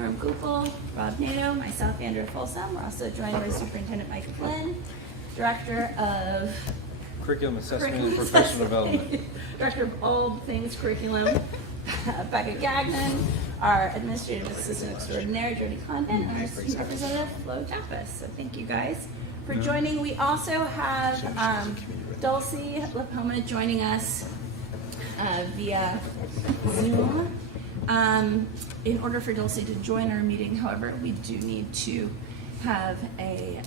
Norm Goupel, Rob Nato, myself, Andrew Folsom. We're also joined by Superintendent Mike Flynn, Director of Curriculum Assessment and Professional Development. Director of all things curriculum, Becca Gagnon, our Administrative Assistant Extraordinaire, Jody Condon, and our Student Representative, Flo Tappas. So thank you guys for joining. We also have Dulcie Lapoma joining us via Zoom. In order for Dulcie to join our meeting, however, we do need to have a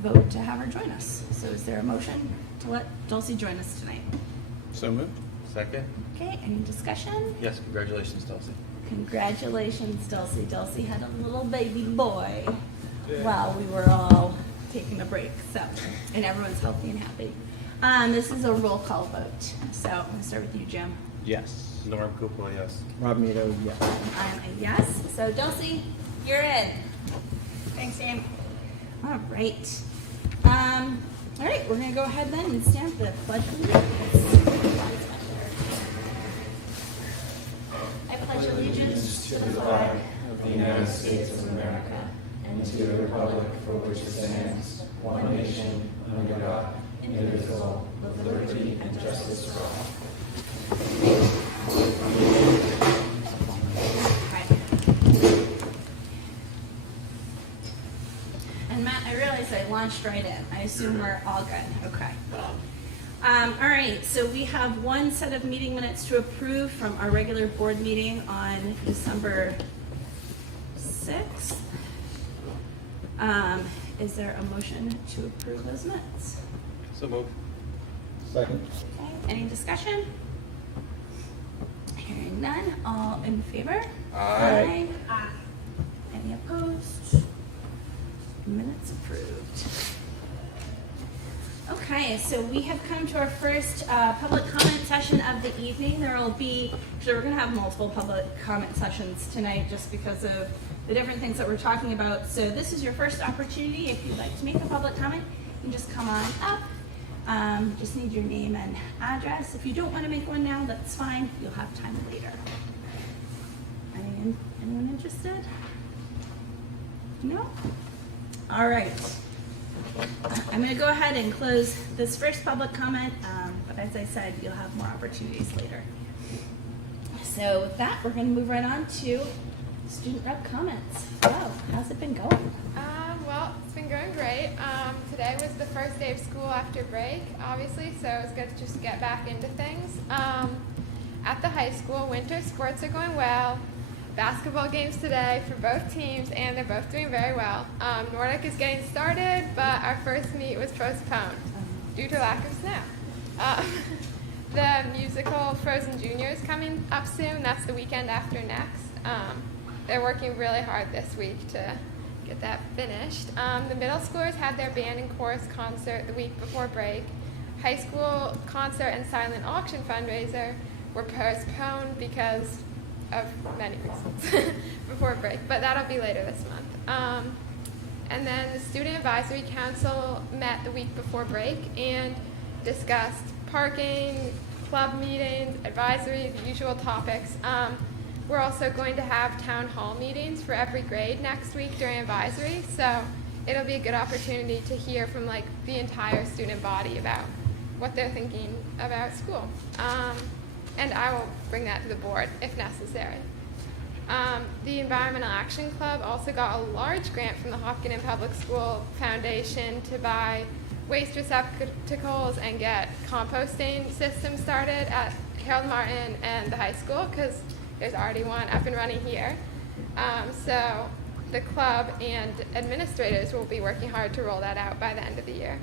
vote to have her join us. So is there a motion to let Dulcie join us tonight? So moved. Second? Okay, any discussion? Yes, congratulations, Dulcie. Congratulations, Dulcie. Dulcie had a little baby boy while we were all taking a break, so, and everyone's healthy and happy. This is a roll call vote. So I'm gonna start with you, Jim. Yes. Norm Cooper, yes. Rob Nato, yes. I'm a yes. So Dulcie, you're in. Thanks, Sam. All right. All right, we're gonna go ahead then and stamp the pledge of allegiance. I pledge allegiance to the flag of the United States of America and to the republic for which it stands, one nation, under God, indivisible, with liberty and justice for all. And Matt, I realized I launched right in. I assume we're all good. Okay. All right, so we have one set of meeting minutes to approve from our regular board meeting on December 6th. Is there a motion to approve those minutes? So move. Second. Okay, any discussion? Hearing none, all in favor? Aye. Aye. Any opposed? Minutes approved. Okay, so we have come to our first public comment session of the evening. There will be, so we're going to have multiple public comment sessions tonight just because of the different things that we're talking about. So this is your first opportunity. If you'd like to make a public comment, you can just come on up. Just need your name and address. If you don't want to make one now, that's fine. You'll have time later. Anyone interested? No? All right. I'm going to go ahead and close this first public comment, but as I said, you'll have more opportunities later. So with that, we're going to move right on to student rep comments. Wow, how's it been going? Well, it's been going great. Today was the first day of school after break, obviously, so it's good to just get back into things. At the high school, winter sports are going well. Basketball games today for both teams, and they're both doing very well. Nordic is getting started, but our first meet was postponed due to lack of snow. The musical Frozen Junior is coming up soon. That's the weekend after next. They're working really hard this week to get that finished. The middle schoolers had their band and chorus concert the week before break. High school concert and silent auction fundraiser were postponed because of many reasons before break, but that'll be later this month. And then the Student Advisory Council met the week before break and discussed parking, club meetings, advisory, the usual topics. We're also going to have town hall meetings for every grade next week during advisory, so it'll be a good opportunity to hear from like the entire student body about what they're thinking about school. And I will bring that to the board if necessary. The Environmental Action Club also got a large grant from the Hopkinton Public School Foundation to buy waste receptacles and get composting systems started at Harold Martin and the high school because there's already one up and running here. So the club and administrators will be working hard to roll that out by the end of the year.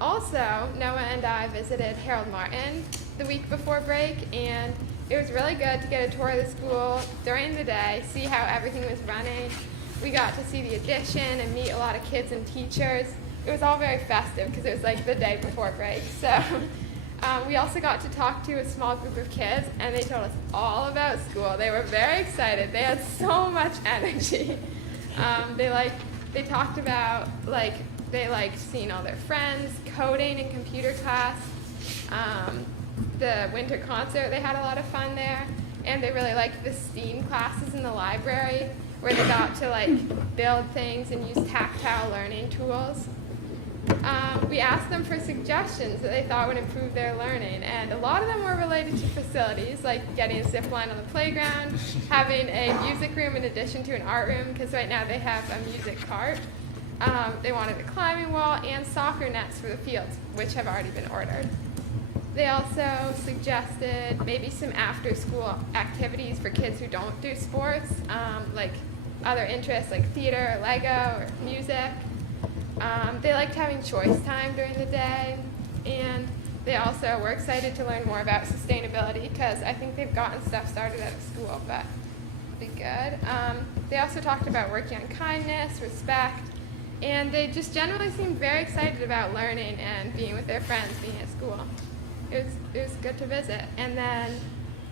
Also, Noah and I visited Harold Martin the week before break, and it was really good to get a tour of the school during the day, see how everything was running. We got to see the addition and meet a lot of kids and teachers. It was all very festive because it was like the day before break. So we also got to talk to a small group of kids, and they told us all about school. They were very excited. They had so much energy. They talked about they liked seeing all their friends, coding in computer class, the winter concert. They had a lot of fun there, and they really liked the STEAM classes in the library where they got to like build things and use tactile learning tools. We asked them for suggestions that they thought would improve their learning, and a lot of them were related to facilities, like getting a zip line on the playground, having a music room in addition to an art room, because right now they have a music cart. They wanted a climbing wall and soccer nets for the fields, which have already been ordered. They also suggested maybe some after-school activities for kids who don't do sports, like other interests like theater, Lego, or music. They liked having choice time during the day, and they also were excited to learn more about sustainability because I think they've gotten stuff started at school, but it'll be good. They also talked about working on kindness, respect, and they just generally seemed very excited about learning and being with their friends, being at school. It was good to visit. And then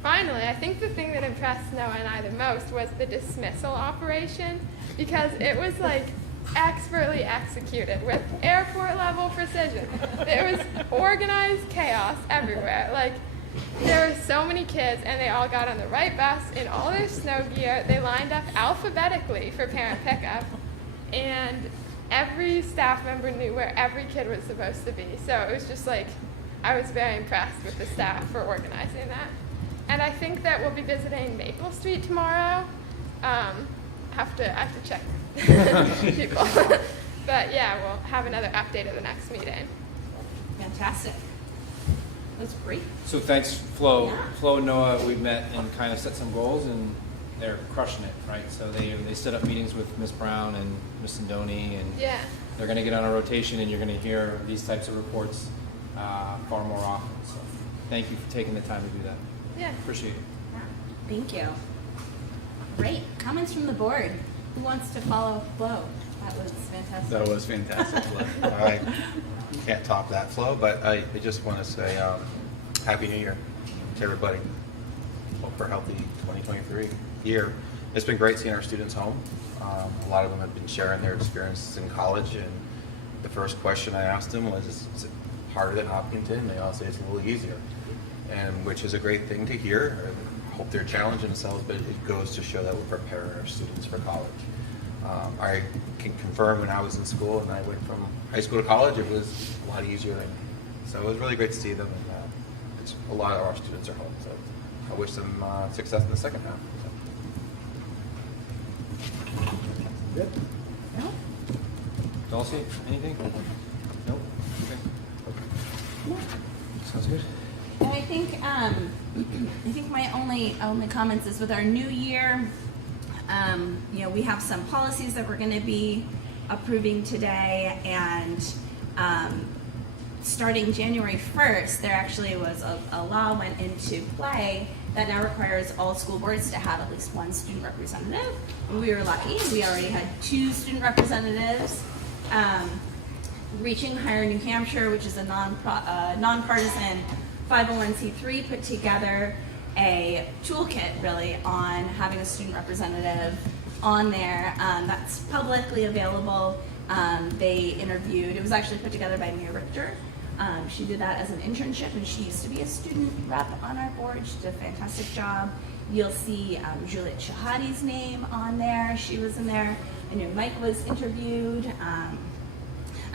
finally, I think the thing that impressed Noah and I the most was the dismissal operation, because it was like expertly executed with airport level precision. There was organized chaos everywhere. Like, there were so many kids, and they all got on the right bus in all their snow gear. They lined up alphabetically for parent pickup, and every staff member knew where every kid was supposed to be. So it was just like, I was very impressed with the staff for organizing that. And I think that we'll be visiting Maple Street tomorrow. I have to check people. But yeah, we'll have another update at the next meeting. Fantastic. That's great. So thanks, Flo. Yeah. Flo and Noah, we've met and kind of set some goals, and they're crushing it, right? So they set up meetings with Miss Brown and Miss Sindoni, and Yeah. they're going to get on a rotation, and you're going to hear these types of reports far more often. So thank you for taking the time to do that. Yeah. Appreciate it. Yeah. Thank you. Great. Comments from the board. Who wants to follow Flo? That was fantastic. That was fantastic. I can't top that flow, but I just want to say Happy New Year to everybody. Hope for a healthy 2023 year. It's been great seeing our students home. A lot of them have been sharing their experiences in college, and the first question I asked them was, is it harder than Hopkinton? They all say it's a little easier, and which is a great thing to hear. I hope they're challenging themselves, but it goes to show that we're preparing our students for college. I can confirm when I was in school and I went from high school to college, it was a lot easier. So it was really great to see them. And a lot of our students are home, so I wish them success in the second half. Good. No? Dulcie, anything? Nope. Okay. No. Sounds good. And I think my only comments is with our new year. We have some policies that we're going to be approving today, and starting January 1st, there actually was a law went into play that now requires all school boards to have at least one student representative. And we were lucky; we already had 2 student representatives. Reaching Higher New Hampshire, which is a nonpartisan 501c3, put together a toolkit really on having a student representative on there. That's publicly available. They interviewed, it was actually put together by Mia Richter. She did that as an internship, and she used to be a student rep on our board. She did a fantastic job. You'll see Juliet Shahadi's name on there. She was in there. I know Mike was interviewed.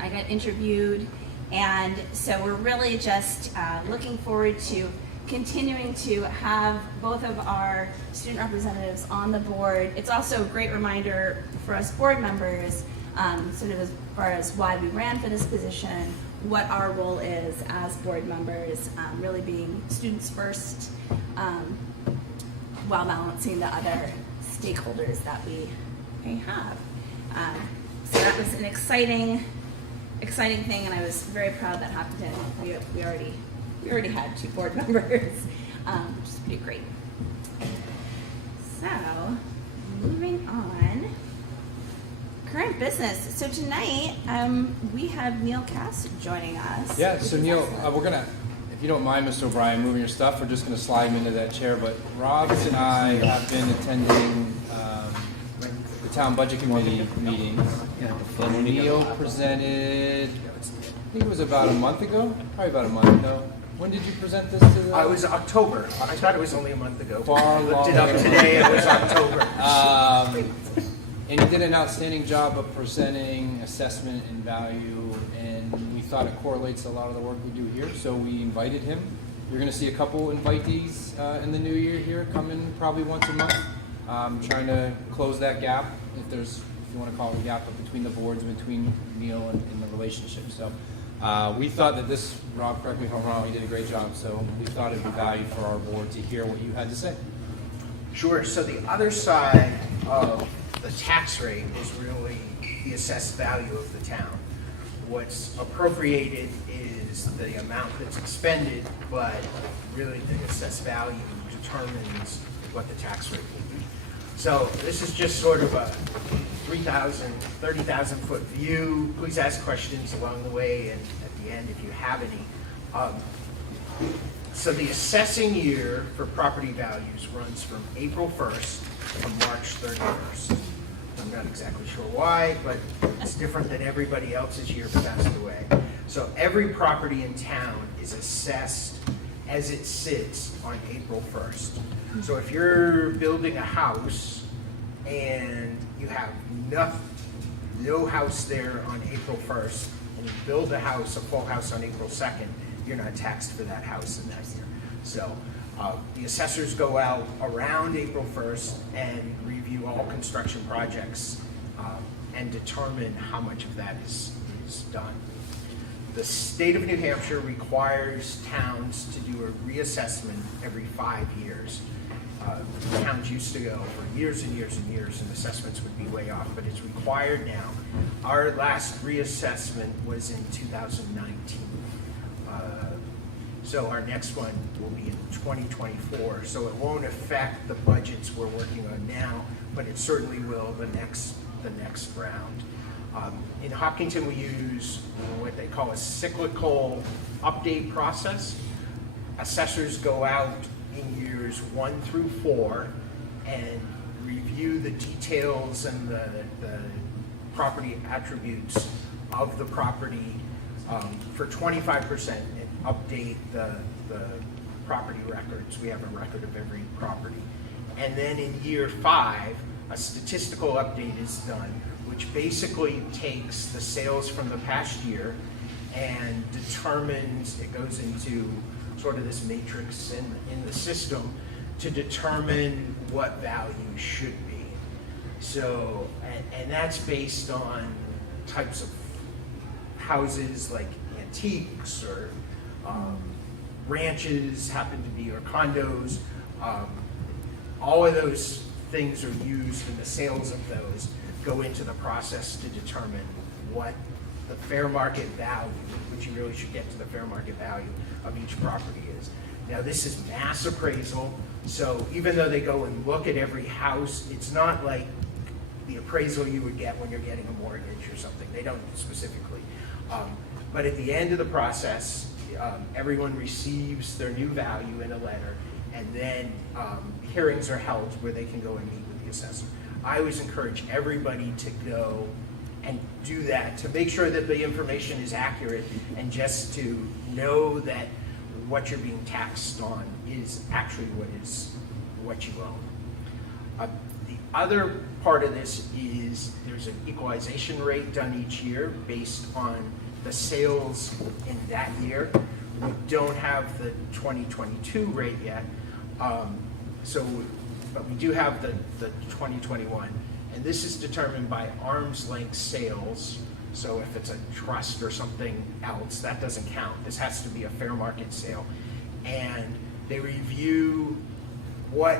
I got interviewed. And so we're really just looking forward to continuing to have both of our student representatives on the board. It's also a great reminder for us board members, sort of as far as why we ran for this position, what our role is as board members, really being students first, while balancing the other stakeholders that we may have. So that was an exciting thing, and I was very proud that Hopkinton, we already had 2 board members, which is pretty great. So, moving on. Current business. So tonight, we have Neil Cass joining us. Yeah, so which is Neil, excellent. we're gonna, if you don't mind, Mr. O'Brien, moving your stuff, we're just gonna slide him into that chair, but Robs and I have been attending the town budget committee meetings. And Neil presented, I think it was about a month ago, probably about a month ago. When did you present this to the? It was October. I thought it was only a month ago. Far I looked it long up ago. today. It was October. And you did an outstanding job of presenting assessment and value, and we thought it correlates to a lot of the work we do here, so we invited him. You're going to see a couple invitees in the new year here, coming probably once a month, trying to close that gap, if you want to call it a gap, but between the boards, between Neil and the relationship. So we thought that this, Rob, correct me if I'm wrong, you did a great job, so we thought it'd be value for our board to hear what you had to say. Sure. So the other side of the tax rate is really the assessed value of the town. What's appropriated is the amount that's expended, but really the assessed value determines what the tax rate will be. So this is just sort of a 3,000, 30,000 foot view. Please ask questions along the way and at the end if you have any. So the assessing year for property values runs from April 1st to March 31st. I'm not exactly sure why, but it's different than everybody else's year passed away. So every property in town is assessed as it sits on April 1st. So if you're building a house and you have no house there on April 1st, and you build a house, a full house on April 2nd, you're not taxed for that house in that year. So the assessors go out around April 1st and review all construction projects and determine how much of that is done. The state of New Hampshire requires towns to do a reassessment every 5 years. Towns used to go for years and years and years, and assessments would be way off, but it's required now. Our last reassessment was in 2019. So our next one will be in 2024. So it won't affect the budgets we're working on now, but it certainly will the next round. In Hopkinton, we use what they call a cyclical update process. Assessors go out in years 1 through 4 and review the details and the property attributes of the property for 25% and update the property records. We have a record of every property. And then in year 5, a statistical update is done, which basically takes the sales from the past year and determines, it goes into sort of this matrix in the system to determine what value should be. So, and that's based on types of houses like antiques or ranches happen to be, or condos. All of those things are used, and the sales of those go into the process to determine what the fair market value, which you really should get to the fair market value of each property is. Now this is mass appraisal, so even though they go and look at every house, it's not like the appraisal you would get when you're getting a mortgage or something. They don't specifically. But at the end of the process, everyone receives their new value in a letter, and then hearings are held where they can go and meet with the assessor. I always encourage everybody to go and do that to make sure that the information is accurate, and just to know that what you're being taxed on is actually what you own. The other part of this is there's an equalization rate done each year based on the sales in that year. We don't have the 2022 rate yet, but we do have the 2021. And this is determined by arm's length sales. So if it's a trust or something else, that doesn't count. This has to be a fair market sale. And they review what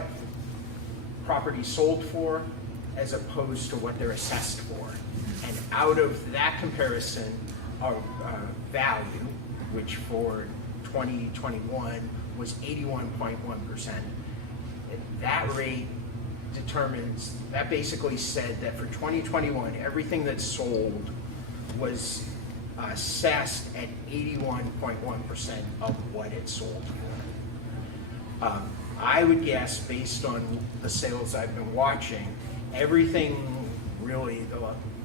property sold for as opposed to what they're assessed for. And out of that comparison of value, which for 2021 was 81.1%, that rate determines, that basically said that for 2021, everything that sold was assessed at 81.1% of what it sold for. I would guess, based on the sales I've been watching, everything really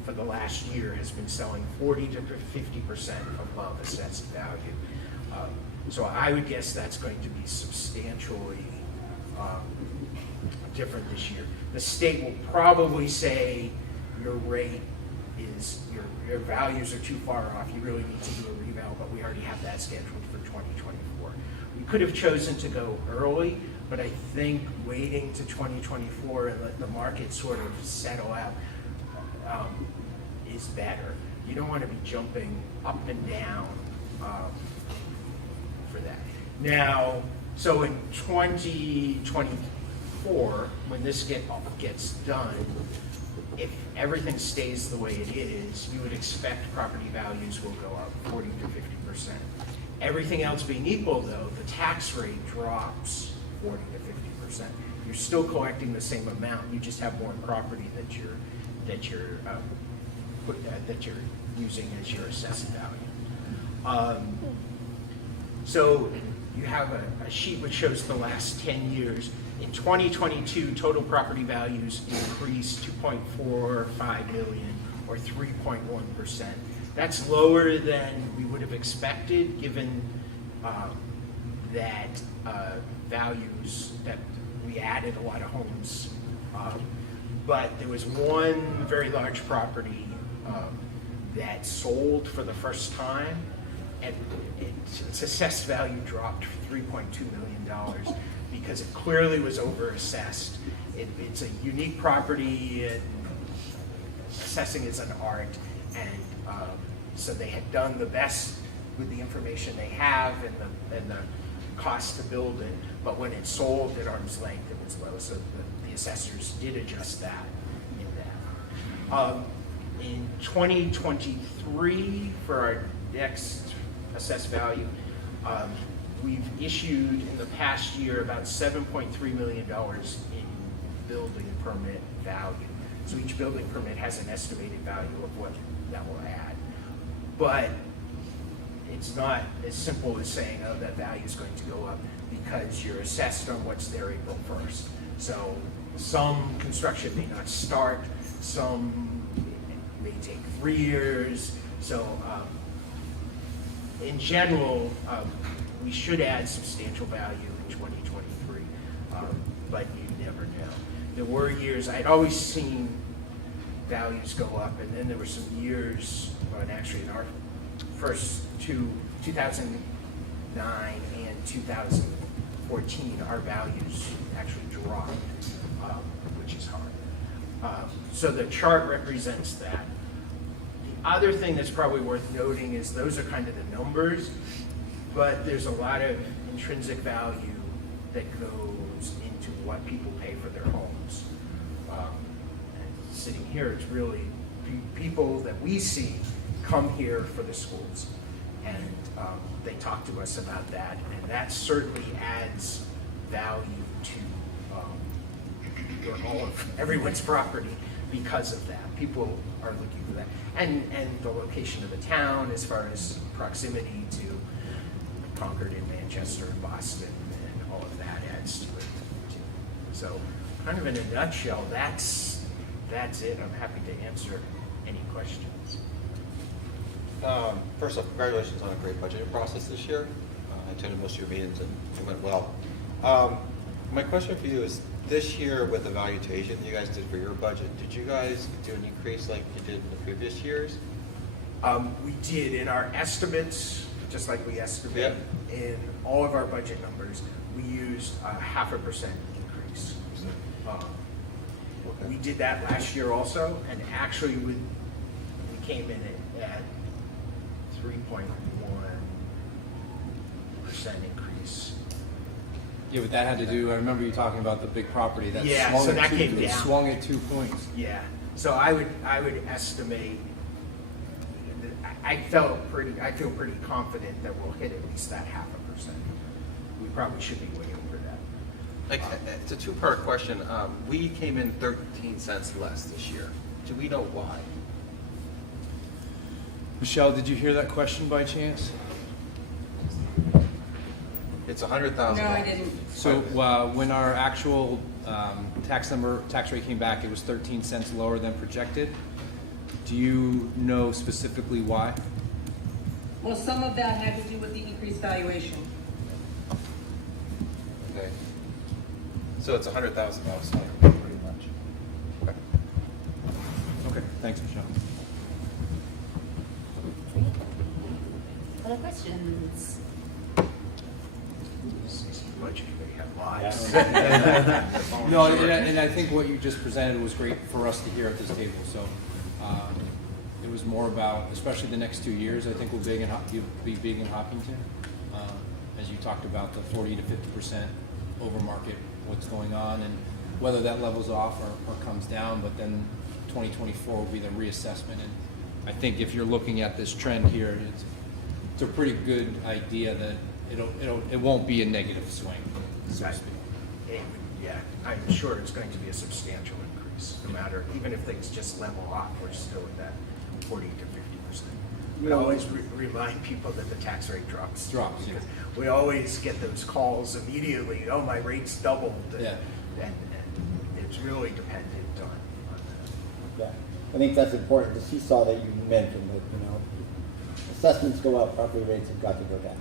for the last year has been selling 40 to 50% above assessed value. So I would guess that's going to be substantially different this year. The state will probably say your rate is, your values are too far off, you really need to do a reval, but we already have that scheduled for 2024. We could have chosen to go early, but I think waiting to 2024 and let the market sort of settle out is better. You don't want to be jumping up and down for that. Now, so in 2024, when this gets done, if everything stays the way it is, you would expect property values will go up 40 to 50%. Everything else being equal, though, the tax rate drops 40 to 50%. You're still collecting the same amount. You just have more property that you're using as your assessed value. So you have a sheet which shows the last 10 years. In 2022, total property values increased 2.45 million, or 3.1%. That's lower than we would have expected, given that values, that we added a lot of homes. But there was one very large property that sold for the first time, and its assessed value dropped $3.2 million because it clearly was overassessed. It's a unique property, and assessing is an art, and so they had done the best with the information they have and the cost to build it, but when it sold at arm's length, it was low, so the assessors did adjust that in that. In 2023, for our next assessed value, we've issued in the past year about $7.3 million in building permit value. So each building permit has an estimated value of what that will add. But it's not as simple as saying, oh, that value is going to go up, because you're assessed on what's there April 1st. So some construction may not start, some may take 3 years. So in general, we should add substantial value in 2023, but you never know. There were years, I'd always seen values go up, and then there were some years, when actually in our first 2009 and 2014, our values actually dropped, which is hard. So the chart represents that. The other thing that's probably worth noting is those are kind of the numbers, but there's a lot of intrinsic value that goes into what people pay for their homes. And sitting here, it's really people that we see come here for the schools, and they talk to us about that, and that certainly adds value to all of everyone's property because of that. People are looking for that, and the location of the town, as far as proximity to Concord and Manchester and Boston, and all of that adds to it too. So, kind of in a nutshell, that's it. I'm happy to answer any questions. First off, congratulations on a great budgeting process this year. I attended most of your meetings and it went well. My question for you is, this year with the valuation you guys did for your budget, did you guys do an increase like you did in the previous years? We did in our estimates, just like we estimate in all of our budget numbers, we used a 0.5% increase. We did that last year also, and actually we came in at 3.1% increase. Yeah, but that had to do, I remember you talking about the big property that swung so at that two, came it down. swung at 2 points. Yeah, so I would estimate, I feel pretty confident that we'll hit at least that 0.5%. We probably should be way over that. It's a two-part question. We came in 13 cents less this year. Do we know why? Michelle, did you hear that question by chance? It's $100,000. No, I didn't. So when our actual tax rate came back, it was 13 cents lower than projected. Do you know specifically why? Well, some of that had to do with the increased valuation. So it's $100,000 pretty much. Okay. Okay, thanks, Michelle. Other questions? Budget, they have lives. No, and I think what you just presented was great for us to hear at this table. So it was more about, especially the next 2 years, I think will be big in Hopkinton. As you talked about the 40 to 50% over market, what's going on, and whether that levels off or comes down. But then 2024 will be the reassessment. And I think if you're looking at this trend here, it's a pretty good idea that it won't be a negative swing, so to speak. Yeah, I'm sure it's going to be a substantial increase, no matter, even if things just level off, we're still at that 40 to 50%. We always remind people that the tax rate drops. Drops, yeah. Because we always get those calls immediately, oh, my rate's doubled. Yeah. And it's really dependent on that. Yeah, I think that's important, the seesaw that you mentioned, that, assessments go up, property rates have got to go down.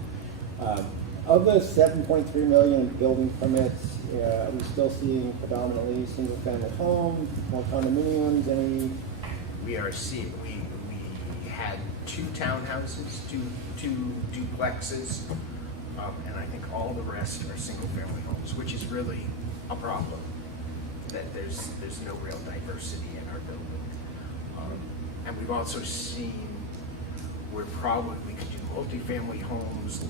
Of the 7.3 million building permits, are we still seeing predominantly single-family homes, more condominiums, any? We are seeing, we had 2 townhouses, two duplexes, and I think all the rest are single-family homes, which is really a problem, that there's no real diversity in our building. And we've also seen where probably we could do multifamily homes,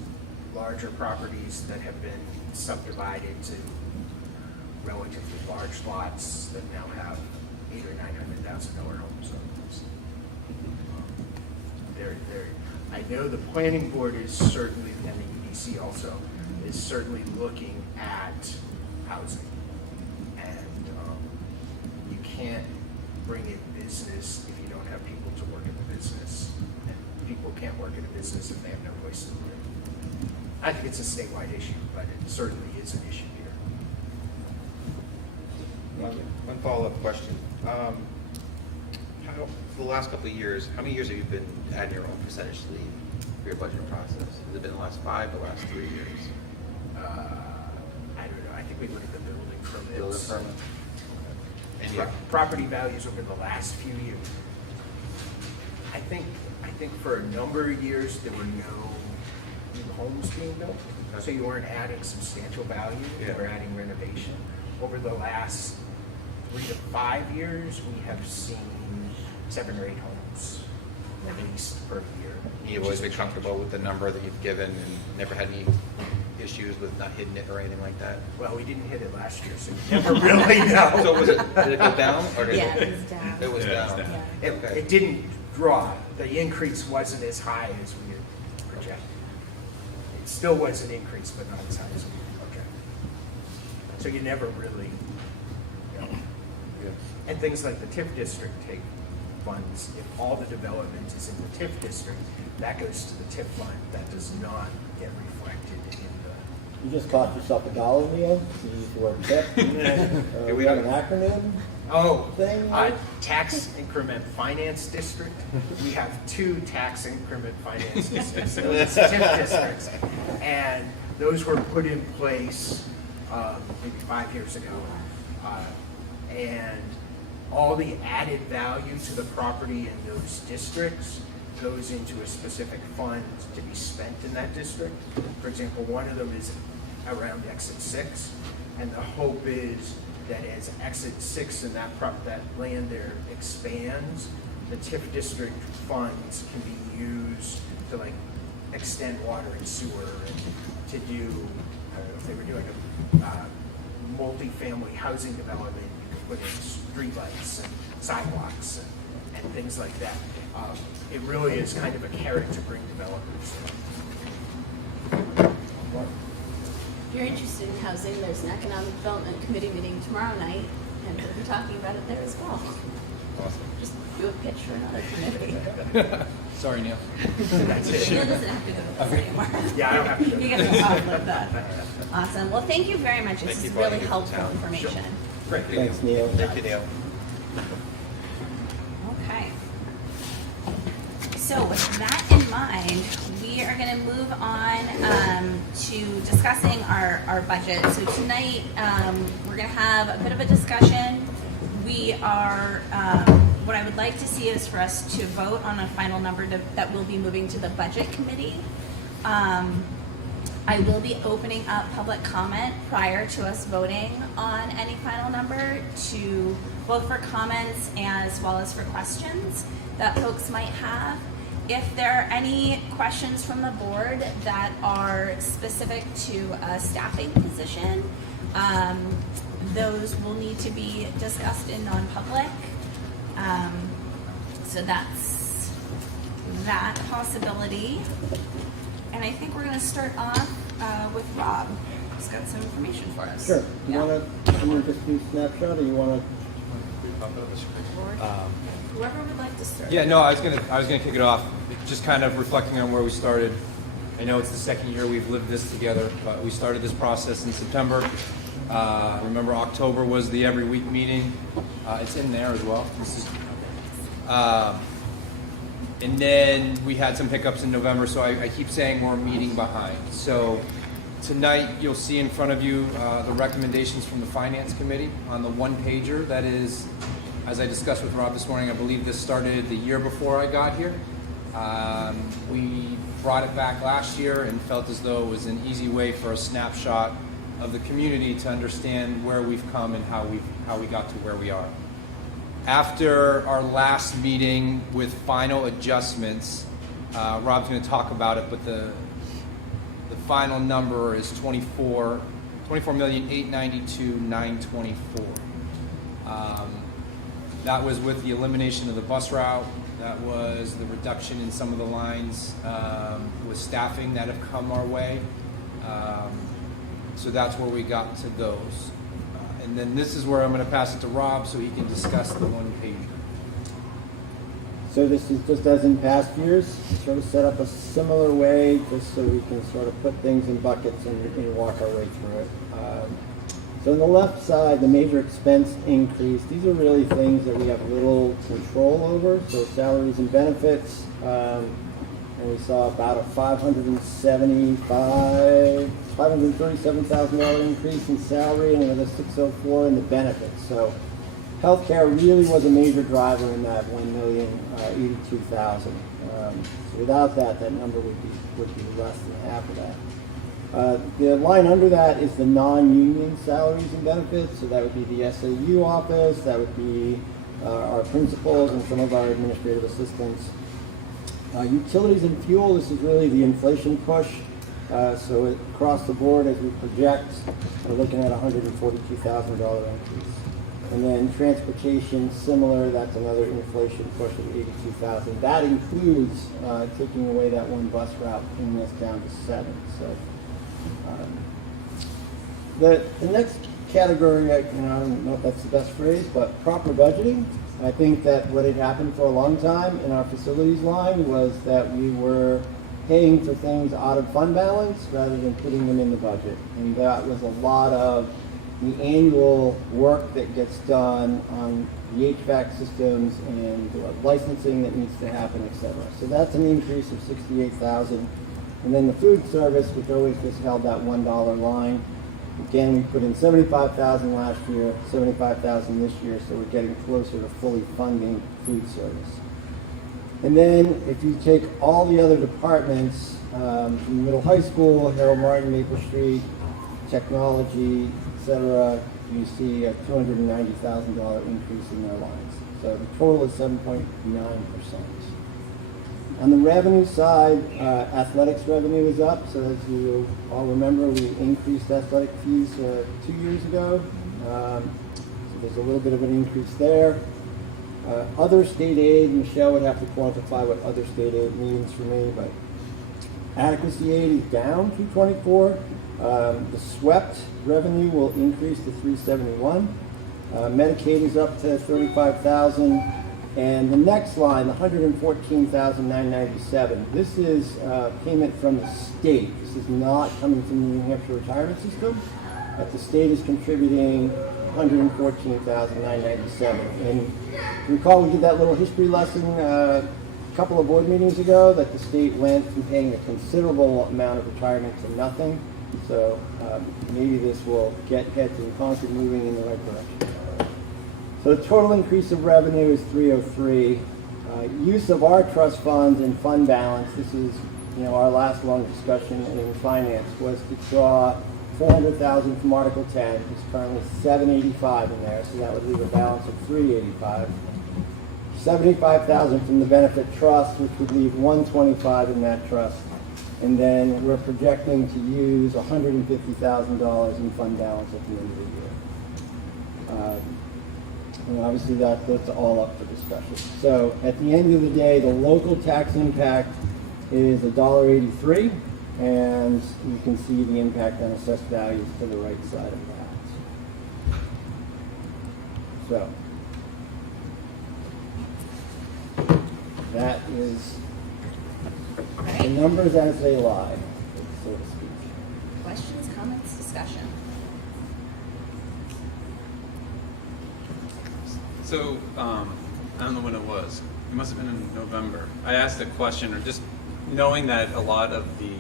larger properties that have been subdivided to relatively large lots that now have $800,000 or $900,000 homes on those. I know the planning board is certainly, and the EDC also, is certainly looking at housing. And you can't bring in business if you don't have people to work in the business. And people can't work in a business if they have no place to live. I think it's a statewide issue, but it certainly is an issue here. One follow-up question. For the last couple of years, how many years have you been adding your own percentage to for your budgeting process? Has it been the last 5, the last 3 years? I don't know, I think we look at the building permits. Building permit? And Pro- Property values over the last few years. I think for a number of years, there were no new homes being built, so you weren't adding substantial value, you were adding renovation. Over the last 3 to 5 years, we have seen 7 or 8 homes at least per year. You've always been comfortable with the number that you've given and never had any issues with not hitting it or anything like that? Well, we didn't hit it last year, so you never really know. So did it go down? Or did Yeah, it it was down. It was down. Yeah. Okay. It didn't draw. The increase wasn't as high as we had projected. It still was an increase, but not as high as we had projected. So you never really, And things like the TIF district take funds. If all the development is in the TIF district, that goes to the TIF fund. That does not get reflected in the. You just cost yourself $1, Neil, you use the word tip. We have an acronym thing? Tax increment finance district. We have 2 tax increment finance districts. Those TIF districts, and those were put in place maybe 5 years ago, and all the added value to the property in those districts goes into a specific fund to be spent in that district. For example, one of them is around exit 6, and the hope is that as exit 6 and that land there expands, the TIF district funds can be used to like extend water and sewer and to do, I don't know if they were doing a multi-family housing development, you could put in streetlights and sidewalks and things like that. It really is kind of a carrot to bring developers in. If you're interested in housing, there's an economic development committee meeting tomorrow night, and we'll be talking about it there as well. Awesome. Just do a pitch for another committee. Sorry, Neil. That's it. Neil doesn't have to go to this anymore. Yeah, I don't have to go. You get to offload that. Awesome. Well, thank you very much. This Thank is you for all really you do helpful in town. information. Great. Thanks, Neil. Thank you, Neil. Okay. So with that in mind, we are going to move on to discussing our budget. So tonight, we're going to have a bit of a discussion. We are, what I would like to see is for us to vote on a final number that will be moving to the budget committee. I will be opening up public comment prior to us voting on any final number, to both for comments as well as for questions that folks might have. If there are any questions from the board that are specific to a staffing position, those will need to be discussed in non-public. So that's that possibility. And I think we're going to start off with Rob. He's got some information for us. Sure. You Yeah. want to just do snapshot, or you want to? Whoever would like to start. Yeah, no, I was gonna kick it off, just kind of reflecting on where we started. I know it's the second year we've lived this together, but we started this process in September. Remember, October was the every week meeting. It's in there as well. This is, and then we had some hiccups in November, so I keep saying we're a meeting behind. So tonight you'll see in front of you the recommendations from the Finance Committee on the one-pager. That is, as I discussed with Rob this morning, I believe this started the year before I got here. We brought it back last year and felt as though it was an easy way for a snapshot of the community to understand where we've come and how we got to where we are. After our last meeting with final adjustments, Rob's going to talk about it, but the final number is $24,892,924. That was with the elimination of the bus route. That was the reduction in some of the lines with staffing that have come our way. So that's where we got to those. And then this is where I'm going to pass it to Rob so he can discuss the one page. So this is just as in past years, sort of set up a similar way, just so we can sort of put things in buckets and walk our way through it. So on the left side, the major expense increase, these are really things that we have little control over. So salaries and benefits, and we saw about a $537,000 increase in salary and another $604,000 in the benefits. So healthcare really was a major driver in that $1,082,000. So without that, that number would be less than half of that. The line under that is the non-union salaries and benefits. So that would be the SAU office, that would be our principals and some of our administrative assistants. Utilities and fuel, this is really the inflation push. So across the board, as we project, we're looking at a $142,000 increase. And then transportation, similar, that's another inflation push of $82,000. That includes taking away that one bus route, bringing us down to 7. So the next category, I don't know if that's the best phrase, but proper budgeting. I think that what had happened for a long time in our facilities line was that we were paying for things out of fund balance rather than putting them in the budget. And that was a lot of the annual work that gets done on the HVAC systems and the licensing that needs to happen, et cetera. So that's an increase of $68,000. And then the food service, which always just held that $1 line. Again, we put in $75,000 last year, $75,000 this year, so we're getting closer to fully funding food service. And then if you take all the other departments, from middle high school, Harold Martin, Maple Street, technology, etc., you see a $290,000 increase in their lines. So the total is 7.9%. On the revenue side, athletics revenue is up. So as you all remember, we increased athletic fees 2 years ago. So there's a little bit of an increase there. Other state aid, Michelle would have to quantify what other state aid means for me, but adequacy aid is down $224. The SWEPT revenue will increase to $371. Medicaid is up to $35,000. And the next line, the $114,997. This is payment from the state. This is not coming from the New Hampshire retirement system, but the state is contributing $114,997. And recall we did that little history lesson a couple of board meetings ago that the state went from paying a considerable amount of retirement to nothing. So maybe this will get heads in Concord moving in the right direction. So the total increase of revenue is 303. Use of our trust funds and fund balance, this is our last long discussion in finance, was to draw $400,000 from Article 10. There's currently $785 in there, so that would leave a balance of $385. $75,000 from the benefit trust, which would leave $125 in that trust. And then we're projecting to use $150,000 in fund balance at the end of the year. And obviously that's all up for discussion. So at the end of the day, the local tax impact is $1.83, and you can see the impact on assessed values to the right side of that. So that is the numbers as they lie, so to speak. Questions, comments, discussion? So, I don't know when it was. It must have been in November. I asked a question, or just knowing that a lot of the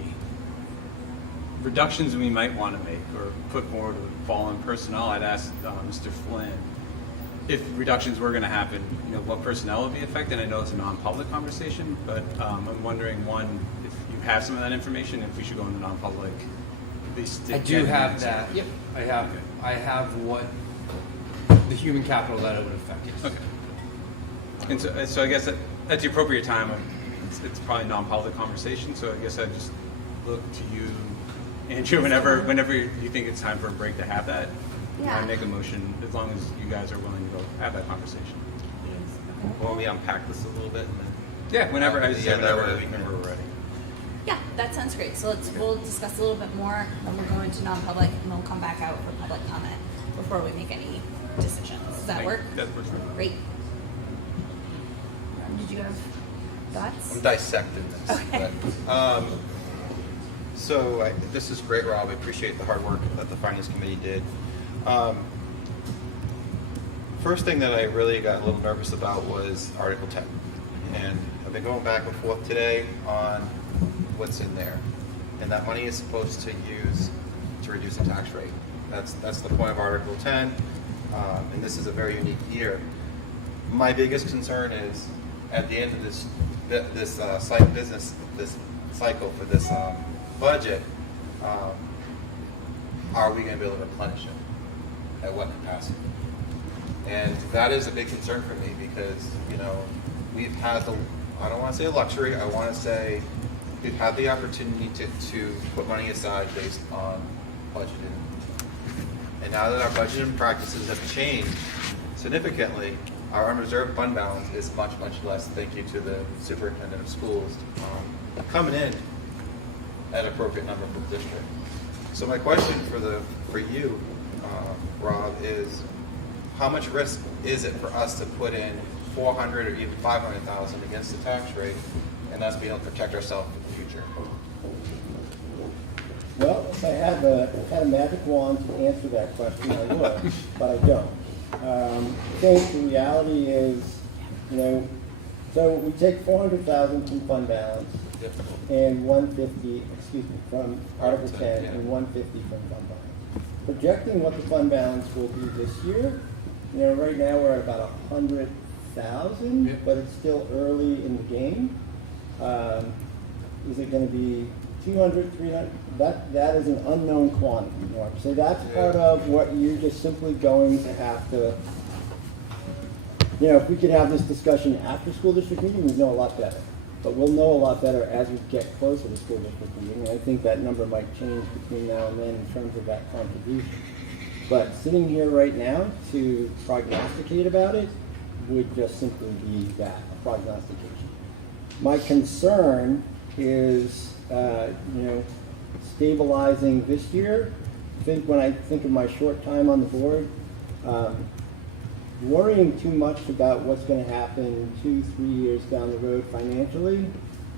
reductions we might want to make or put forward would fall on personnel, I'd asked Mr. Flynn if reductions were going to happen, what personnel would be affected. I know it's a non-public conversation, but I'm wondering, one, if you have some of that information, if we should go into non-public, at least to I do get an have answer. that. Yep, I have. Okay. I have what the human capital that it would affect. Yes. Okay. And so I guess at the appropriate time, it's probably non-public conversation. So I guess I just look to you, Andrew, whenever you think it's time for a break to have that. Yeah. I make a motion as long as you guys are willing to go have that conversation. Well, we unpack this a little bit and then. Yeah, whenever I just Yeah, that way we whenever can- we're ready. Yeah, that sounds great. So we'll discuss a little bit more, then we'll go into non-public, and we'll come back out for public comment before we make any decisions. Does that work? That works for me. Great. Did you have thoughts? I'm dissecting this. Okay. But, this is great, Rob. I appreciate the hard work that the Finance Committee did. First thing that I really got a little nervous about was Article 10. And I've been going back and forth today on what's in there. And that money is supposed to use to reduce the tax rate. That's the point of Article 10. And this is a very unique year. My biggest concern is at the end of this cycle for this budget, are we going to be able to replenish it? At what capacity? And that is a big concern for me because, we've had I don't want to say a luxury, I want to say we've had the opportunity to put money aside based on budgeting. And now that our budgeting practices have changed significantly, our unreserved fund balance is much, much less. Thank you to the superintendent of schools coming in at an appropriate number for the district. So my question for you, Rob, is how much risk is it for us to put in $400,000 or even $500,000 against the tax rate and us being able to protect ourselves for the future? Well, if I had a magic wand to answer that question, I would, but I don't. I think the reality is, so we take $400,000 from fund balance and from Article 10 and $150 from fund balance. Projecting what the fund balance will be this year, right now we're at about 100,000, but it's still early in the game. Is it going to be 200, 300? That is an unknown quantity, Norm. So that's part of what you're just simply going to have to, if we could have this discussion after school district meeting, we'd know a lot better. But we'll know a lot better as we get closer to school district meeting. And I think that number might change between now and then in terms of that contribution. But sitting here right now to prognosticate about it would just simply be that, a prognostication. My concern is, stabilizing this year. When I think of my short time on the board, worrying too much about what's going to happen 2-3 years down the road financially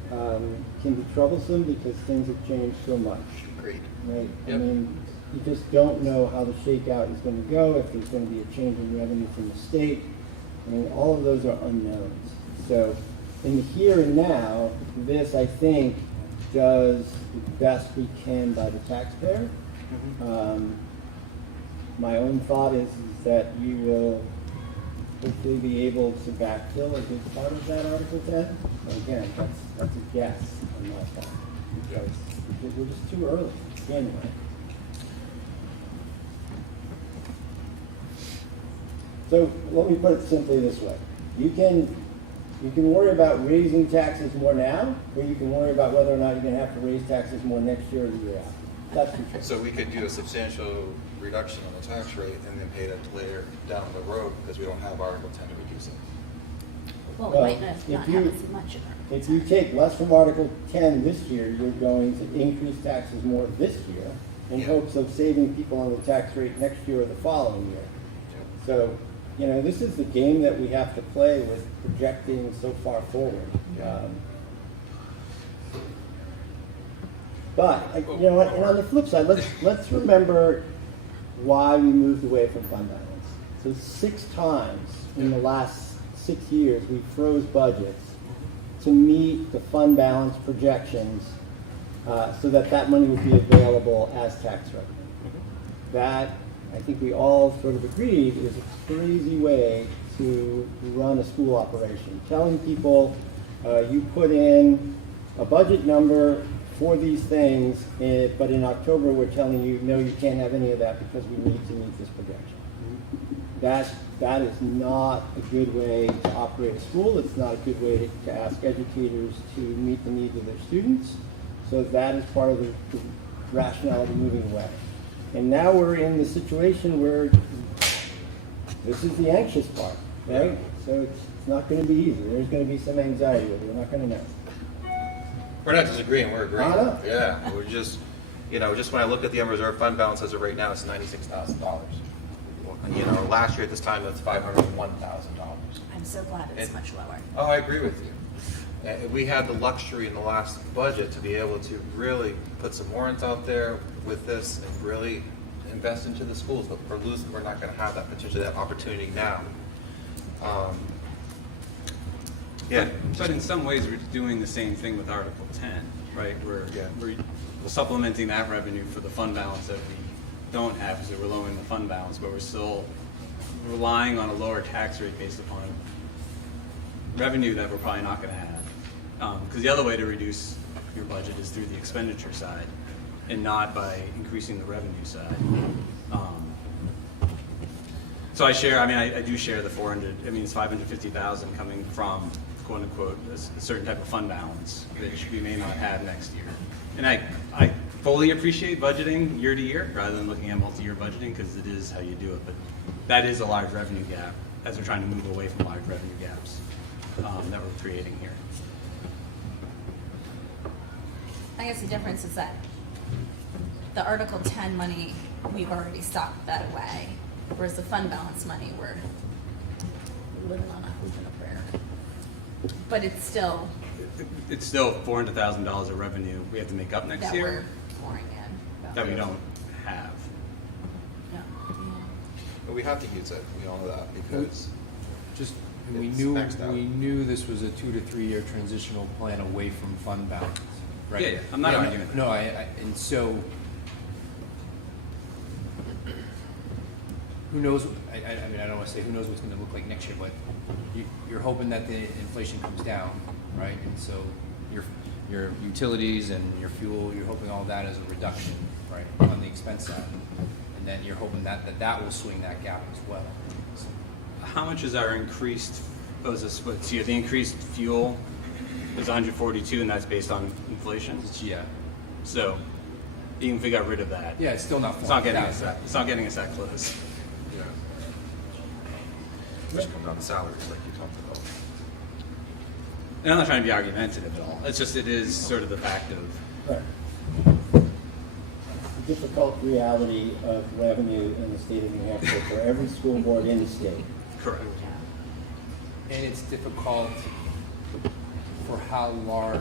can be troublesome because things have changed so much. Agreed. Right? Yep. You just don't know how the shakeout is going to go, if there's going to be a change in revenue from the state. All of those are unknowns. So in the here and now, this, I think, does the best we can by the taxpayer. My own thought is that you will hopefully be able to backfill a good part of that Article 10. Again, that's a guess on my part, because we're just too early, January. So let me put it simply this way. You can worry about raising taxes more now, or you can worry about whether or not you're going to have to raise taxes more next year or the year after. That's the choice. So we could do a substantial reduction on the tax rate and then pay that later down the road because we don't have Article 10 to reduce it. Well, Well, we might not if have you- as much in our. If you take less from Article 10 this year, you're going to increase taxes more this year in Yeah. hopes of saving people on the tax rate next year or the following year. So, this is the game that we have to play with projecting so far forward. But, you know what, and on the flip side, let's remember why we moved away from fund balance. So 6 times in the last 6 years, we froze budgets to meet the fund balance projections so that money would be available as tax revenue. That, I think we all sort of agreed, is a crazy way to run a school operation. Telling people, you put in a budget number for these things, but in October we're telling you, no, you can't have any of that because we need to meet this projection. That is not a good way to operate a school. It's not a good way to ask educators to meet the needs of their students. So that is part of the rationale of moving away. And now we're in the situation where this is the anxious part, right? So it's not going to be easy. There's going to be some anxiety with it. We're not going to know. We're not disagreeing, we're agreeing. I know. Yeah, we're just, just when I look at the unreserved fund balance as of right now, it's $96,000. Last year at this time, it's $501,000. I'm so glad it's much lower. Oh, I agree with you. We had the luxury in the last budget to be able to really put some warrants out there with this and really invest into the schools, but we're not going to have that opportunity now. Yeah. But in some ways, we're doing the same thing with Article 10, right? We're supplementing that revenue for the fund balance that we don't have because we're lowering the fund balance, but we're still relying on a lower tax rate based upon revenue that we're probably not going to have. Because the other way to reduce your budget is through the expenditure side and not by increasing the revenue side. So I do share the 400, it's 550,000 coming from, quote unquote, a certain type of fund balance that we may not have next year. And I fully appreciate budgeting year to year rather than looking at multi-year budgeting because it is how you do it. But that is a large revenue gap as we're trying to move away from large revenue gaps that we're creating here. I guess the difference is that the Article 10 money, we've already stocked that away, whereas the fund balance money, we're living on a hope and a prayer. But it's still It's still $400,000 of revenue we have to make up next that year we're pouring in. that we don't have. Yeah. But we have to use it. We all know that because We It's knew maxed out. this was a 2 to 3 year transitional plan away from fund balance, right? Yeah, I'm not arguing that. No, and so who knows? I don't want to say who knows what's going to look like next year, but you're hoping that the inflation comes down, right? And so your utilities and your fuel, you're hoping all that is a reduction, right, on the expense side, and then you're hoping that will swing that gap as well. So, How much is our increased, is a split? So the increased fuel is 142 and that's based on inflation? yeah, So even if we got rid of that, yeah, it's still not. it's not getting us that. that, it's not getting us that close. which comes down to salaries, like you talked about. And I'm not trying to be argumentative at all. It's just, it is sort of the fact of, Right. The difficult reality of revenue in the state of New Hampshire for every school board in the state. correct. And it's difficult for how large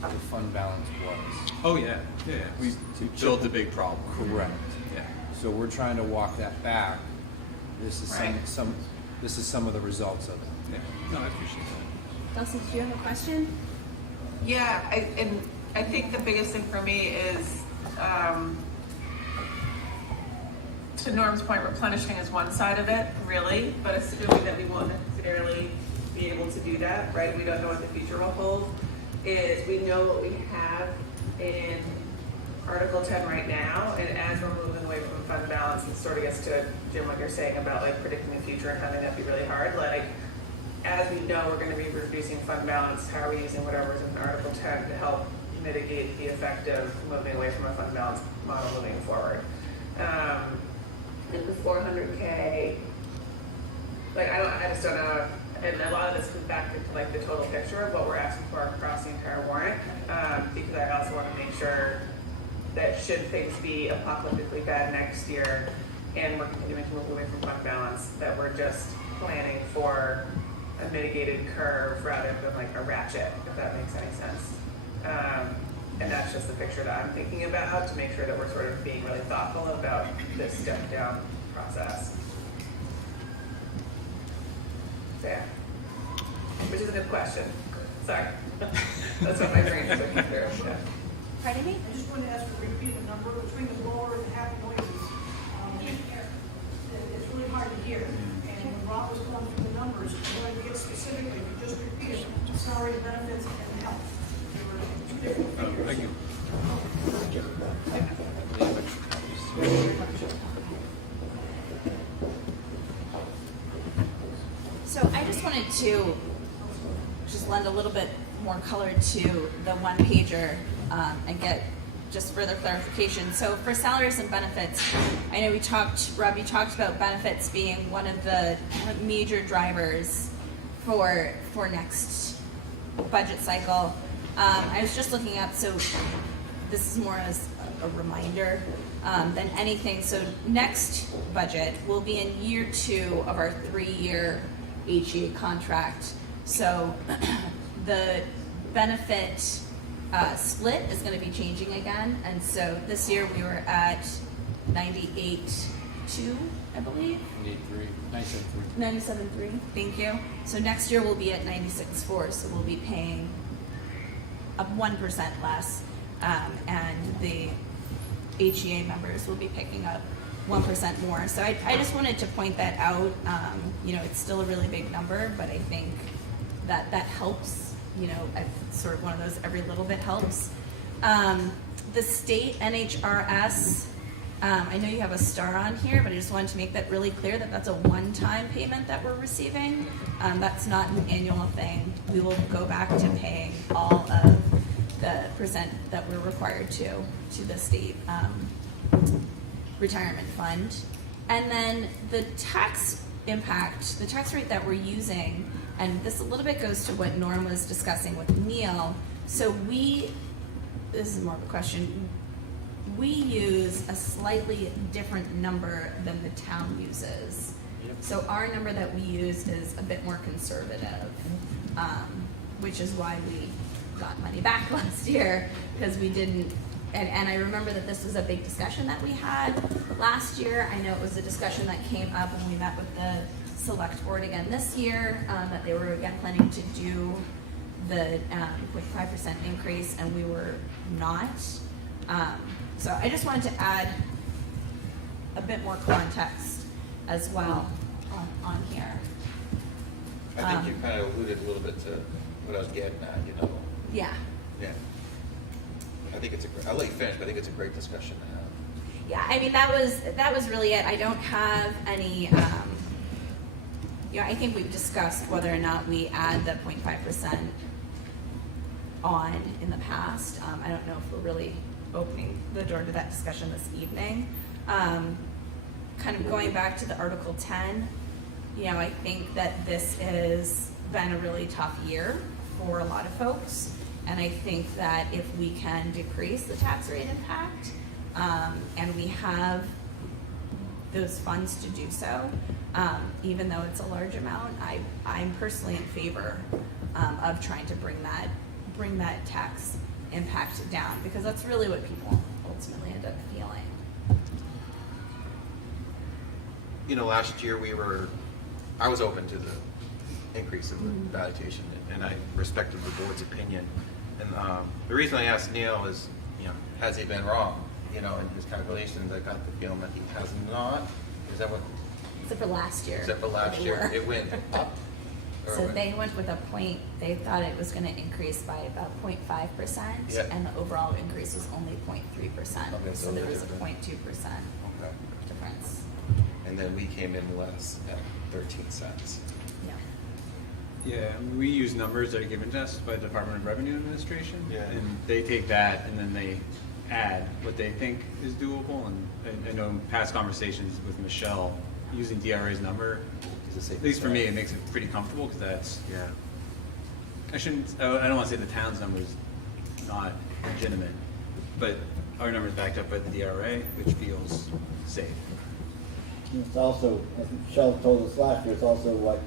the fund balance was. Oh, yeah, yeah. We built a big problem. Correct. Yeah. So we're trying to walk that back. This is Right. this is some of the results of it. Yeah. No, I appreciate that. Dulcie, did you have a question? Yeah, I think the biggest thing for me is, to Norm's point, replenishing is one side of it, really, but assuming that we won't necessarily be able to do that, right? We don't know what the future will hold. Is we know what we have in Article 10 right now, and as we're moving away from fund balance, it sort of gets to, Jim, what you're saying about like predicting the future and having that be really hard. Like, as we know we're going to be reducing fund balance, how are we using whatever's in Article 10 to help mitigate the effect of moving away from a fund balance model moving forward? And the 400K, like I just don't know, and a lot of this comes back into like the total picture of what we're asking for across the entire warrant, because I also want to make sure that should things be apocalyptically bad next year and we're continuing to move away from fund balance, that we're just planning for a mitigated curve rather than like a ratchet, if that makes any sense. And that's just the picture that I'm thinking about to make sure that we're sort of being really thoughtful about this step down process. So yeah, which is a good question. Sorry, that's what my brain's looking through. Yeah. Pardon me? I just wanted to ask for a repeat the number between the blower and the happy noises. It's really hard to hear. And when Rob was going through the numbers, I wanted to get specifically, but just repeat it, salary, benefits, and health. There were two different figures. Thank you. So I just wanted to just lend a little bit more color to the one pager and get just further clarification. So for salaries and benefits, I know Rob, you talked about benefits being one of the major drivers for next budget cycle. I was just looking up, so this is more as a reminder than anything. So next budget will be in year 2 of our 3-year HEA contract. So the benefit split is going to be changing again, and so this year we were at 98.2, I believe. 97.3. Thank you. So next year we'll be at 96.4, so we'll be paying 1% less, and the HEA members will be picking up 1% more. So I just wanted to point that out. It's still a really big number, but I think that helps. It's sort of one of those every little bit helps. The state NHRS, I know you have a star on here, but I just wanted to make that really clear that that's a one-time payment that we're receiving. That's not an annual thing. We will go back to paying all of the percent that we're required to the state retirement fund. And then the tax impact, the tax rate that we're using, and this a little bit goes to what Norm was discussing with Neil. So this is more of a question, we use a slightly different number than the town uses. Yep. So our number that we use is a bit more conservative, which is why we got money back last year, because we didn't, and I remember that this was a big discussion that we had last year. I know it was a discussion that came up when we met with the select board again this year, that they were again planning to do the 0.5% increase, and we were not. So I just wanted to add a bit more context as well on here. I think you kind of alluded a little bit to what I was getting at, Yeah. Yeah. I think I'll let you finish, but I think it's a great discussion to have. Yeah, I mean, that was really it. I don't have any, I think we've discussed whether or not we add the 0.5% on in the past. I don't know if we're really opening the door to that discussion this evening. Kind of going back to the Article 10, I think that this has been a really tough year for a lot of folks. And I think that if we can decrease the tax rate impact, and we have those funds to do so, even though it's a large amount, I'm personally in favor of trying to bring that tax impact down, because that's really what people ultimately end up feeling. Last year I was open to the increase in the valuation, and I respected the board's opinion. And the reason I asked Neil is, has he been wrong? In his calculations, I got the feeling that he has not. Is that what? Except for last year. Except for last year, it went up. So they went with a point, they thought it was gonna increase by about 0.5%, Yeah. and the overall increase was only 0.3%. Okay, So so there they're was a different. 0.2% Okay. difference. And then we came in less at 13 cents. Yeah. Yeah, we use numbers that are given to us by the Department of Revenue Administration. Yeah. And they take that and then they add what they think is doable. And I know in past conversations with Michelle, using DRA's number, at least for me, it makes it pretty comfortable because that's, Yeah. I don't want to say the town's number is not legitimate, but our number is backed up by the DRA, which feels safe. It's also, as Michelle told us last year, it's also what,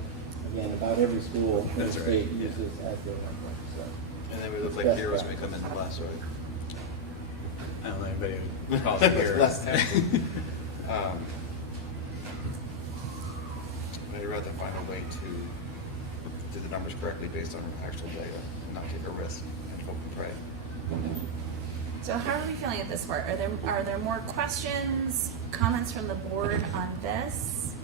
again, about every school in the That's right, state yeah. uses as their number, so. And then we look like Best heroes may practice. come in last, right? I don't know anybody who calls it here. Less taxes. I'd rather find a way to do the numbers correctly based on actual data and not take a risk and hope and pray. So how are we feeling at this part? Are there more questions, comments from the board on this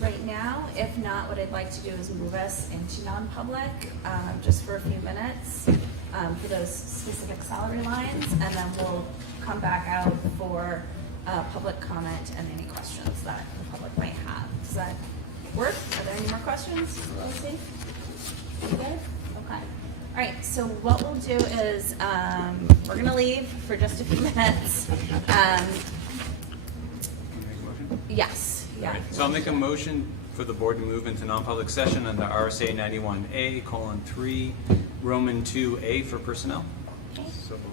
right now? If not, what I'd like to do is move us into non-public, just for a few minutes, for those specific salary lines, and then we'll come back out for public comment and any questions that the public might have. Does that work? Are there any more questions? Lucy? You good? Okay. All right, so what we'll do is, we're gonna leave for just a few minutes. Can you make a motion? Yes, All yeah. right, so I'll make a motion for the board to move into non-public session under RSA 91A:3, Roman 2A for personnel. Okay. So moved.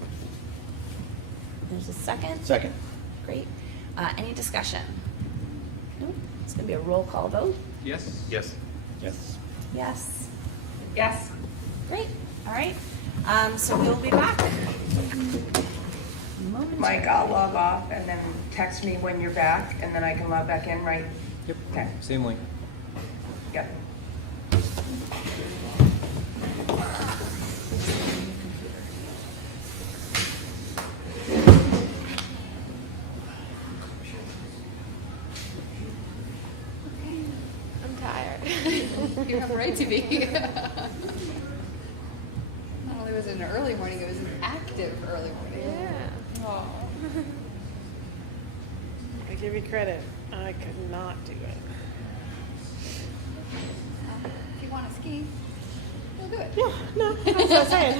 There's a second? Second. Great. Any discussion? Nope. It's gonna be a roll call vote. Yes? Yes. Yes. Yes. Yes. Great, all right. So we'll be back. Mike, I'll log off and then text me when you're back, and then I can log back in, right? Yep. Okay. Same link. Yep. I'm tired. You have a right to be. Not only was it an early morning, it was an active early morning. Yeah. Oh. I give you credit. I could not do it. If you want to ski, we'll do it. Yeah, no, that's what I'm saying.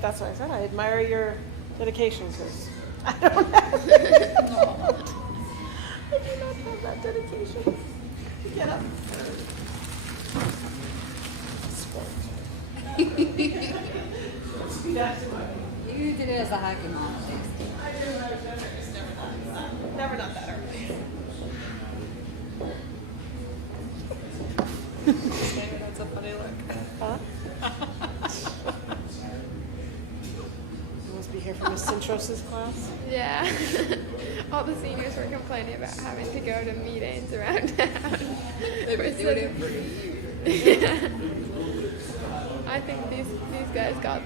That's what I said. I admire your dedication because I don't have it. I do not have that dedication. Get up. You did it as a hockey mom. Never not that early. That's a funny look. Huh? You must be here for Miss Centrosa's class. Yeah. All the seniors were complaining about having to go to meetings around town. They've been doing it for Yeah. I think these guys got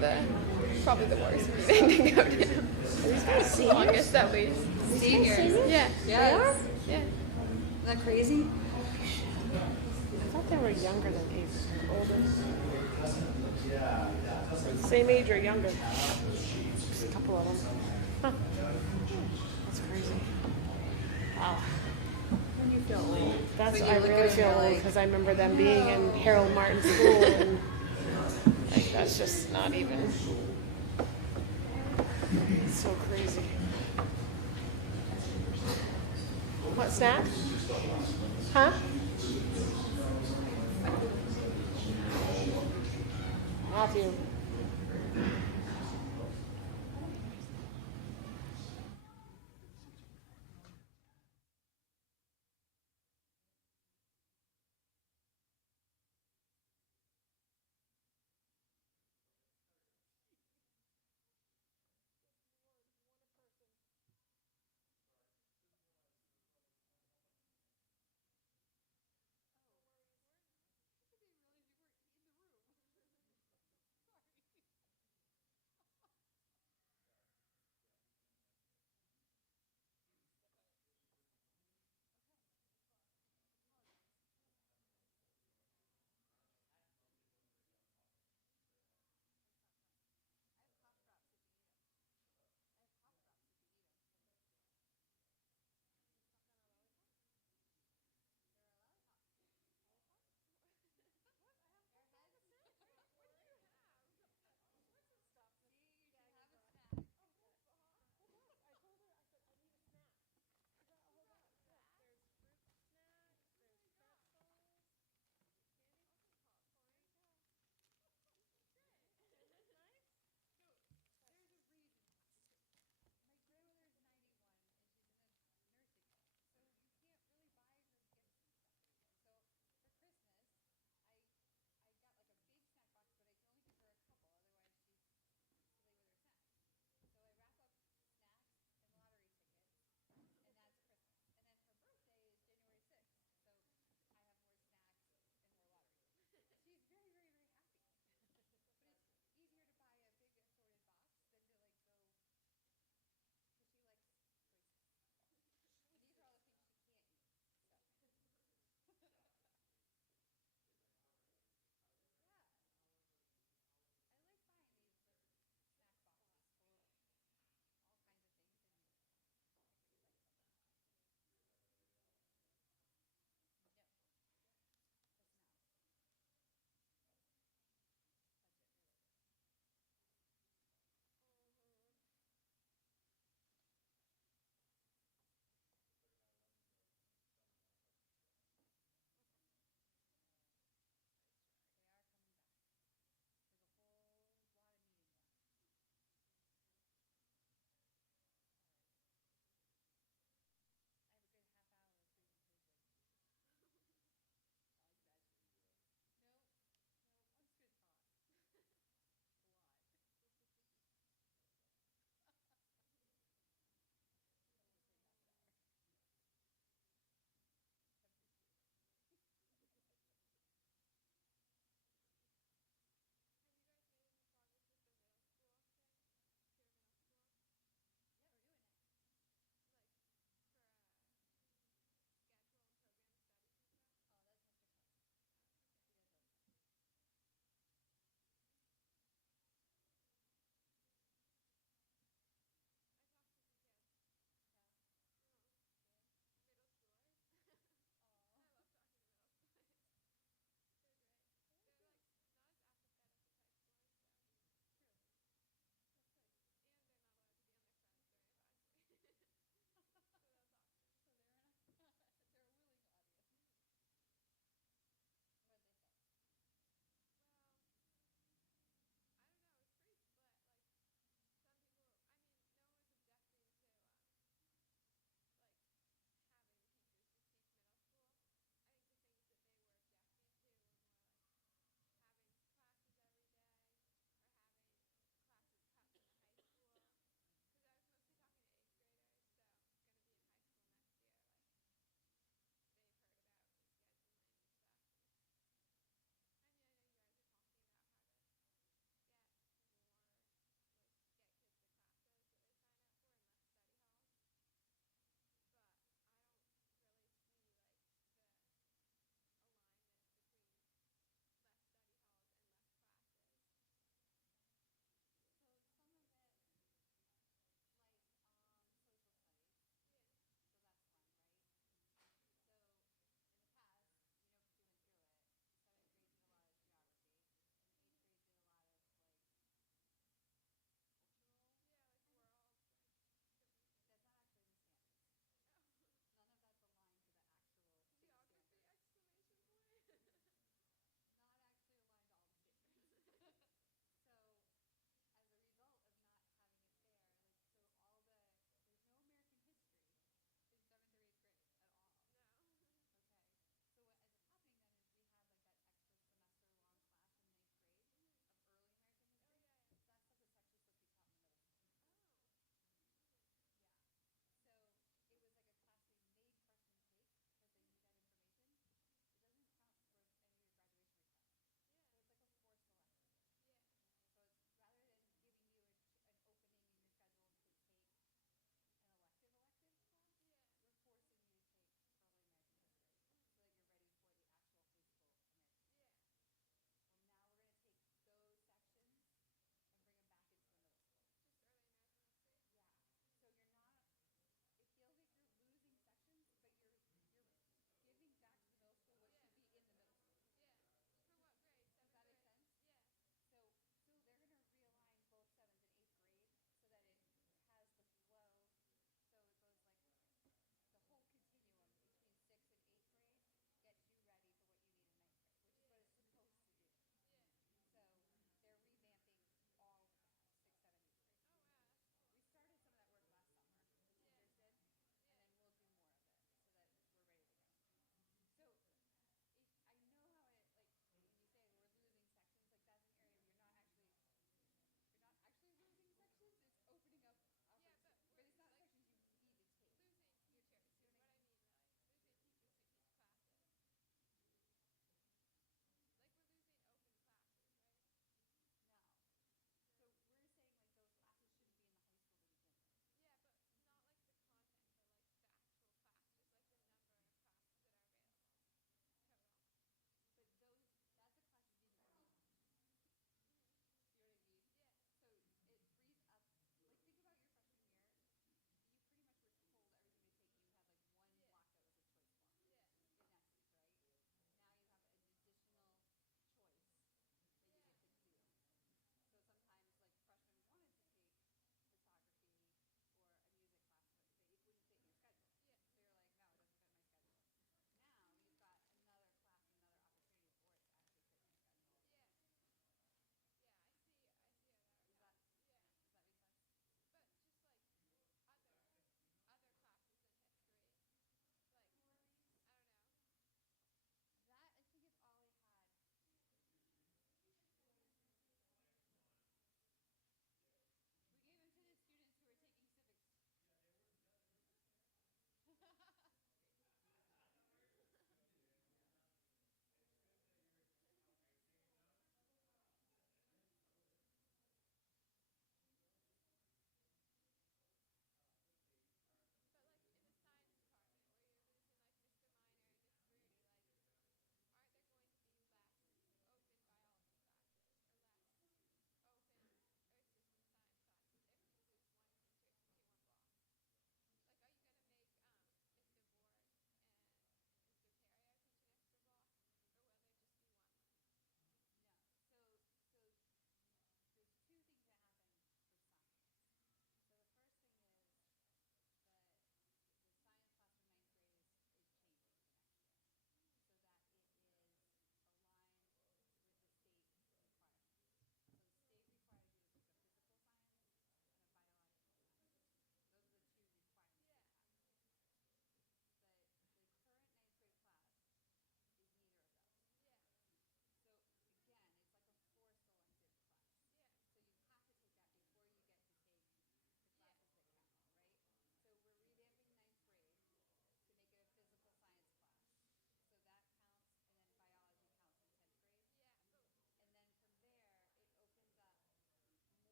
probably the worst meeting to go to. These guys seniors? Longest at least. seniors. Yeah. Yes. Yeah. Isn't that crazy? I thought they were younger than Ace, older. Same age or younger. Just a couple of them. Huh. That's crazy. Wow. When you feel old. That's When I you look really at feel them, you're old like, because I remember them being in Harold Martin School and like that's just not even. It's so crazy. What snack? Huh? Matthew.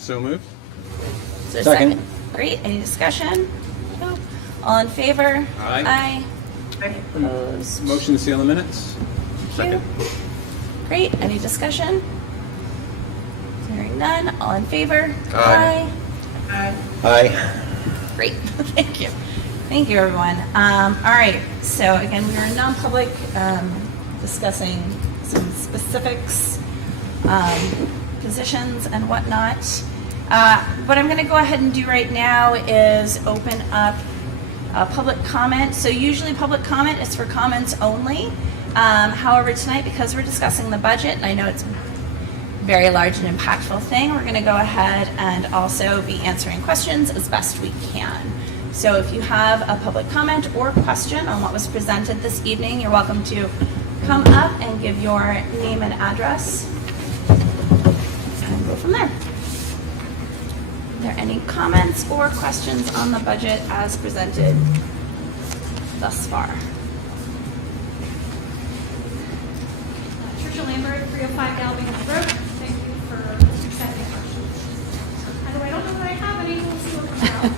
So moved. Is there a Second. second? Great. Any discussion? No. All in favor? Aye. Opposed? Motion to seal the minutes. Thank you. Great. Any discussion? Hearing none. All in favor? Aye. Aye. Great. Thank you. Thank you, everyone. All right. So again, we were in non-public discussing some specifics, positions and whatnot. What I'm going to go ahead and do right now is open up public comment. So usually public comment is for comments only. However, tonight, because we're discussing the budget, and I know it's a very large and impactful thing, we're going to go ahead and also be answering questions as best we can. So if you have a public comment or question on what was presented this evening, you're welcome to come up and give your name and address and go from there. Are there any comments or questions on the budget as presented thus far? Trisha Lambert, 305 Galvin Road. Thank you for accepting questions. Although I don't know that I have any, we'll see what comes out.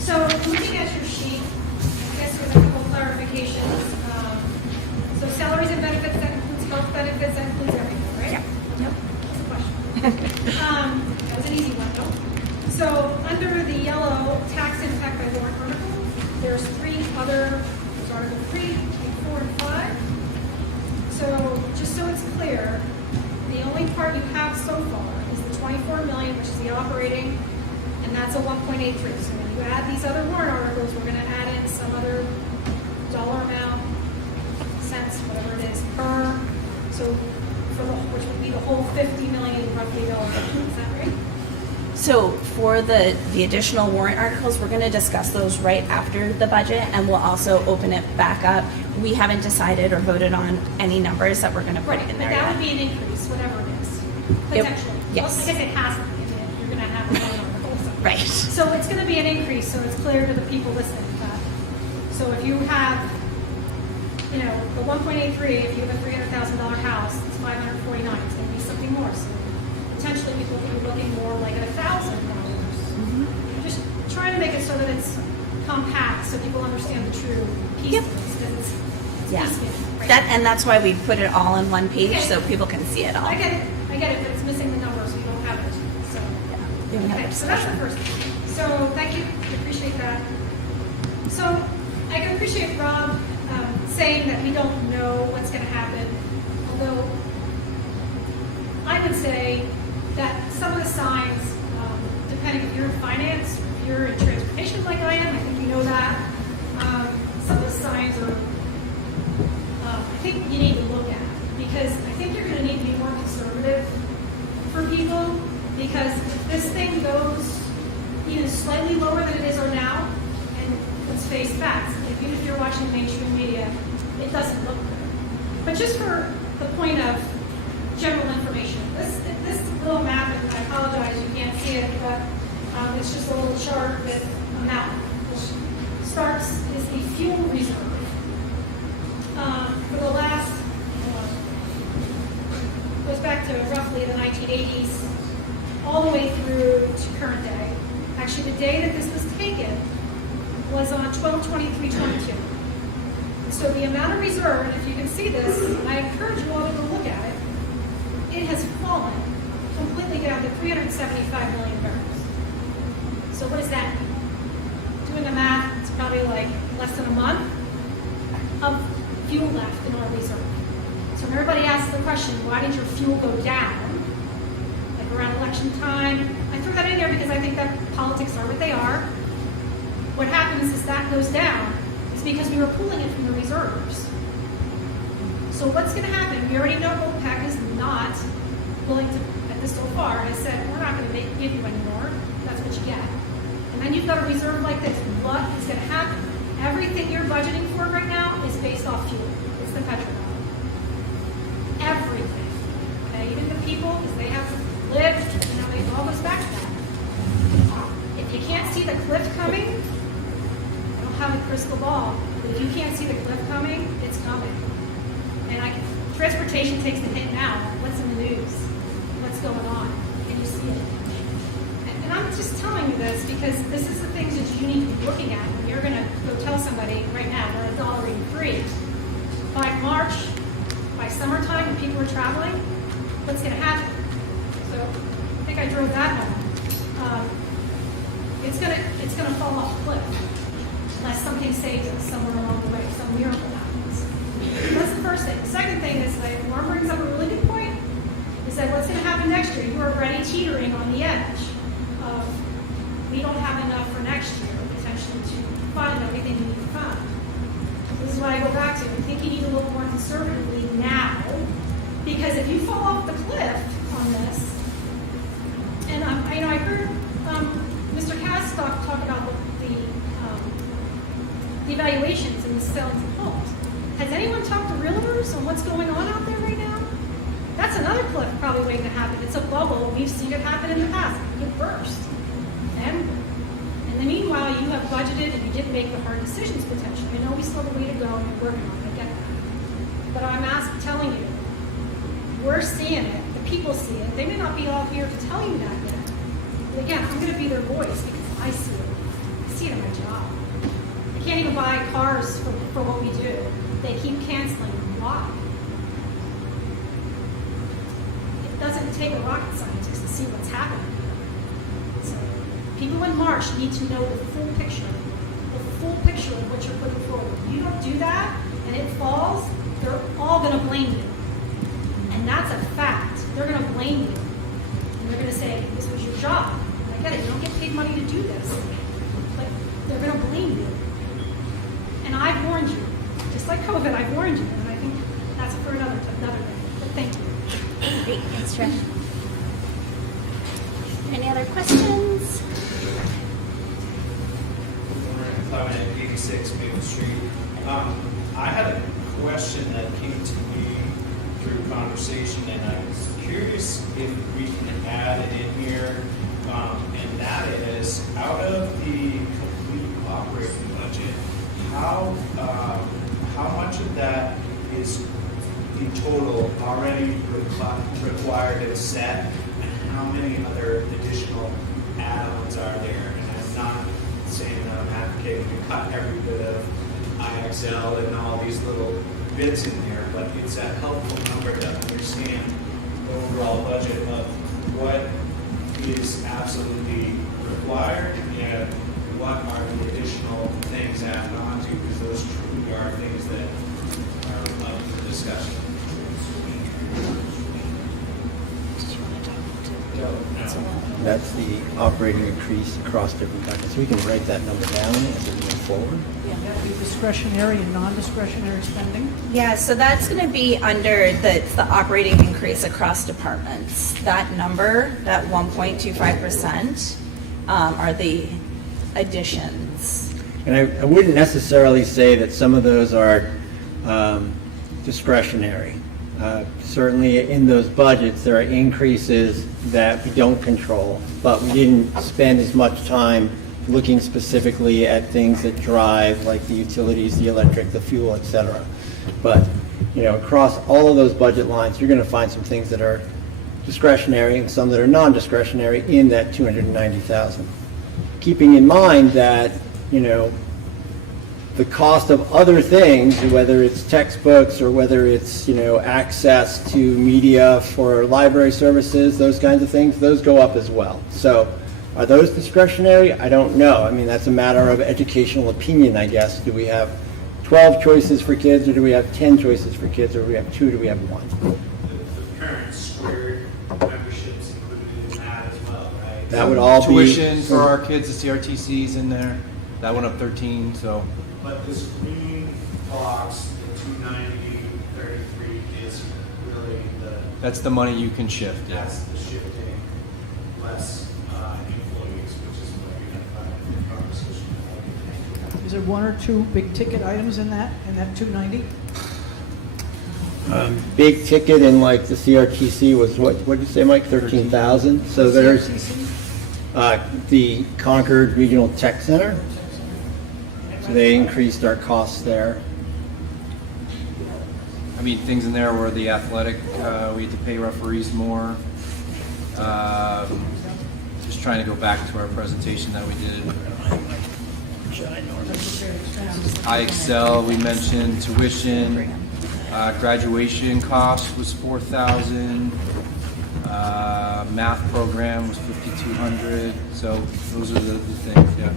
So looking at your sheet, I guess there's a couple clarifications. So salaries and benefits, that includes health benefits, that includes everything, right? Yeah. Yep. That's a question. That was an easy one, though. So under the yellow tax impact by warrant article, there's three other, there's Article 3, 4, and 5. So just so it's clear, the only part you have so far is the 24 million, which is the operating, and that's a 1.83. So when you add these other warrant articles, we're going to add in some other dollar amount, cents, whatever it is, per. So for the, which would be the whole 50 million roughly dollars. Is that right? So for the additional warrant articles, we're going to discuss those right after the budget, and we'll also open it back up. We haven't decided or voted on any numbers that we're going to put in But there that yet. would be an increase, whatever it is, It- potentially. yes. Well, I guess it hasn't been, you're going to have a warrant article. So. Right. So it's going to be an increase, so it's clear to the people listening to that. So if you have, you know, the 1.83, if you have a $300,000 house, it's 549. It's going to be something more. So potentially people will be looking more like at $1,000. Just trying to make it so that it's compact, so people understand the true pieces. Because it's Yeah. piecemeal, right? That's why we put it all in one page Okay. so people can see it all. I get it, but it's missing the numbers. We don't have it. So. We haven't had a Okay, so that's the discussion. first thing. So thank you, I appreciate that. So I can appreciate Rob saying that we don't know what's going to happen, although I would say that some of the signs, depending if you're in finance, if you're in transportation like I am, I think you know that, some of the signs are, I think you need to look at, because I think you're going to need to be more conservative for people, because if this thing goes even slightly lower than it is or now, and let's face facts, even if you're watching mainstream media, it doesn't look good. But just for the point of general information, this little map, and I apologize you can't see it, but it's just a little chart with a map, which starts is the fuel reserve. For the last, goes back to roughly the 1980s, all the way through to current day. Actually, the day that this was taken was on 12/23/22. So the amount of reserve, and if you can see this, and I encourage you all to go look at it, it has fallen completely down to 375 million barrels. So what does that mean? Doing the math, it's probably like less than a month of fuel left in our reserve. So when everybody asks the question, why did your fuel go down? Like around election time, I threw that in there because I think that politics are what they are. What happens is that goes down is because we were pulling it from the reserves. So what's going to happen? We already know OPEC is not willing to, at this so far, has said, we're not going to give you anymore. That's what you get. And then you've got a reserve like this. What is going to happen? Everything you're budgeting for right now is based off fuel. It's the petrol. Everything. Okay? Even the people, because they have lived, it all goes back to that. If you can't see the cliff coming, I don't have a crystal ball, but if you can't see the cliff coming, it's coming. And transportation takes the hit now. What's in the news? what's going on, and you see it. And I'm just telling you this because this is the things that you need to be looking at when you're gonna go tell somebody right now they're $1.83. By March, by summertime, when people are traveling, what's gonna happen? So I think I drove that home. It's gonna fall off a cliff unless something saves us somewhere along the way, some miracle happens. That's the first thing. The second thing is that Norm brings up a really good point, is that what's gonna happen next year? You are already teetering on the edge of, we don't have enough for next year, potentially, to fund everything we need to fund. This is what I go back to. I think you need to look more conservatively now, because if you fall off the cliff on this, and I heard Mr. Cass talk about the evaluations and the sales of homes. Has anyone talked to realtors on what's going on out there right now? That's another cliff probably waiting to happen. It's a bubble. We've seen it happen in the past. It could burst. And in the meanwhile, you have budgeted and you didn't make the hard decisions potentially. I know we still have a way to go and we're working on it. I get that. But I'm telling you, we're seeing it. The people see it. They may not be all here to tell you that yet. But again, I'm going to be their voice because I see it. I see it in my job. I can't even buy cars for what we do. They keep canceling. Why? It doesn't take a rocket scientist to see what's happening. So people in March need to know the full picture of what you're putting forward. If you don't do that and it falls, they're all going to blame you. And that's a fact. They're going to blame you. And they're going to say, this was your job. And I get it, you don't get paid money to do this. But they're going to blame you. And I've warned you. Just like COVID, I've warned you. And I think that's for another day. But thank you. Great, thanks, Trish. Any other questions? Clement at 86 Maple Street. I had a question that came to me through conversation, and I was curious if we can add it in here, and that is, out of the complete operating budget, how much of that is in total already required and set, and how many other additional add-ons are there? And I'm not saying that I'm advocating to cut every bit of IXL and all these little bits in there, but it's a helpful number to understand the overall budget of what is absolutely required and what are the additional things added on to, because those truly are things that are up for discussion. That's the operating increase across different buckets. We can write that number down as we move forward. That would be discretionary and non-discretionary spending. Yeah, so that's going to be under the operating increase across departments. That number, that 1.25%, are the additions. And I wouldn't necessarily say that some of those are discretionary. Certainly in those budgets, there are increases that we don't control, but we didn't spend as much time looking specifically at things that drive, like the utilities, the electric, the fuel, et cetera. But, across all of those budget lines, you're going to find some things that are discretionary and some that are non-discretionary in that $290,000. Keeping in mind that, the cost of other things, whether it's textbooks or whether it's, access to media for library services, those kinds of things, those go up as well. So are those discretionary? I don't know. I mean, that's a matter of educational opinion, I guess. Do we have 12 choices for kids, or do we have 10 choices for kids, or do we have 2, do we have 1? The parent squared memberships included in that as well, right? That would all be Tuition for our kids, the CRTC's in there. That went up 13, so. But this green box, the 290.33 is really That's the money you can shift, yeah. that's the shifting less employees, which is what we had in the conversation. Is there 1 or 2 big ticket items in that 290? big ticket in like the CRTC was what did you say, Mike? 13,000. So there's the Concord Regional Tech Center. So they increased our costs there. I mean, things in there were the athletic, we had to pay referees more. Just trying to go back to our presentation that we did. IXL, we mentioned tuition, graduation cost was $4,000, math program was $5,200. So those are the things, yeah.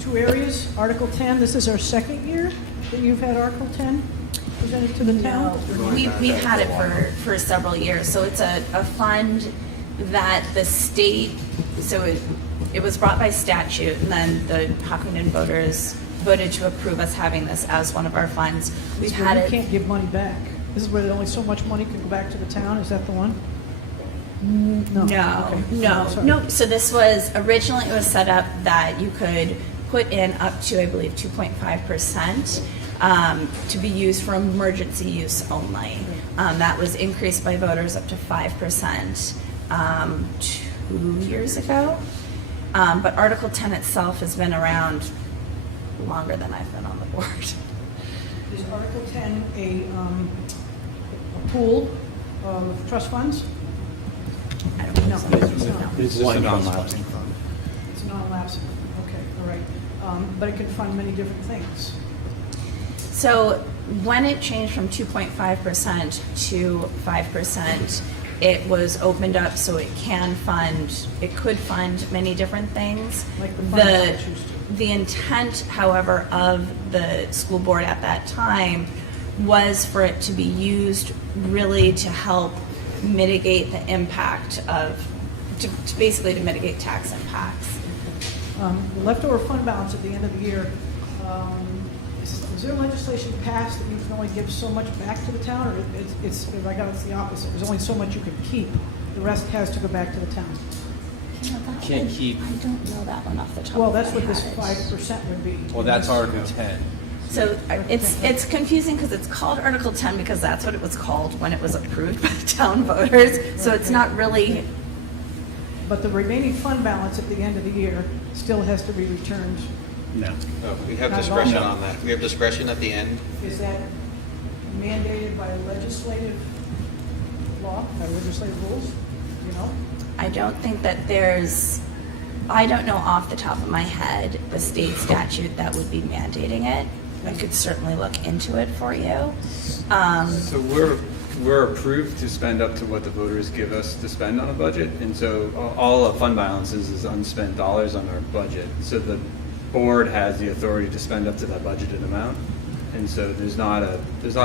2 areas, Article 10, this is our second year that you've had Article 10 presented to the town? We've had it for several years. So it's a fund that the state, so it was brought by statute, and then the Hopkinton voters voted to approve us having this as one of our funds. We've This is had where it. you can't give money back. This is where only so much money can go back to the town, is that the one? No. Okay. Sorry. No. So this was, originally it was set up that you could put in up to, I believe, 2.5% to be used for emergency use only. That was increased by voters up to 5% 2 years ago. But Article 10 itself has been around longer than I've been on the board. Is Article 10 a pool of trust funds? I don't know. It's just a non-lapsing fund. It's non-lapsing, okay, all right. But it can fund many different things. So when it changed from 2.5% to 5%, it was opened up so it could fund many different things. Like the fund balance used to. The intent, however, of the school board at that time was for it to be used really to help mitigate the impact to basically to mitigate tax impacts. The leftover fund balance at the end of the year, is there legislation passed that you can only give so much back to the town, or it's the opposite? There's only so much you can keep. The rest has to go back to the town. Can't keep. I don't know that one off the top. Well, of my that's what this head. 5% would be. Well, that's Article 10. So it's confusing because it's called Article 10 because that's what it was called when it was approved by the town voters. So it's not really. But the remaining fund balance at the end of the year still has to be returned. No. We have Not at discretion all. on that. We have discretion at the end. Is that mandated by legislative law, by legislative rules? You know? I don't think that I don't know off the top of my head the state statute that would be mandating it. I could certainly look into it for you. So we're approved to spend up to what the voters give us to spend on a budget, and so all of fund balances is unspent dollars on our budget. So the board has the authority to spend up to that budgeted amount, and so there's not a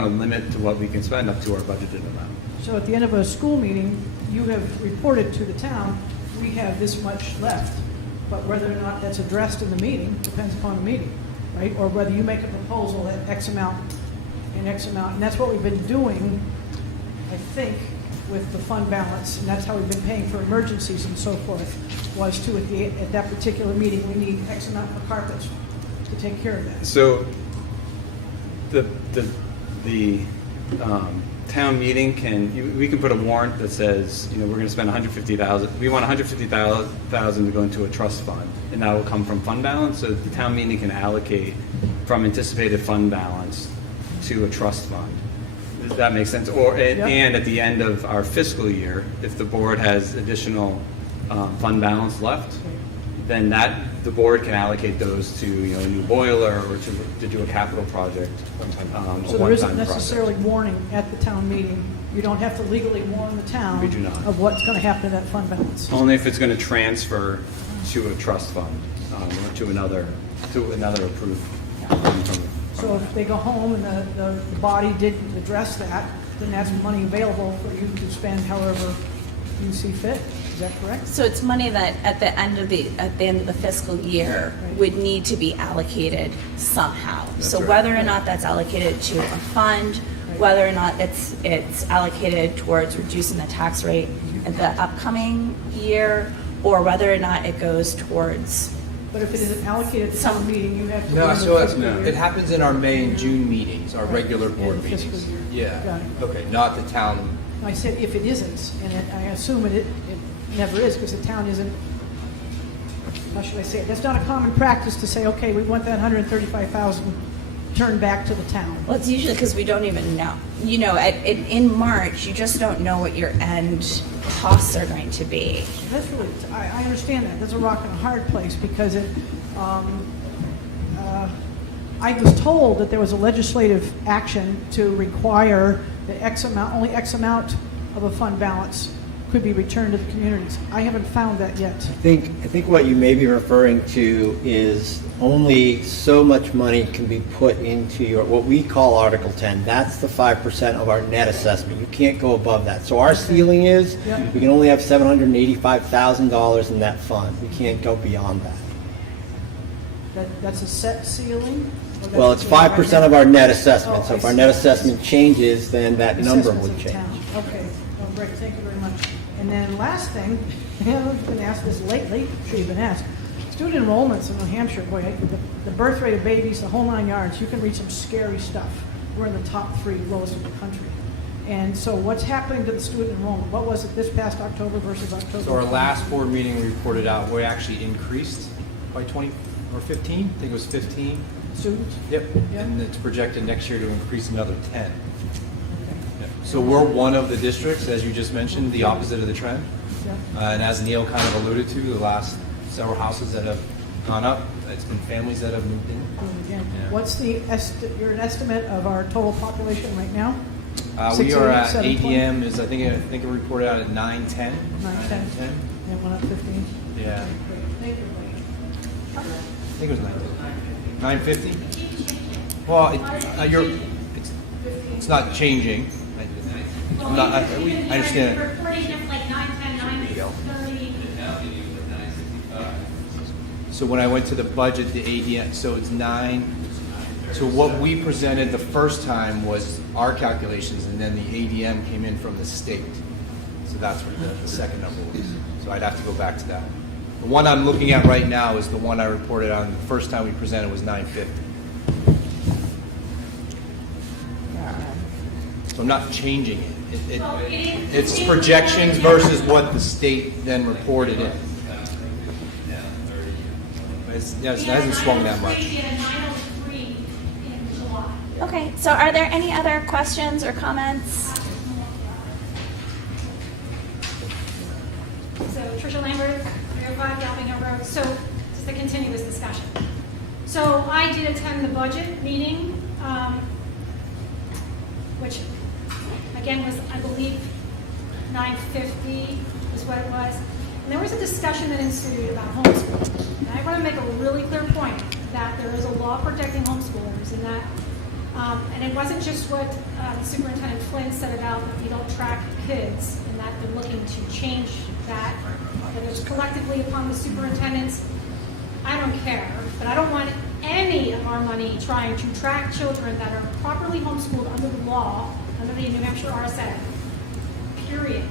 limit to what we can spend up to our budgeted amount. So at the end of a school meeting, you have reported to the town, we have this much left. But whether or not that's addressed in the meeting depends upon the meeting, right? Or whether you make a proposal at X amount and X amount. And that's what we've been doing, I think, with the fund balance. And that's how we've been paying for emergencies and so forth, was to, at that particular meeting, we need X amount for carpets to take care of that. So the town meeting we can put a warrant that says, we're going to spend $150,000. We want $150,000 to go into a trust fund, and that will come from fund balance. So the town meeting can allocate from anticipated fund balance to a trust fund. Does that make sense? And at the end of our fiscal year, if the board has additional fund balance left, then the board can allocate those to a new boiler or to do a capital project. So there isn't necessarily warning at the town meeting. You don't have to legally warn the town We do not. of what's going to happen to that fund balance. Only if it's going to transfer to a trust fund or to another approved fund. So if they go home and the body didn't address that, then that's money available for you to spend however you see fit. Is that correct? So it's money that at the end of the fiscal year would need to be allocated somehow. So whether or not that's allocated to a fund, whether or not it's allocated towards reducing the tax rate in the upcoming year, or whether or not it goes towards. But if it isn't allocated at some meeting, you have to. No, wait so the fiscal year. it happens in our May and June meetings, our regular board And fiscal meetings. year. Yeah. Got it. Okay, not the town. I said if it isn't, and I assume it never is, because the town isn't, how should I say it? That's not a common practice to say, okay, we want that $135,000 returned back to the town. Well, it's usually because we don't even know. You know, in March, you just don't know what your end costs are going to be. That's really, I understand that. That's a rock and a hard place because I was told that there was a legislative action to require that only X amount of a fund balance could be returned to the communities. I haven't found that yet. I think what you may be referring to is only so much money can be put into your, what we call Article 10. That's the 5% of our net assessment. You can't go above that. So our ceiling is, we can only have $785,000 in that fund. We can't go beyond that. That's a set ceiling? Well, it's 5% of our net assessment. So if our net assessment changes, then that number would change. Okay, well, great, thank you very much. And then last thing, I've been asked this lately, should have been asked. Student enrollments in New Hampshire, boy, the birth rate of babies, the whole 9 yards, you can read some scary stuff. We're in the top 3 lowest in the country. And so what's happening to the student enrollment? What was it this past October versus October? So our last board meeting we reported out, we actually increased by 20 or 15. I think it was 15. Students? Yep. And it's projected next year to increase another 10. Yep. So we're one of the districts, as you just mentioned, the opposite of the trend. And as Neil kind of alluded to, the last several houses that have gone up, it's been families that have moved in. Yeah. What's your estimate of our total population right now? We are at ADM is I think it reported out at 910. 910. And went up 15. Yeah. Thank you. I think it was 950. Well, it's not changing. I understand it. So when I went to the budget, the ADM, so it's 9. So what we presented the first time was our calculations, and then the ADM came in from the state. So that's what the second number was. So I'd have to go back to that. The one I'm looking at right now is the one I reported on the first time we presented was 950. So I'm not changing it. It's projections versus what the state then reported in. It hasn't swung that much. Okay, so are there any other questions or comments? So Tricia Lambert, 305 Galvin Road. So just a continuous discussion. So I did attend the budget meeting, which again was, I believe, 950 is what it was. And there was a discussion that ensued about homeschooling. And I want to make a really clear point that there is a law protecting homeschoolers, and that, and it wasn't just what Superintendent Flynn said about that we don't track kids, and that they're looking to change that. That it's collectively upon the superintendents. I don't care, but I don't want any of our money trying to track children that are properly homeschooled under the law, under the New Hampshire RSA. Period.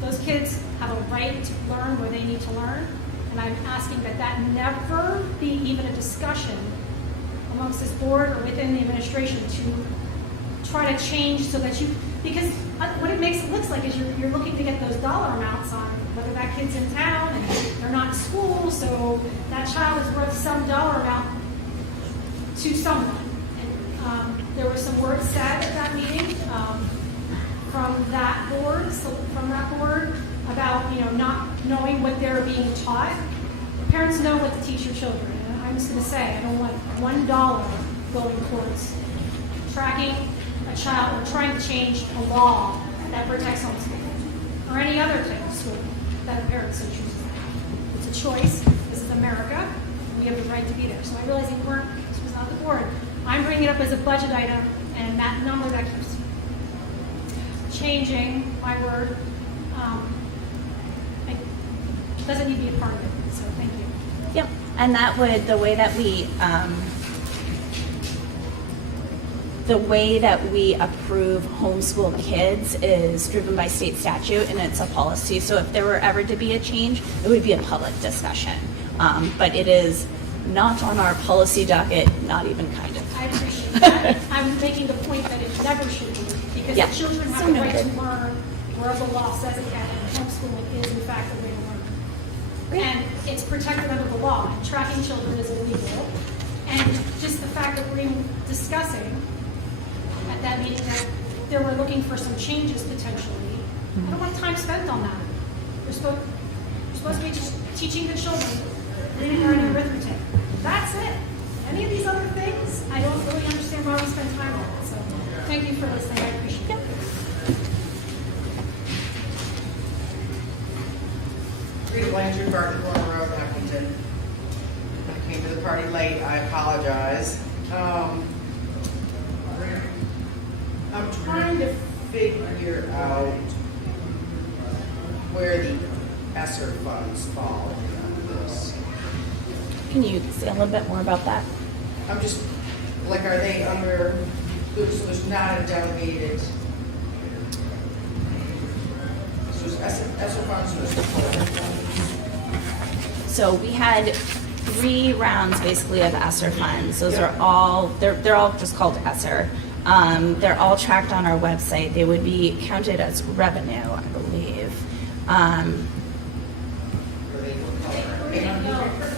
Those kids have a right to learn where they need to learn, and I'm asking that that never be even a discussion amongst this board or within the administration to try to change so that you, because what it makes it looks like is you're looking to get those dollar amounts on whether that kid's in town and they're not in school, so that child is worth some dollar amount to someone. And there were some words said at that meeting from that board, about not knowing what they're being taught. Parents know what to teach your children. And I'm just going to say, I don't want $1 going towards tracking a child or trying to change a law that protects homeschooling or any other type of school that a parent so chooses. It's a choice. This is America. And we have the right to be there. So I realize this was not the board. I'm bringing it up as a budget item, and that number that keeps changing, my word, doesn't need to be a part of it. So thank you. Yep, and that would, the way that we approve homeschool kids is driven by state statute, and it's a policy. So if there were ever to be a change, it would be a public discussion. But it is not on our policy docket, not even kind of. I appreciate that. I'm making the point that it never should be, because Yeah. children have So a right noted. to learn wherever the law says it can, and homeschooling is in fact a way to learn. And it's protected under the law, and tracking children is illegal. And just the fact that we're even discussing at that meeting that they were looking for some changes potentially, I don't want time spent on that. We're supposed to be just teaching the children reading, writing, arithmetic. That's it. Any of these other things, I don't really understand why we spend time on it. So thank you for listening. I appreciate it. Rita Blanchard, Barton Corner Road, Hopkinton. I came to the party late, I apologize. I'm trying to figure out where the ESSER funds fall in this. Can you say a little bit more about that? I'm just, like, are they under, there's not a delegated, so there's ESSER funds, and there's COVID funds. So we had 3 rounds basically of ESSER funds. Those are all, they're all just called ESSER. They're all tracked on our website. They would be counted as revenue, I believe.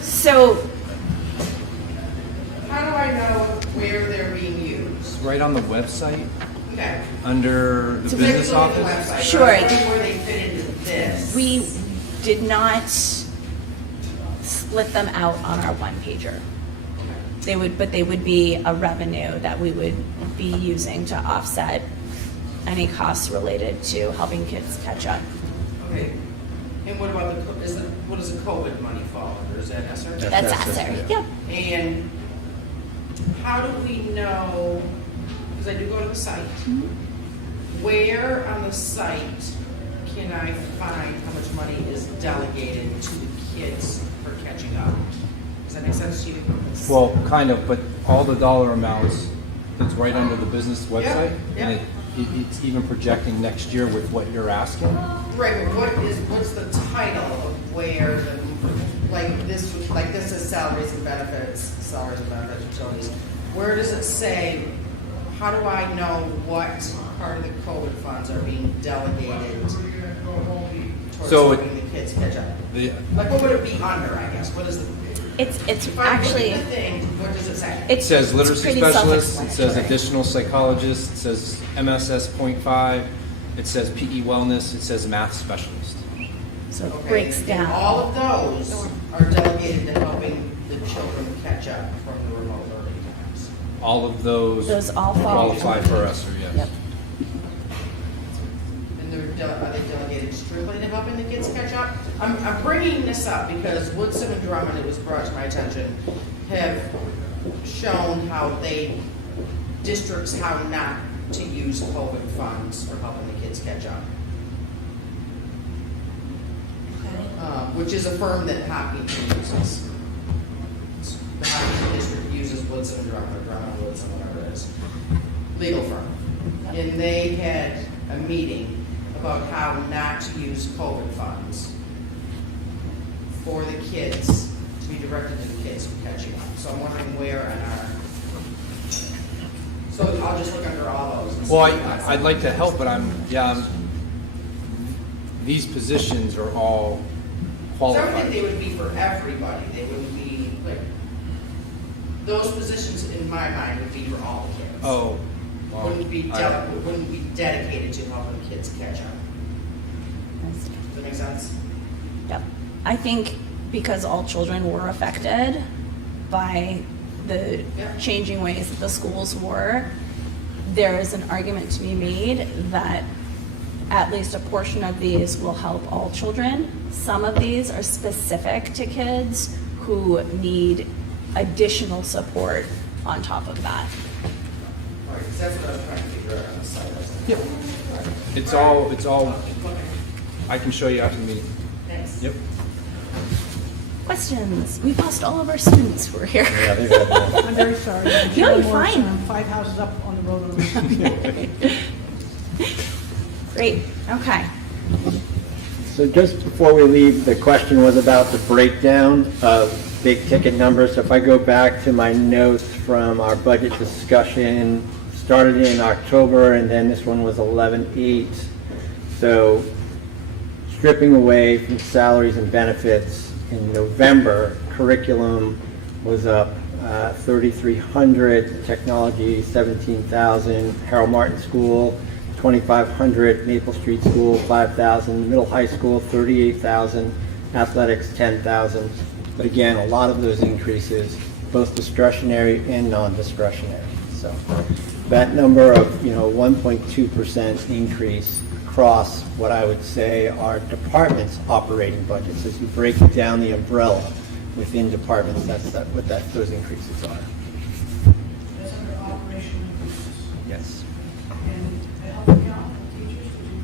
So How do I know where they're being used? It's right on the website, Okay. under the So business take a look at the office. website, Sure. but I'm wondering where they fit into this. we did not split them out on our one pager. But they would be a revenue that we would be using to offset any costs related to helping kids catch up. Okay. And what about what does the COVID money fall under? Is that ESSER? That's ESSER, yeah. And how do we know, because I do go to the site, where on the site can I find how much money is delegated to the kids for catching up? Does that make sense to you? Well, kind of, but all the dollar amounts, it's right under the business website. yeah. And it's even projecting next year with what you're asking. Right, but what's the title of where this is salaries and benefits, utilities. Where does it say, how do I know what part of the COVID funds are being delegated towards So helping the kids catch up? Like, what would it be under, I guess? What is the? It's If I look actually, at the thing, what does it say? It says literacy pretty specialist, it says self-explanatory. additional psychologist, it says MSS .5, it says PE wellness, it says math specialist. so it Okay, breaks and down. all of those are delegated to helping the children catch up from the remote learning times. All of those all fall qualify for ESSER, yes. Yep. And are they delegated strictly to helping the kids catch up? I'm bringing this up because Woodson and Drummond, it was brought to my attention, have shown how districts how not to use COVID funds for helping the kids catch up. Which is a firm that Hopkinton uses. The Hopkinton district uses Woodson and Drummond, or Drummond, Woodson, whatever it is. Legal firm. And they had a meeting about how not to use COVID funds for the kids, to be directed to the kids who are catching up. So I'm wondering where on our, so I'll just look under all those. and see Well, what that's I'd like to help, but these positions are all So I would think qualified. they would be for everybody. They wouldn't be, like, those positions in my mind would be for all the kids. Oh, well, Wouldn't be dedicated to helping kids catch up. Does that make sense? Yep. I think because all children were affected by the changing ways that the schools were, there is an argument to be made that at least a portion of these will help all children. Some of these are specific to kids who need additional support on top of that. All right, 'cause that's what I was trying to figure out on the site. I was like, Yep. It's all, I can show you after the meeting. Thanks. Yep. Questions? We've lost all of our students who are here. Yeah, they've got I'm very sorry. No, you're Works, fine. I'm 5 houses up on the road on this. Great, okay. So just before we leave, the question was about the breakdown of big ticket numbers. So if I go back to my notes from our budget discussion, started in October, and then this one was 11/8. So stripping away from salaries and benefits in November, curriculum was up 3,300, technology, 17,000, Harold Martin School, 2,500, Maple Street School, 5,000, middle high school, 38,000, athletics, 10,000. But again, a lot of those increases, both discretionary and non-discretionary. So that number of 1.2% increase across what I would say are departments' operating budgets. As you break down the umbrella within departments, what those increases are. That's under operational increases. Yes. And the health account, teachers, did you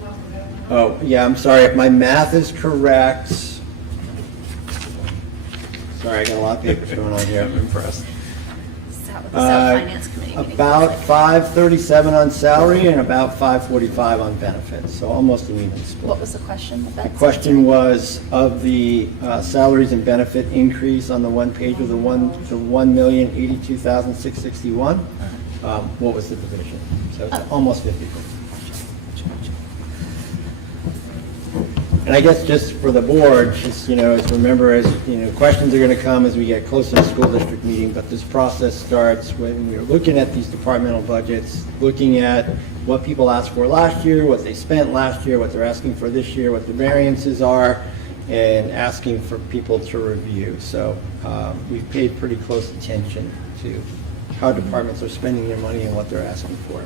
come up with that number? Oh, yeah, I'm sorry. If my math is correct. Sorry, I got a lot of papers going on here. I'm impressed. Finance committee meeting. About 537 on salary and about 545 on benefits, so almost an even split. What was the question? The question was, of the salaries and benefit increase on the one page of the 1,082,661, what was the division? So it's almost 50. And I guess just for the board, just, as remember, questions are going to come as we get closer to the school district meeting, but this process starts when we're looking at these departmental budgets, looking at what people asked for last year, what they spent last year, what they're asking for this year, what the variances are, and asking for people to review. So we've paid pretty close attention to how departments are spending their money and what they're asking for.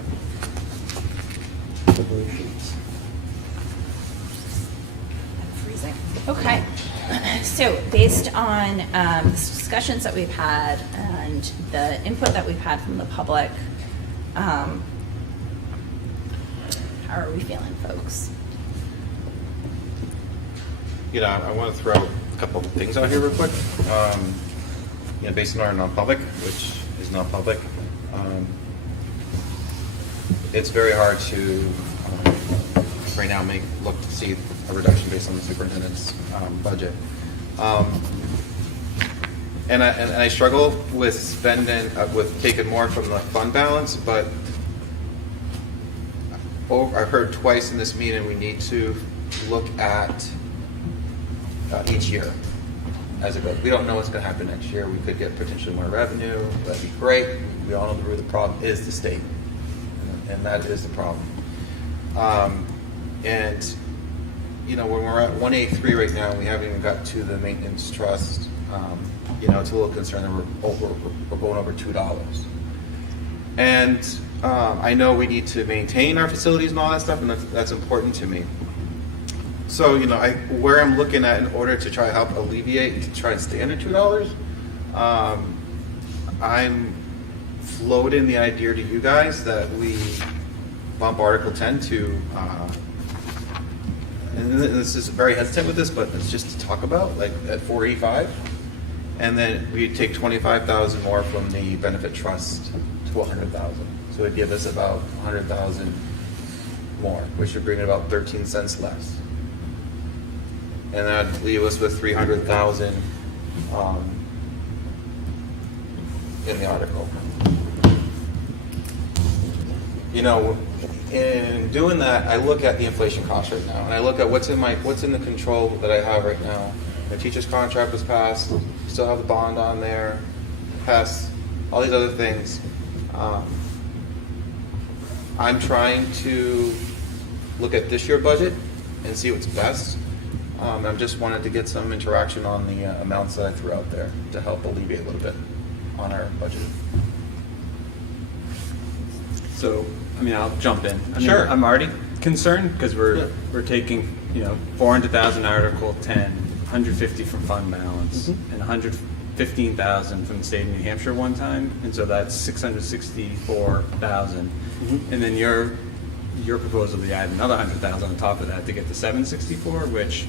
The blue sheets. Okay, so based on the discussions that we've had and the input that we've had from the public, how are we feeling, folks? I want to throw a couple of things out here real quick. Based on our non-public, which is non-public, it's very hard to right now look to see a reduction based on the superintendent's budget. And I struggle with spending, with taking more from the fund balance, but I've heard twice in this meeting we need to look at each year as it goes. We don't know what's going to happen next year. We could get potentially more revenue. That'd be great. We all know the root of the problem is the state, and that is the problem. When we're at 183 right now, we haven't even got to the maintenance trust. It's a little concerning. We're going over $2. And I know we need to maintain our facilities and all that stuff, and that's important to me. So, where I'm looking at in order to try to help alleviate and to try and stay under $2, I'm floating the idea to you guys that we bump Article 10 to, and this is very hesitant with this, but it's just to talk about, like at 485, and then we take 25,000 more from the benefit trust to 100,000. So it'd give us about 100,000 more, which would bring it about 13 cents less. And that'd leave us with 300,000 in the article. In doing that, I look at the inflation cost right now, and I look at what's in the control that I have right now. The teacher's contract was passed, still have the bond on there, passed all these other things. I'm trying to look at this year's budget and see what's best. I just wanted to get some interaction on the amounts that I threw out there to help alleviate a little bit on our budget. So, I'll jump in. Sure. I'm already concerned because we're taking, 400,000 Article 10, 150 from fund balance, and 115,000 from the state of New Hampshire one time, and so that's 664,000. And then your proposal to add another 100,000 on top of that to get to 764, which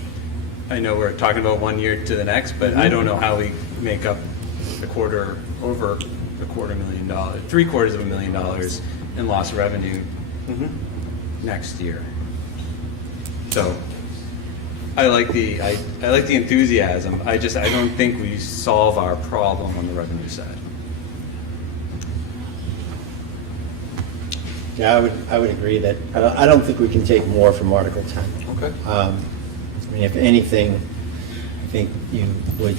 I know we're talking about 1 year to the next, but I don't know how we make up over $250,000, $750,000 in lost revenue next year. So I like the enthusiasm. I don't think we solve our problem on the revenue side. Yeah, I would agree that I don't think we can take more from Article 10. Okay. If anything, I think you would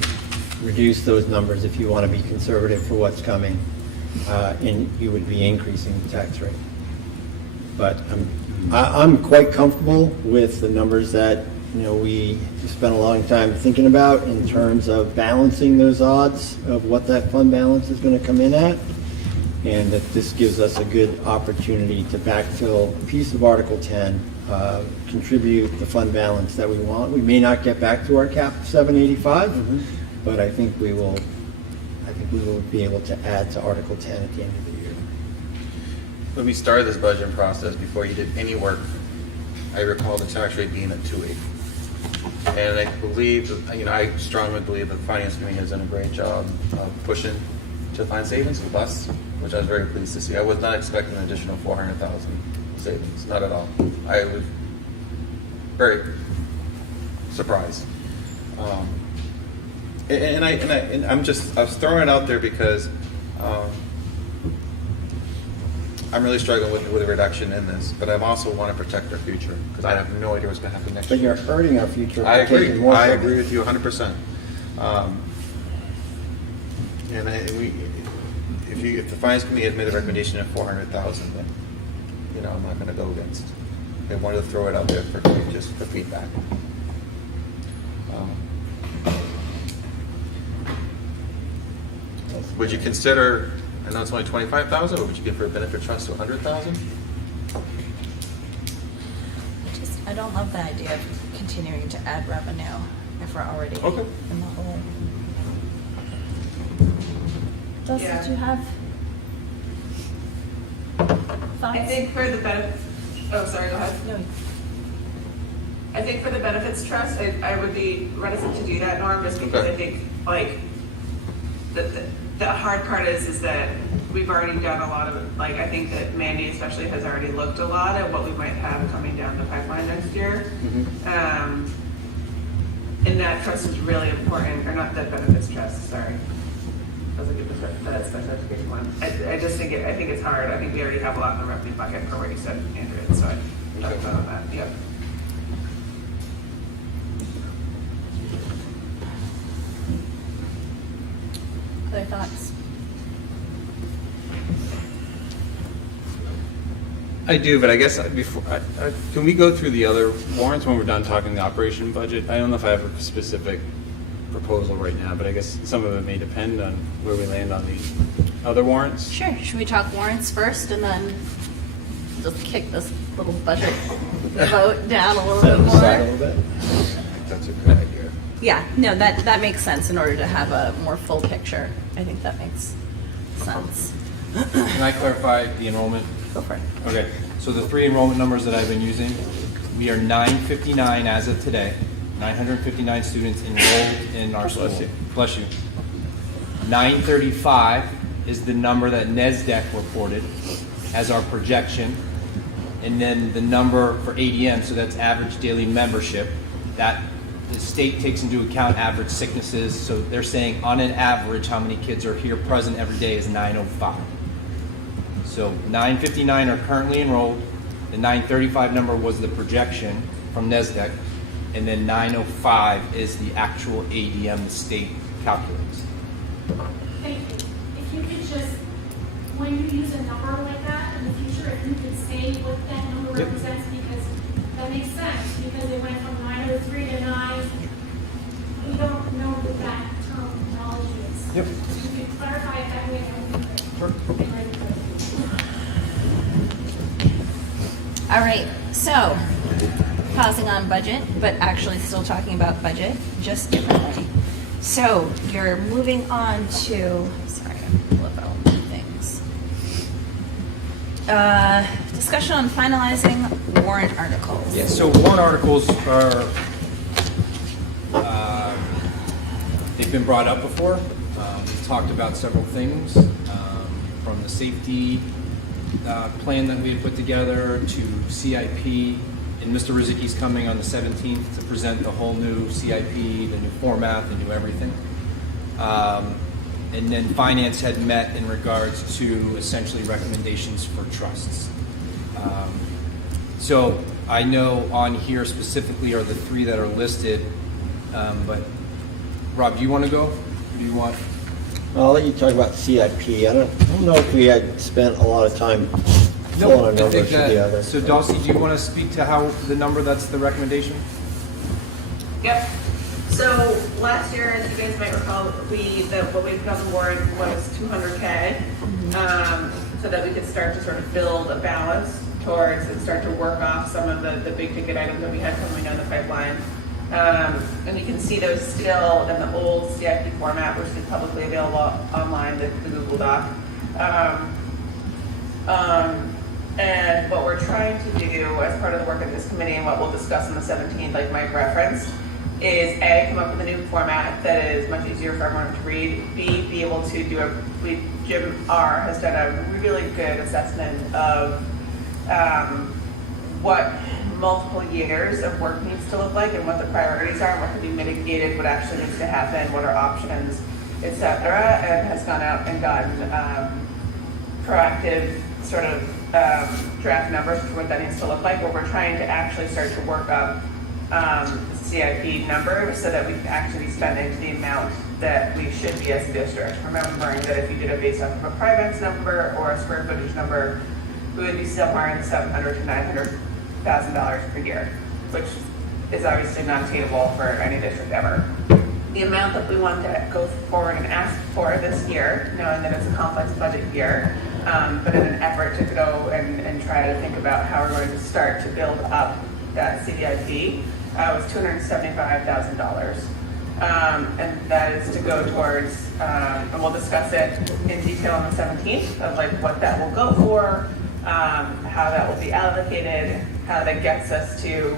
reduce those numbers if you want to be conservative for what's coming, and you would be increasing the tax rate. But I'm quite comfortable with the numbers that, we spent a long time thinking about in terms of balancing those odds of what that fund balance is going to come in at, and that this gives us a good opportunity to backfill a piece of Article 10, contribute the fund balance that we want. We may not get back to our cap of 785, but I think we will be able to add to Article 10 at the end of the year. When we started this budgeting process, before you did any work, I recall the tax rate being at 2.8. And I believe, I strongly believe that the Finance Committee has done a great job of pushing to find savings with us, which I was very pleased to see. I was not expecting an additional 400,000 savings, not at all. I was very surprised. I was throwing it out there because I'm really struggling with a reduction in this, but I also want to protect our future because I have no idea what's going to happen next year. But you're hurting our future. I agree. taking more I from agree it. with you 100%. If the Finance Committee has made a recommendation of 400,000, then I'm not going to go against. I wanted to throw it out there for just for feedback. Would you consider? I know it's only 25,000, but would you give for a benefit trust to 100,000? I don't love the idea of continuing to add revenue if we're already in the hole. Did you have thoughts? I think for the benefit, oh, sorry, go ahead. No. I think for the benefits trust, I would be reticent to do that, Norm, just because I think, the hard part is that we've already done a lot of, I think that Mandy especially has already looked a lot at what we might have coming down the pipeline next year. And that trust is really important, or not that benefits trust, sorry. I was looking at the special education one. I just think I think it's hard. I think we already have a lot in the revenue bucket for what you said, Andrew, so I talked about that, yep. Other thoughts? I do, but I guess before, can we go through the other warrants when we're done talking the operation budget? I don't know if I have a specific proposal right now, but I guess some of it may depend on where we land on the other warrants. Sure. Should we talk warrants first and then just kick this little budget vote down a little bit more? Aside a little bit. That's a good idea. Yeah, no, that makes sense in order to have a more full picture. I think that makes sense. Can I clarify the enrollment? Go for it. Okay, so the three enrollment numbers that I've been using, we are 959 as of today, 959 students enrolled in our school. Bless you. Bless you. 935 is the number that NESDEC reported as our projection, and then the number for ADM, so that's average daily membership, that the state takes into account average sicknesses, so they're saying on an average how many kids are here present every day is 905. So 959 are currently enrolled, the 935 number was the projection from NESDEC, and then 905 is the actual ADM the state calculates. Thank you. If you could just, when you use a number like that in the future, if you could say what that number represents, because that makes sense, because it went from 903 to 9. We don't know what that terminology is. Yep. So you could clarify it that way. Sure. All right, so pausing on budget, but actually still talking about budget, just differently. So you're moving on to, sorry, I'm pull up all the things. Discussion on finalizing warrant articles. Yeah, so warrant articles are, they've been brought up before. We've talked about several things, from the safety plan that we had put together to CIP, and Mr. Rizicki's coming on the 17th to present the whole new CIP, the new format, the new everything. And then finance had met in regards to essentially recommendations for trusts. So I know on here specifically are the three that are listed, but Rob, do you want to go? do you want? I'll let you talk about CIP. I don't know if we had spent a lot of time pulling a number to the other. So Dulcie, do you want to speak to how the number that's the recommendation? Yep. So last year, as you guys might recall, what we put on the warrant was 200K, so that we could start to sort of build a balance towards and start to work off some of the big ticket items that we had coming down the pipeline. And you can see those still in the old CIP format, which is publicly available online, the Google Doc. And what we're trying to do as part of the work of this committee and what we'll discuss on the 17th, like Mike referenced, is A, come up with a new format that is much easier for everyone to read, B, be able to do Jim R. has done a really good assessment of what multiple years of work needs to look like and what the priorities are and what can be mitigated, what actually needs to happen, what are options, etc., and has gone out and gotten proactive sort of draft numbers for what that needs to look like, where we're trying to actually start to work up CIP number so that we can actually be spending to the amount that we should be as a district. Remembering that if you did it based off of a private number or a square footage number, we would be somewhere in the $700,000 to $900,000 per year, which is obviously not attainable for any district ever. The amount that we want to go forward and ask for this year, knowing that it's a complex budget year, but in an effort to go and try to think about how we're going to start to build up that CIP, was $275,000. And that is to go towards, and we'll discuss it in detail on the 17th, of like what that will go for, how that will be allocated, how that gets us to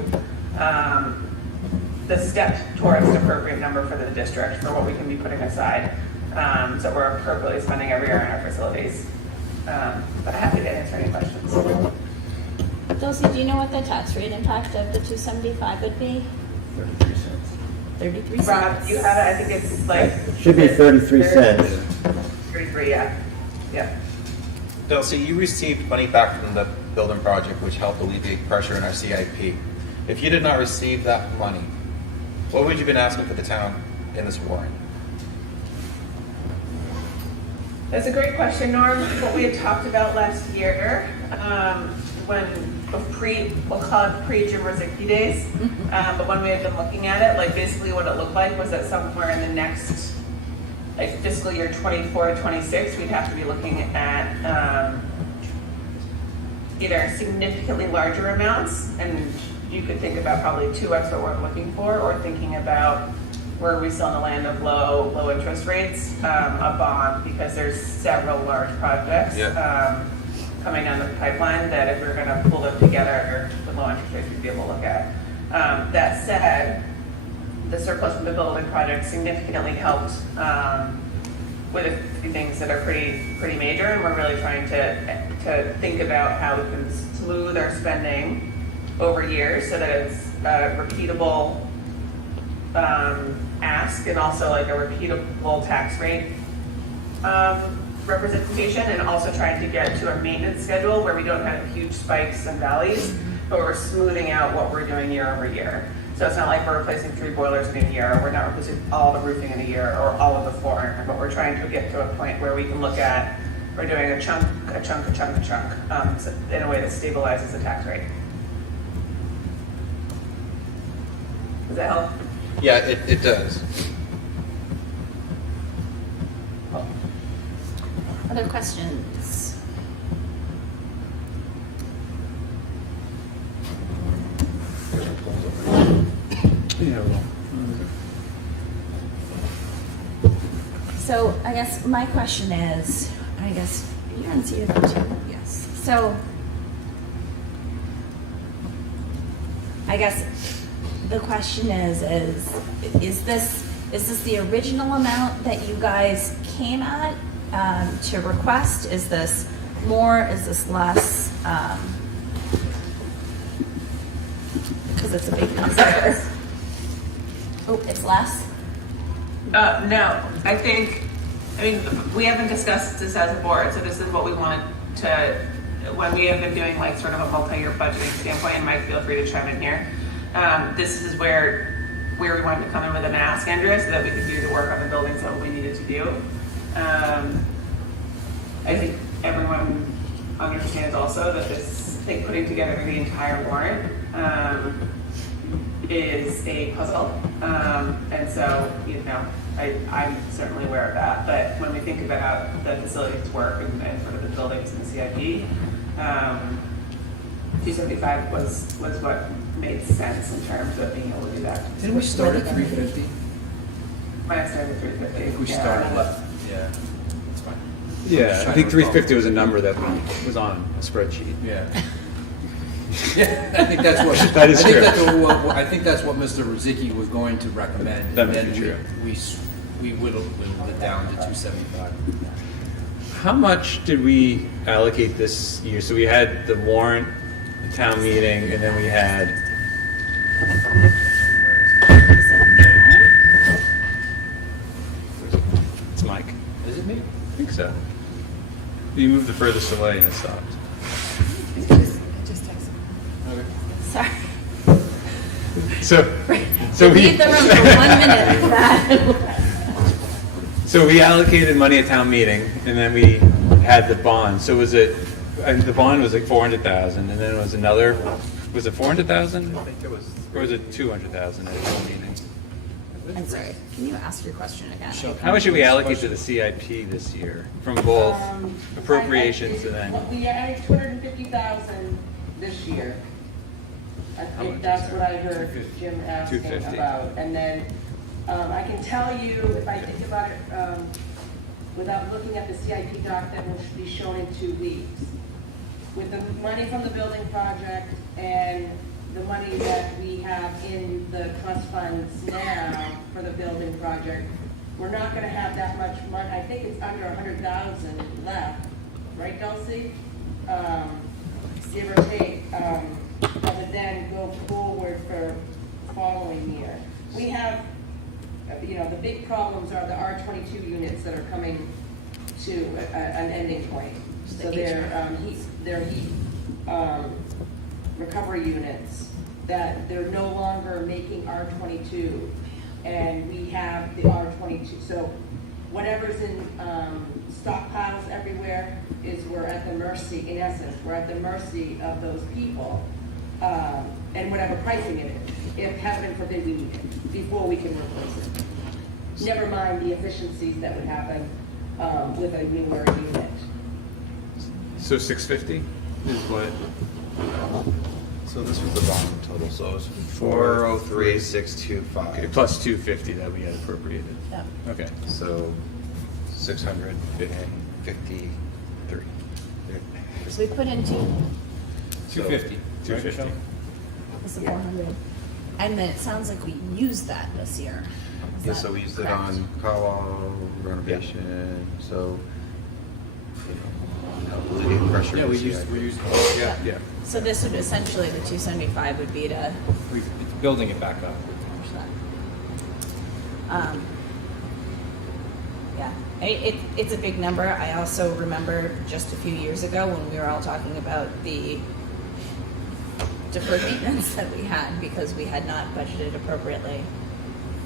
the step towards an appropriate number for the district for what we can be putting aside, so we're appropriately spending every year in our facilities. But happy to answer any questions. Dulcie, do you know what the tax rate impact of the 275 would be? 33 cents. 33 Rob, cents. you have it, I think it's like. It should be 33 cents. 33, yeah. Yeah. Dulcie, you received money back from the building project, which helped alleviate pressure in our CIP. If you did not receive that money, what would you have been asking for the town in this warrant? That's a great question, Norm. What we had talked about last year, when we'll call it pre-Jim Rosicki days, but when we had been looking at it, like basically what it looked like was that somewhere in the next, like fiscal year 24 to 26, we'd have to be looking at either significantly larger amounts, and you could think about probably 2x what we're looking for, or thinking about where we still in the land of low interest rates, a bond, because there's several large projects coming down the pipeline that if we're going to pull them together with low interest rates, we'd be able to look at. That said, the surplus from the building project significantly helped with a few things that are pretty major, and we're really trying to think about how we can smooth our spending over years so that it's a repeatable ask, and also like a repeatable tax rate representation, and also trying to get to a maintenance schedule where we don't have huge spikes and valleys, but we're smoothing out what we're doing year over year. So it's not like we're replacing 3 boilers in a year, or we're not replacing all the roofing in a year, or all of the flooring, but we're trying to get to a point where we can look at, we're doing a chunk, so in a way that stabilizes the tax rate. Does that help? Yeah, it does. Other questions? So I guess my question is, I guess you're on CFO too. Yes. So I guess the question is this the original amount that you guys came at to request? Is this more? Is this less? Because it's a big number. Oh, it's less? No, I mean, we haven't discussed this as a board, so this is what we wanted to, when we have been doing like sort of a multi-year budgeting standpoint, and Mike, feel free to chime in here. This is where where we wanted to come in with an ask, Andrea, so that we could do the work on the buildings that we needed to do. I think everyone understands also that this, like, putting together the entire warrant is a puzzle. And so, you know, I'm certainly aware of that. But when we think about the facilities work and sort of the buildings and the CIP, 275 was what made sense in terms of being able to do that. Didn't we start at 350? When I started at 350. If we started at, yeah, it's fine. Yeah, I think 350 was a number that was on a spreadsheet. Yeah. Yeah, I think that's what. That is true. I think that's what Mr. Rozicki was going to recommend. That might and be true. We whittled it down to 275. How much did we allocate this year? So we had the warrant, the town meeting, and then we had. It's Mike. Is it me? I think so. You moved the furthest away and it stopped. Just text him. Okay. Sorry. So we Leave the room for 1 minute. So we allocated money at town meeting, and then we had the bond. So was it? The bond was like 400,000, and then it was another. Was it 400,000? I think it was. Or was it 200,000 at town meeting? I'm sorry, can you ask your question again? How much did we allocate to the CIP this year from both appropriations and then? We added 250,000 this year. I How much think is that's that? what I heard Jim asking 250. about. And then I can tell you, if I think about it, without looking at the CIP doc that will be shown in 2 weeks, with the money from the building project and the money that we have in the trust funds now for the building project, we're not gonna have that much money. I think it's under 100,000 left, right, Dulcie? Give or take, other than go forward for following year. We have, you know, the big problems are the R22 units that are coming to an ending point. So they're heat recovery units that they're no longer making R22, and we have the R22. So whatever's in stockpiles everywhere is we're at the mercy, in essence, we're at the mercy of those people, and whatever pricing it is. If heaven forbid we need it, before we can replace it. Never mind the efficiencies that would happen with a newer unit. So 650 is what? So this was the bond total, so it was 403,625. Okay, plus 250 that we had appropriated. Yeah. Okay. So 653. So we put in 250. 250. This is 400. And then it sounds like we used that this year. Is Yeah, that so we used it correct? on Kawau renovation, so. Alleviate pressure. Yeah, we to used, CIP. we used, yeah, Yeah. So this would essentially, the 275 would be to we're building it back up. finish that. Yeah, it's a big number. I also remember just a few years ago when we were all talking about the deferred maintenance that we had because we had not budgeted appropriately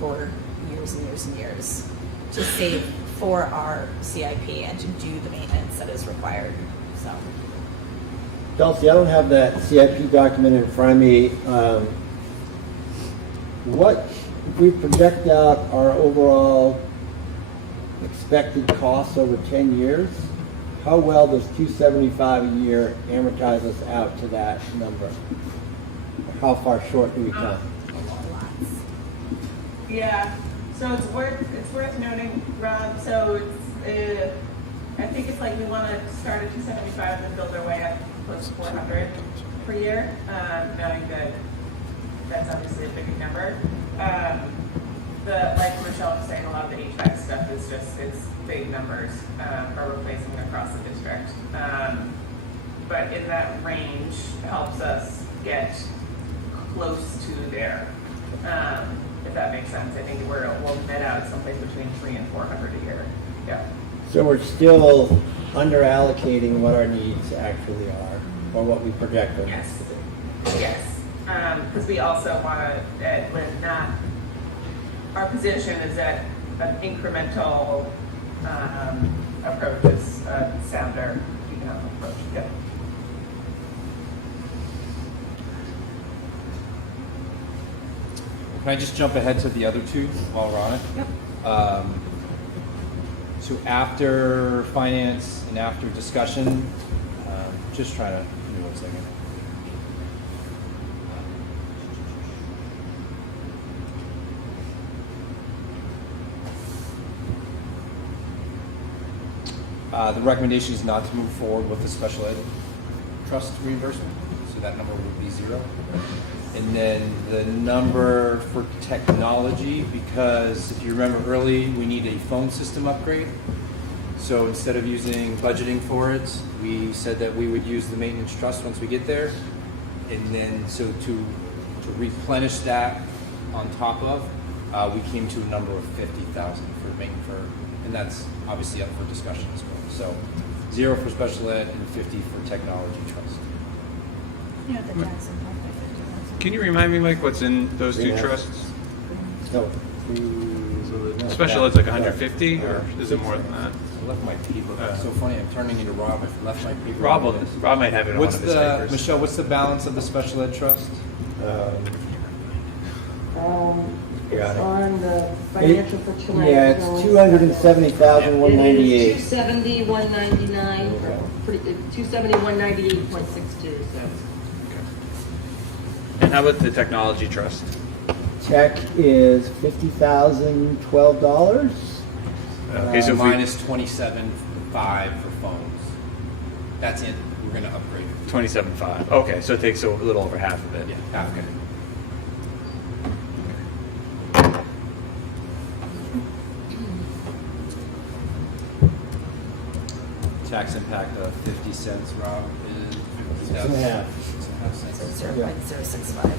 for years and years and years to save for our CIP and to do the maintenance that is required, so. Dulcie, I don't have that CIP document in front of me. What, if we project out our overall expected costs over 10 years, how well does 275 a year amortize us out to that number? How far short do we come? Yeah, so it's worth noting, Rob, so it's, I think it's like we want to start at 275 and build our way up close to 400 per year, knowing that that's obviously a big number. Like Michelle was saying, a lot of the HVAC stuff is just, it's big numbers for replacing across the district. But in that range helps us get close to there. If that makes sense. I think we'll net out someplace between 300 and 400 a year. Yeah. So we're still under allocating what our needs actually are, or what we project them. Yes. Yes. Because we also want to, with not our position is that an incremental approach is a sounder economic approach. Yeah. Can I just jump ahead to the other two while we're on it? Yep. So after finance and after discussion, just try to, give me 1 second. The recommendation is not to move forward with the special ed trust reimbursement, so that number would be 0. And then the number for technology, because if you remember early, we need a phone system upgrade. So instead of using budgeting for it, we said that we would use the maintenance trust once we get there. And then so to replenish that on top of, we came to a number of 50,000 and that's obviously up for discussion as well. So 0 for special ed and 50 for technology trust. Yeah, the tax impact by 50,000. Can you remind me, Mike, what's in those two trusts? So, Special ed's like 150, or is it more than that? I left my paper. It's so funny. I'm turning into Rob. I left my paper. Rob might have it on one of his papers. Michelle? What's the balance of the special ed trust? It's on the financial for tonight. Yeah, it's 270,198. 270, 199, 270, 198.62, so. And how about the technology trust? Check is $50,012. Okay, so if we- minus 27.5 for phones. That's it. We're going to upgrade it. 27.5. Okay, so it takes a little over half of it. Yeah, half good. Tax impact of 50 cents, Rob, is 6.5. 6.5 cents. So 0.065.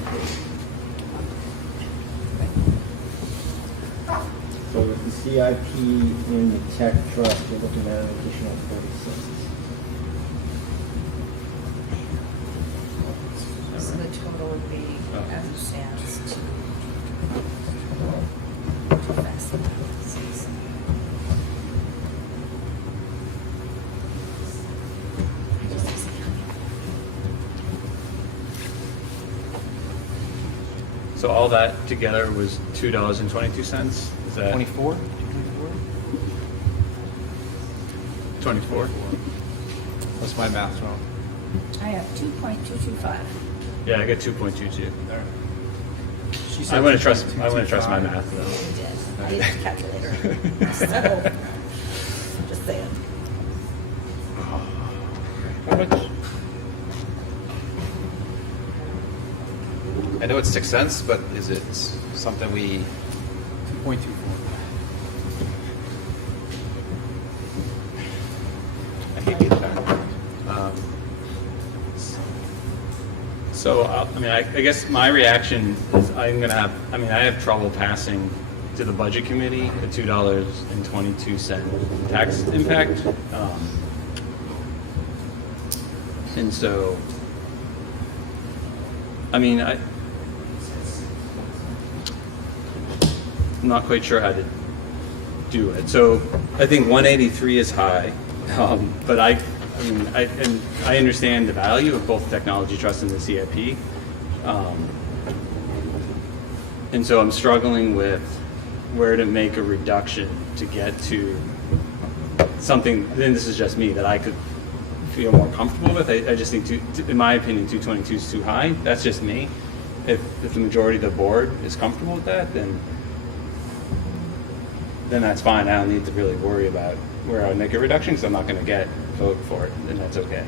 So with the CIP in the tech trust, you're looking at an additional 36. So the total would be, as it stands, to fast. So all that together was $2.22. Is that 24? 24? What's my math wrong? I have 2.225. Yeah, I got 2.22. She I want to trust. 2.25. I want to trust my math though. I did. I need a calculator. So, just saying. How much? I know it's 6 cents, but is it something we? 2.24. I hate being back. So I mean, I guess my reaction is I have trouble passing to the budget committee the $2.22 tax impact, and so I mean I'm not quite sure how to do it. So I think 183 is high, but I understand the value of both technology trust and the CIP, and so I'm struggling with where to make a reduction to get to something. Then this is just me that I could feel more comfortable with. I just think, in my opinion, 222 is too high. That's just me. If the majority of the board is comfortable with that, then that's fine. I don't need to really worry about where I would make a reduction because I'm not going to get vote for it, and that's okay.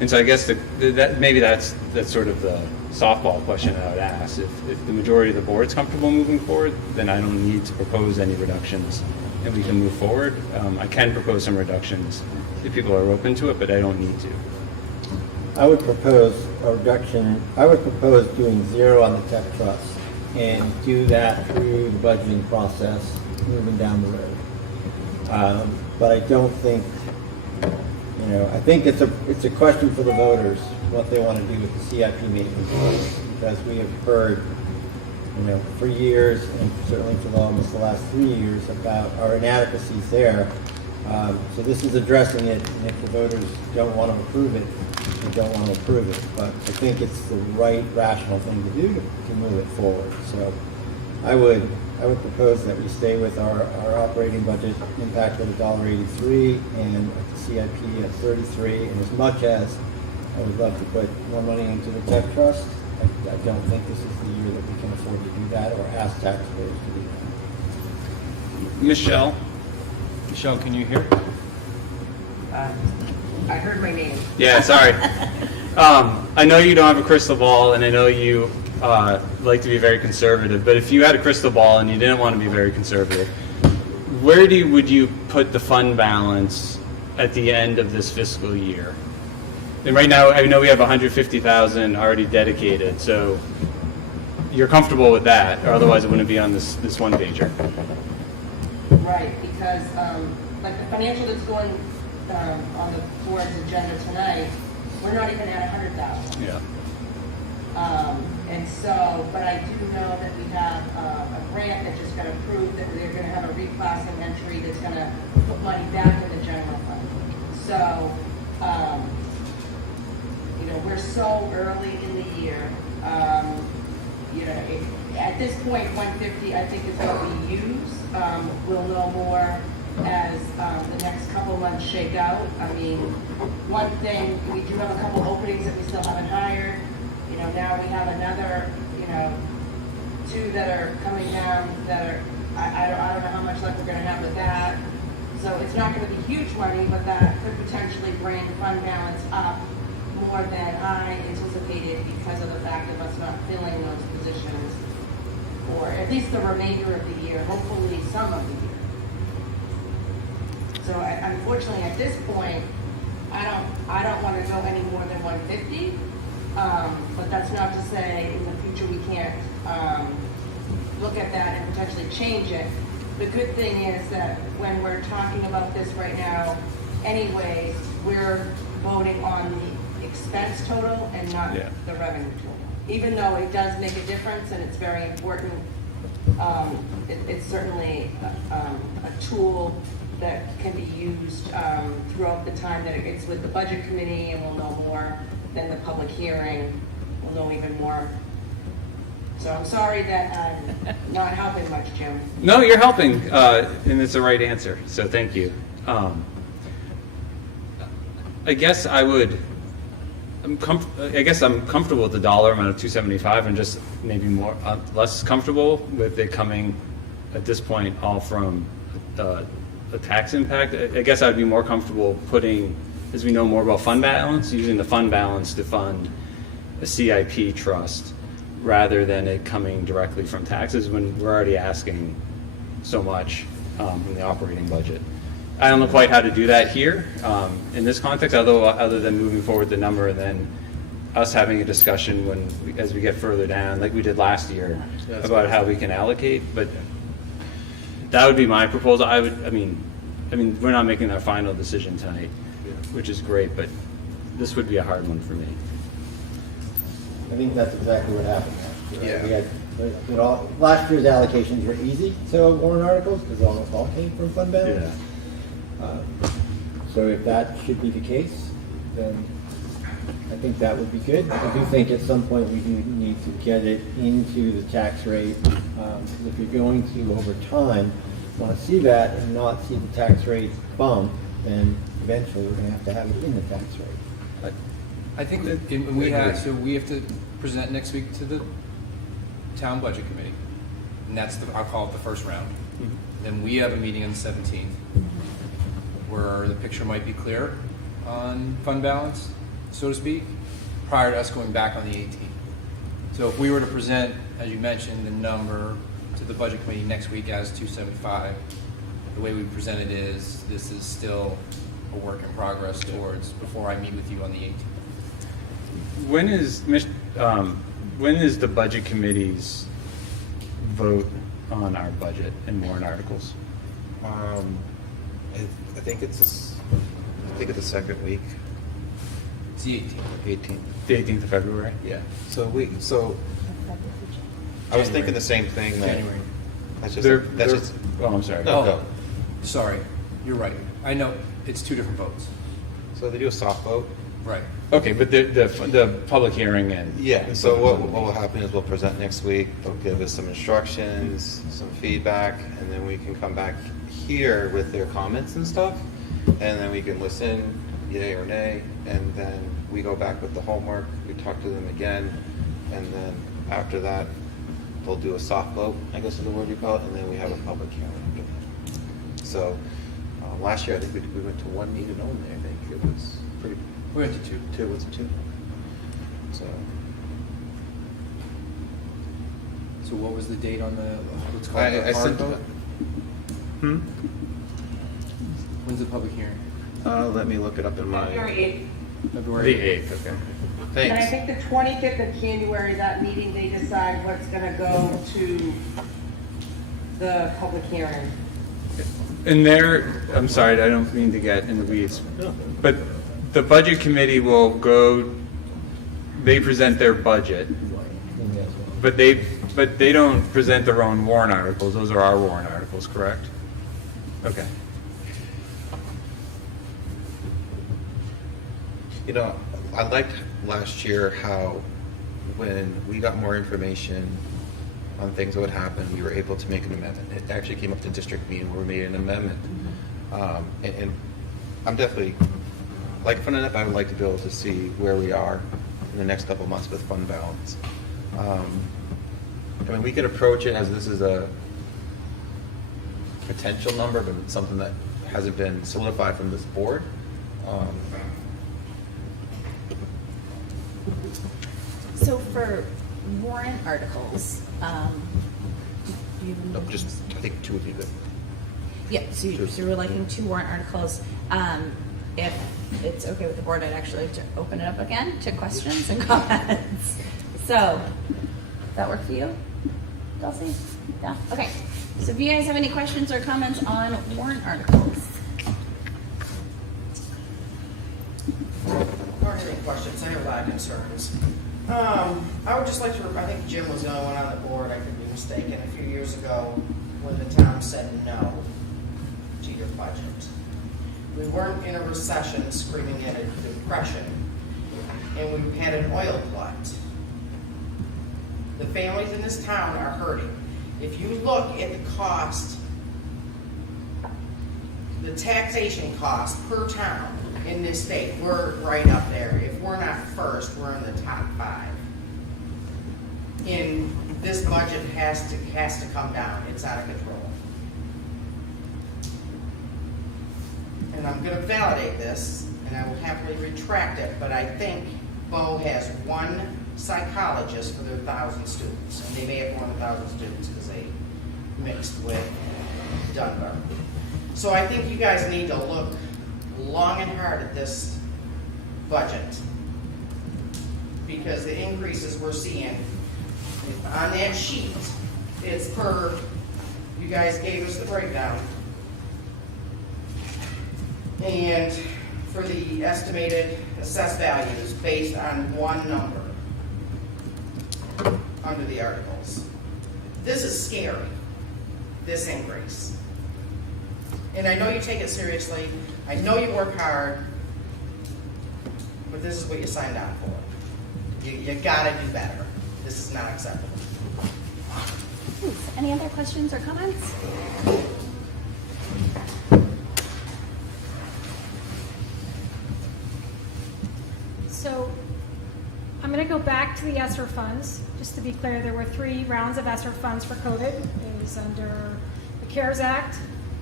And so I guess that maybe that's sort of the softball question I would ask. If the majority of the board's comfortable moving forward, then I don't need to propose any reductions, and we can move forward. I can propose some reductions if people are open to it, but I don't need to. I would propose a reduction. I would propose doing 0 on the tech trust and do that through the budgeting process moving down the road. But I don't think, I think it's a question for the voters what they want to do with the CIP meeting, because we have heard for years, and certainly for almost the last 3 years, about our inadequacies there. So this is addressing it, and if the voters don't want to approve it, they don't want to approve it. But I think it's the right, rational thing to do to move it forward. So I would propose that we stay with our operating budget impact at $1.83 and the CIP at 33. And as much as I would love to put more money into the tech trust, I don't think this is the year that we can afford to do that or ask taxpayers to do that. Michelle? Michelle, can you hear? I heard my name. Yeah, sorry. I know you don't have a crystal ball, and I know you like to be very conservative, but if you had a crystal ball and you didn't want to be very conservative, where would you put the fund balance at the end of this fiscal year? And right now, I know we have $150,000 already dedicated, so you're comfortable with that, or otherwise it wouldn't be on this one pager. Right, because like the financial that's going on the board's agenda tonight, we're not even at 100,000. Yeah. And so, but I do know that we have a grant that just got approved, that they're going to have a reclassing entry that's going to put money back in the general fund. So, we're so early in the year. At this point, 150, I think, is what we use. We'll know more as the next couple months shake out. I mean, one thing, we do have a couple openings that we still haven't hired. Now we have another, 2 that are coming down that are, I don't know how much luck we're going to have with that. So it's not going to be huge money, but that could potentially bring fund balance up more than I anticipated because of the fact of us not filling those positions for at least the remainder of the year, hopefully some of the year. So unfortunately, at this point, I don't want to go any more than 150. But that's not to say in the future we can't look at that and potentially change it. The good thing is that when we're talking about this right now, anyways, we're voting on the expense total and not the revenue total. Even though it does make a difference and it's very important, it's certainly a tool that can be used throughout the time that it's with the budget committee, and we'll know more. Then the public hearing, we'll know even more. So I'm sorry that I'm not helping much, Jim. No, you're helping, and it's the right answer, so thank you. I guess I'm comfortable with the dollar amount of 275, and just maybe less comfortable with it coming at this point all from a tax impact. I guess I'd be more comfortable putting, as we know more about fund balance, using the fund balance to fund a CIP trust rather than it coming directly from taxes when we're already asking so much from the operating budget. I don't know quite how to do that here in this context, other than moving forward the number and then us having a discussion as we get further down, like we did last year, about how we can allocate. But that would be my proposal. I mean, we're not making our final decision tonight, which is great, but this would be a hard one for me. I think that's exactly what happened last year. Right? We had, last year's allocations were easy to warrant articles because almost all came from fund balance. So if that should be the case, then I think that would be good. I do think at some point we do need to get it into the tax rate. Because if you're going to, over time, want to see that and not see the tax rate bump, then eventually we're going to have it in the tax rate. I think that we have to present next week to the town budget committee, and that's I'll call it the first round. Mm-hmm. Then we have a meeting on the 17th where the picture might be clear on fund balance, so to speak, prior to us going back on the 18th. So if we were to present, as you mentioned, the number to the budget committee next week as 275, the way we present it is this is still a work in progress towards before I meet with you on the 18th. When is the budget committee's vote on our budget and warrant articles? I think it's the second week. It's the 18th. 18th. The 18th of February? Yeah. So I was thinking the same thing. That January. That's They're- just. Oh, I'm sorry. No, Oh, go. sorry. You're right. I know it's 2 different votes. So they do a soft vote. Right. Okay, but the public hearing and. Yeah, so what will happen is we'll present next week, they'll give us some instructions, some feedback, and then we can come back here with their comments and stuff, and then we can listen, yay or nay, and then we go back with the homework, we talk to them again, and then after that, they'll do a soft vote, I guess is the word you call it, and then we have a public hearing after that. So, last year, I think we went to 1 meeting only, I think, it was pretty. We went to 2. 2, was it 2? So. So what was the date on the, what's called I the hard sent vote? When's the public hearing? Let me look it up in my. February The 8th. 8th, okay. And I Thanks. think the 25th of January, that meeting, they decide what's gonna go to the public hearing. And there, I'm sorry, I don't mean to get in the weeds, but the budget committee will go, they present their budget, but they don't present their own warrant articles, those are our warrant articles, correct? Okay. You know, I liked last year how when we got more information on things that would happen, we were able to make an amendment. It actually came up to district meeting where we made an amendment. And I'm definitely, like fund enough, I would like to be able to see where we are in the next couple of months with fund balance. I mean, we could approach it as this is a potential number, but it's something that hasn't been solidified from this board. So for warrant articles, No, just, I think 2 would be good. yeah, so you were liking 2 warrant articles. If it's okay with the board, I'd actually like to open it up again to questions and comments. So, that work for you, Dulcie? Yeah, okay. So if you guys have any questions or comments on warrant articles? I don't have any questions, I have a lot of concerns. I would just like to, I think Jim was the only one on the board, I could be mistaken, a few years ago, when the town said no to your budget. We weren't in a recession screaming at a depression, and we've had an oil glut. The families in this town are hurting. If you look at the cost, the taxation cost per town in this state, we're right up there. If we're not first, we're in the top 5. And this budget has to come down. It's out of control. And I'm going to validate this, and I will happily retract it, but I think Bo has 1 psychologist for their 1,000 students, and they may have more than 1,000 students because they mixed with Dunbar. So I think you guys need to look long and hard at this budget, because the increases we're seeing on that sheet, it's per, you guys gave us the breakdown. And for the estimated assessed values based on 1 number under the articles. This is scary, this increase. And I know you take it seriously, I know you work hard, but this is what you signed on for. You gotta do better. This is not acceptable. Thanks. Any other questions or comments? So I'm going to go back to the ESSER funds. Just to be clear, there were 3 rounds of ESSER funds for COVID. It was under the CARES Act,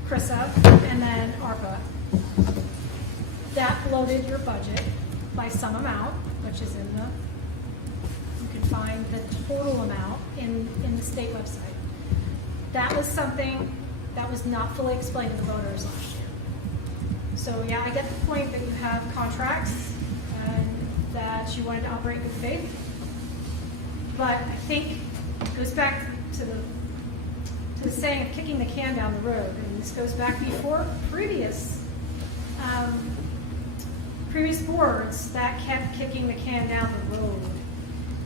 CRISA, and then ARPA. That bloated your budget by some amount, which is in the, you can find the total amount in the state website. That was something that was not fully explained to the voters last year. So yeah, I get the point that you have contracts and that you wanted to operate in good faith. But I think it goes back to the saying of kicking the can down the road. And this goes back before previous boards that kept kicking the can down the road.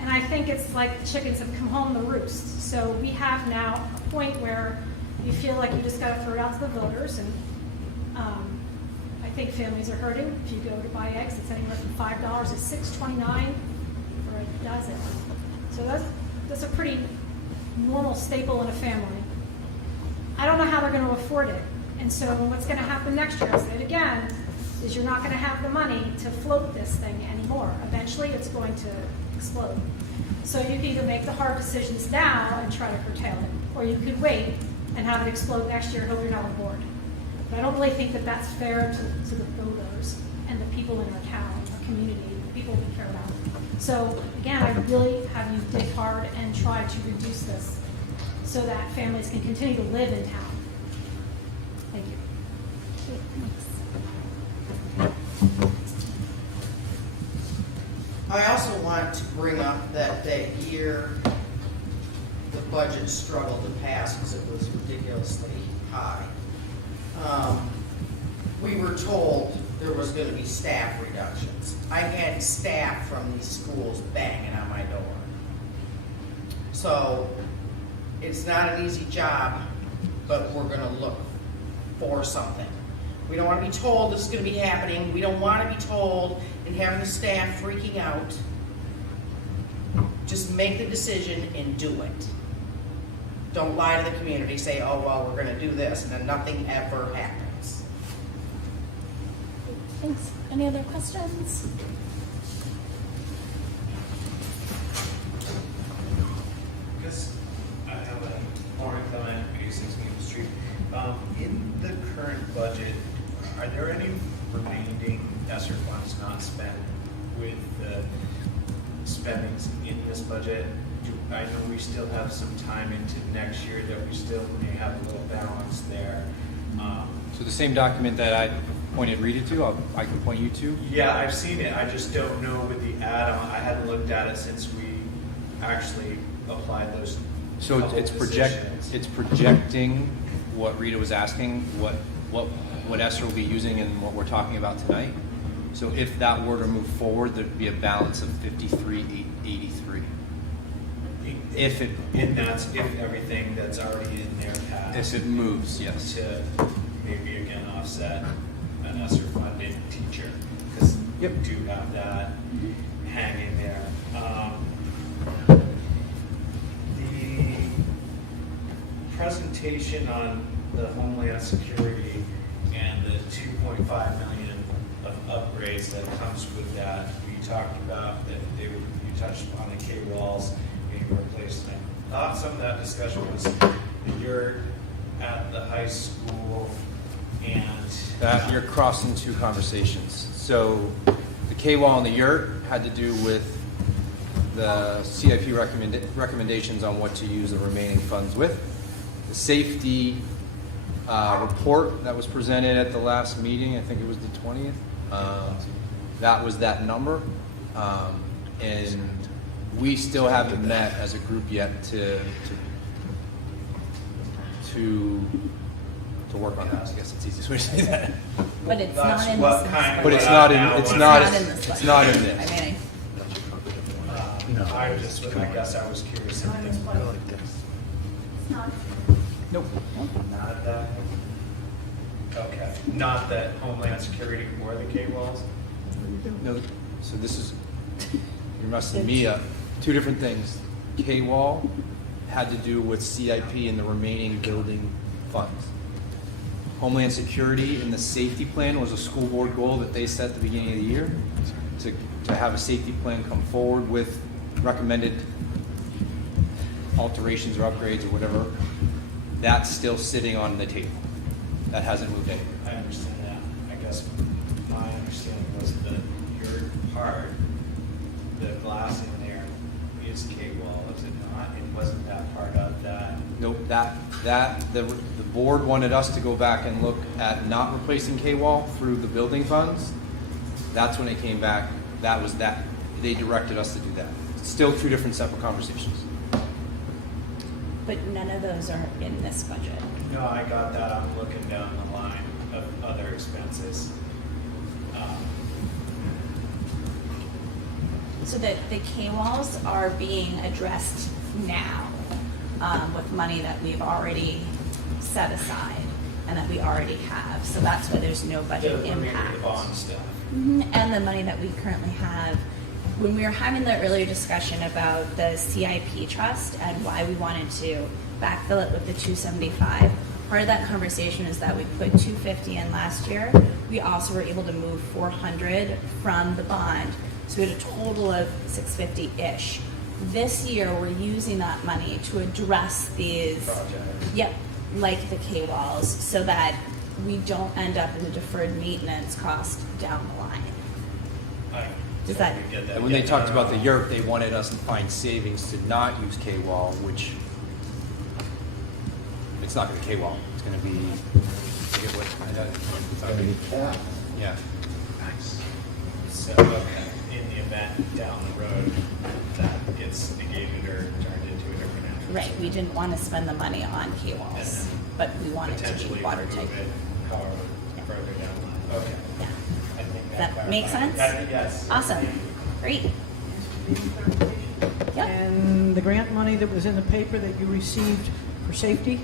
And I think it's like the chickens have come home to roost. So we have now a point where you feel like you just got to throw it out to the voters. And I think families are hurting. If you go to buy eggs, it's anywhere from $5 to $6.29 for a dozen. So that's a pretty normal staple in a family. I don't know how they're going to afford it. And so what's going to happen next year, I'll say it again, is you're not going to have the money to float this thing anymore. Eventually, it's going to explode. So you can either make the hard decisions now and try to curtail it, or you could wait and have it explode next year and hope you're not on board. But I don't really think that that's fair to the voters and the people in our town, our community, the people we care about. So again, I really have you dig hard and try to reduce this so that families can continue to live in town. Thank you. I also want to bring up that year the budget struggled to pass because it was ridiculously high. We were told there was going to be staff reductions. I had staff from these schools banging on my door. So it's not an easy job, but we're going to look for something. We don't want to be told this is going to be happening. We don't want to be told and having the staff freaking out. Just make the decision and do it. Don't lie to the community, say, oh, well, we're going to do this, and then nothing ever happens. Thanks. Any other questions? Because I have a foreign comment, 86 Maple Street. In the current budget, are there any remaining ESSER funds not spent with the spendings in this budget? I know we still have some time into next year that we still may have a little balance there. So the same document that I pointed Rita to, I can point you to. Yeah, I've seen it. I just don't know with the add-on. I hadn't looked at it since we actually applied those. So it's projecting what Rita was asking, what ESSER will be using and what we're talking about tonight. So if that were to move forward, there'd be a balance of 53,883. If everything that's already in there passed. If it moves, yes. To maybe again offset an ESSER funded teacher, because we do have that hanging there. The presentation on the Homeland Security and the 2.5 million of upgrades that comes with that, we talked about that you touched upon the K-walls being replaced. And I thought some of that discussion was the yurt at the high school and that you're crossing two conversations. So the K-wall and the yurt had to do with the CIP recommendations on what to use the remaining funds with. The safety report that was presented at the last meeting, I think it was the 20th, that was that number. And we still haven't met as a group yet to work on that. I guess it's the easiest way to say that. But it's not in this. But it's not in. It's not in this. It's not in this. I mean, I guess I was curious. Nope. Not that. Okay. Not that Homeland Security or the K-walls. No. So this is, you're messing me up. Two different things. K-wall had to do with CIP and the remaining building funds. Homeland Security and the safety plan was a school board goal that they set at the beginning of the year to have a safety plan come forward with recommended alterations or upgrades or whatever. That's still sitting on the table. That hasn't moved anywhere. I understand that. I guess my understanding was that your part, the glass in there, is K-wall, is it not? It wasn't that part of that. Nope. The board wanted us to go back and look at not replacing K-wall through the building funds. That's when it came back. That was that. They directed us to do that. Still two different separate conversations. but none of those are in this budget. No, I got that. I'm looking down the line of other expenses. So that the K-walls are being addressed now with money that we've already set aside and that we already have. So that's why there's no budget impact. The bond stuff. And the money that we currently have. When we were having the earlier discussion about the CIP trust and why we wanted to backfill it with the 275, part of that conversation is that we put 250 in last year. We also were able to move 400 from the bond. So we had a total of 650-ish. This year, we're using that money to address these, like the K-walls, so that we don't end up in a deferred maintenance cost down the line. Does that? And when they talked about the yurt, they wanted us to find savings to not use K-wall, which it's not going to be K-wall. It's going to be, I forget what, It's gonna be capped. yeah. Nice. So in the event down the road that gets negated or turned into a different address. Right, we didn't want to spend the money on K-walls, but we wanted to Potentially be watertight. remove it however further down the line. Okay. Yeah. I think Does that make sense? Yes. Awesome, great. Yep. And the grant money that was in the paper that you received for safety,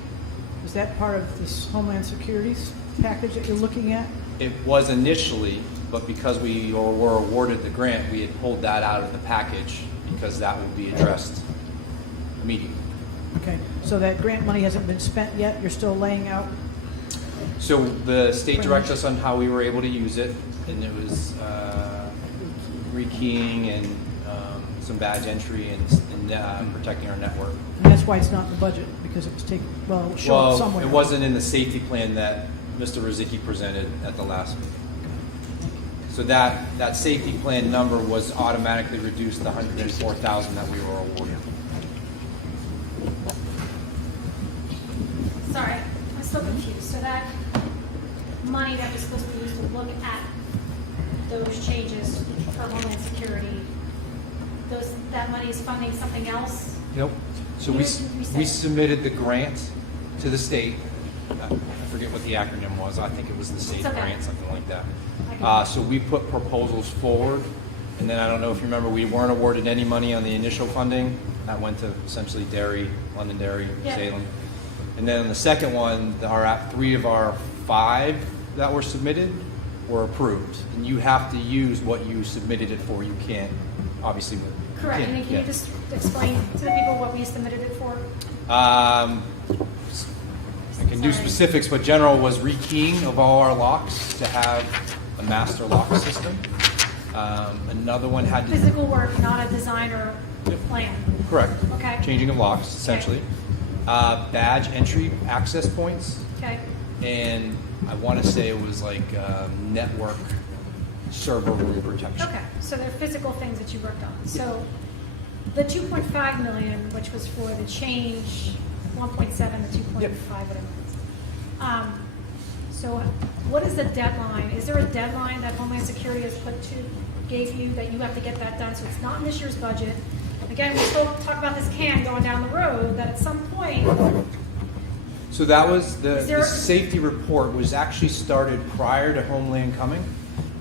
is that part of this Homeland Security's package that you're looking at? It was initially, but because we were awarded the grant, we had pulled that out of the package because that will be addressed immediately. Okay, so that grant money hasn't been spent yet, you're still laying out? So the state directed us on how we were able to use it, and it was rekeying and some badge entry and protecting our network. And that's why it's not in the budget, because it was taken, well, it was shown somewhere. It wasn't in the safety plan that Mr. Rizicki presented at the last meeting. So that safety plan number was automatically reduced to 104,000 that we were awarded. Sorry, I'm still confused. So that money that was supposed to be used to look at those changes for Homeland Security, that money is funding something else? Nope. So we submitted the grant to the state. I forget what the acronym was. I think it was the SAFE okay. grant, something like that. So we put proposals forward, and then I don't know if you remember, we weren't awarded any money on the initial funding. That went to essentially Derry, Londonderry, Salem. And then on the second one, 3 of our 5 that were submitted were approved. And you have to use what you submitted it for. You can't, obviously. Correct. And can you just explain to the people what we submitted it for? I can do specifics, but general was rekeying of all our locks to have a master lock system. Another one had to... Physical work, not a design or plan. Correct. Okay. Changing of locks, essentially. Badge entry access points. Okay. And I want to say it was like network server room protection. Okay, so they're physical things that you worked on. So the 2.5 million, which was for the change, 1.7 to 2.5, whatever it is. So what is the deadline? Is there a deadline that Homeland Security has gave you that you have to get that done? So it's not in this year's budget. Again, we still talk about this can going down the road, that at some point. So that was the safety report was actually started prior to Homeland coming.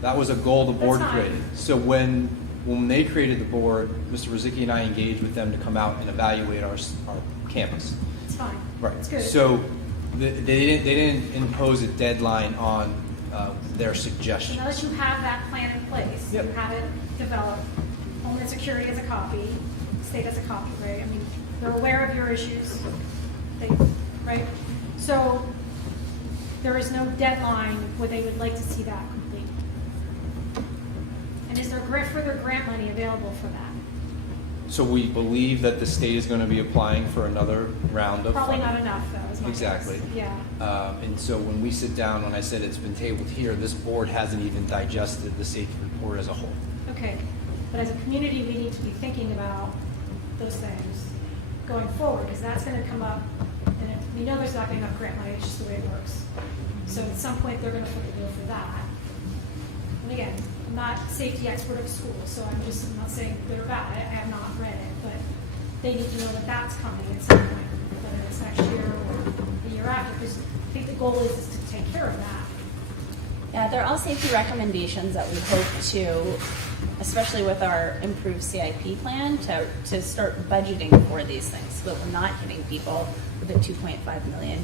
That was a goal the board created. So when they created the board, Mr. Rizicki and I engaged with them to come out and evaluate our campus. It's fine. Right. It's good. So they didn't impose a deadline on their suggestion. So now that you have that plan in place, you have it developed, Homeland Security has a copy, the state has a copy, right? I mean, they're aware of your issues, right? So there is no deadline where they would like to see that complete. And is there further grant money available for that? So we believe that the state is going to be applying for another round of Probably funding. not enough, though, is my Exactly. guess. Yeah. And so when we sit down, when I said it's been tabled here, this board hasn't even digested the safety report as a whole. Okay, but as a community, we need to be thinking about those things going forward, because that's going to come up, and we know there's not going to be enough grant money, it's just the way it works. So at some point, they're going to foot the bill for that. And again, I'm not a safety expert of schools, so I'm not saying good or bad, I have not read it, but they need to know that that's coming at some point, whether it's next year or the year after, because I think the goal is to take care of that. Yeah, they're all safety recommendations that we hope to, especially with our improved CIP plan, to start budgeting for these things, so that we're not hitting people with a $2.5 million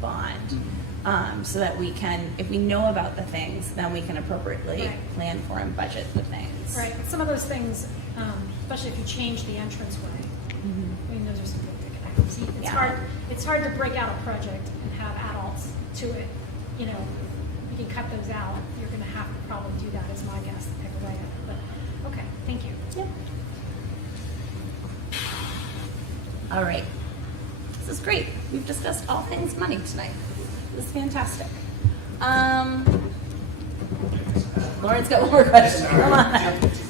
bond. So that we can, if we know about the things, then we can appropriately Right. plan for and budget the things. Right, but some of those things, especially if you change the entranceway, I mean, those are some big ticket items. It's Yeah. it's hard to break out a project and have adults to it, you know, you can cut those out, you're gonna have to probably do that, is my guess, to pick away at it, but, okay, thank you. Yep. All right. This is great. We've discussed all things money tonight. This is fantastic. Lauren's got one more question. Come on.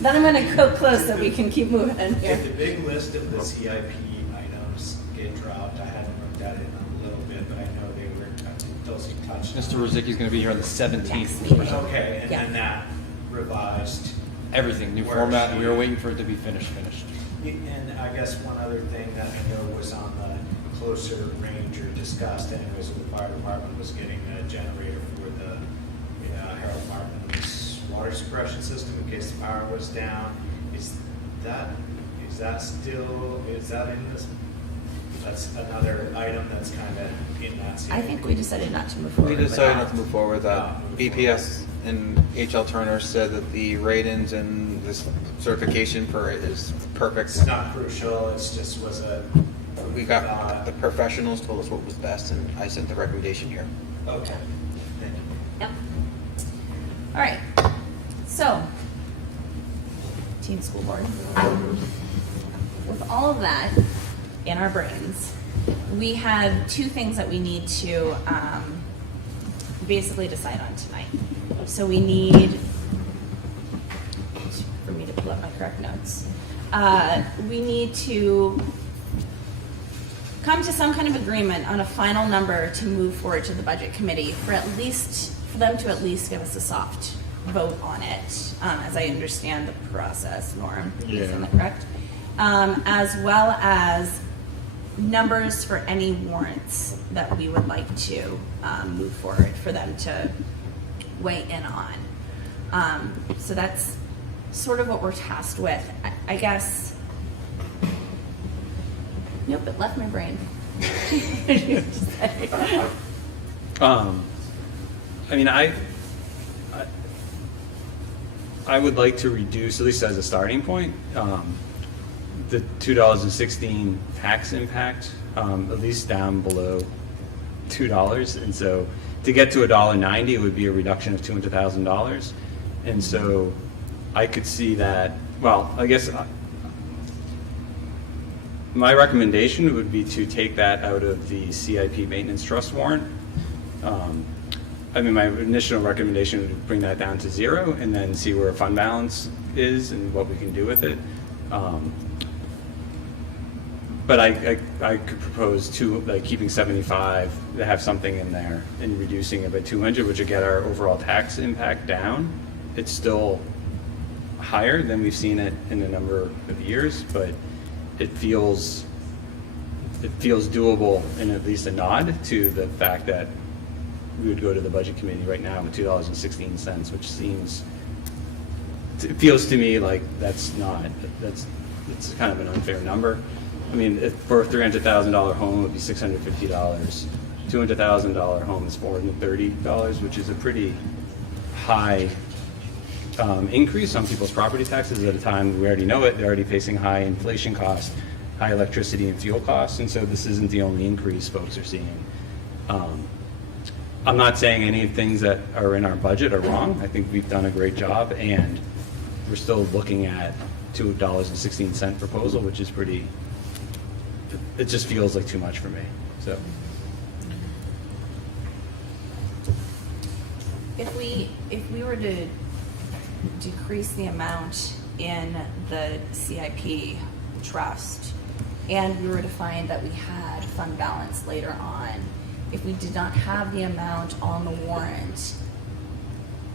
Then I'm going to go close so we can keep moving in here. If the big list of the CIP items get dropped, I hadn't looked at it in a little bit, but I know they were, Dulcie touched on. Mr. Rozicki's going to be here on the 17th. Okay, and Yeah. then that revised. Everything, new format, and we were waiting for it to be finished. And I guess one other thing that I know was on the closer range or discussed anyways, the fire department was getting a generator for the Harold Martin's water suppression system in case the power was down. Is that in this? That's another item that's kind of in that CIP. I think we decided not to move forward. We with decided that. not to move forward with that. BPS and HL Turner said that the ratings and this certification for it is perfect. It's not crucial, it's just was a. We got, the professionals told us what was best, and I sent the recommendation here. Okay. Thank you. Yep. All right. So, teen school board. With all of that in our brains, we have two things that we need to basically decide on tonight. So we need, for me to pull up my correct notes, we need to come to some kind of agreement on a final number to move forward to the budget committee for them to at least give us a soft vote on it, as I understand the process, Norm. Is that correct? As well as numbers for any warrants that we would like to move forward for them to weigh in on. So that's sort of what we're tasked with. I guess. Nope, it left my brain. I mean, I would like to reduce, at least as a starting point, the $2.16 tax impact, at least down below $2. And so to get to $1.90, it would be a reduction of $200,000. And so I could see that, well, I guess my recommendation would be to take that out of the CIP maintenance trust warrant. I mean, my initial recommendation would bring that down to 0 and then see where fund balance is and what we can do with it. But I could propose keeping 75, to have something in there and reducing it by 200, which would get our overall tax impact down. It's still higher than we've seen it in a number of years, but it feels doable and at least a nod to the fact that we would go to the budget committee right now with $2.16, which it feels to me like that's kind of an unfair number. I mean, for a $300,000 home, it would be $650. $200,000 home is $430, which is a pretty high increase on people's property taxes at a time we already know it. They're already facing high inflation costs, high electricity and fuel costs, and so this isn't the only increase folks are seeing. I'm not saying any of the things that are in our budget are wrong. I think we've done a great job, and we're still looking at $2.16 proposal, which is pretty. It just feels like too much for me. So. If we were to decrease the amount in the CIP trust, and we were to find that we had fund balance later on, if we did not have the amount on the warrant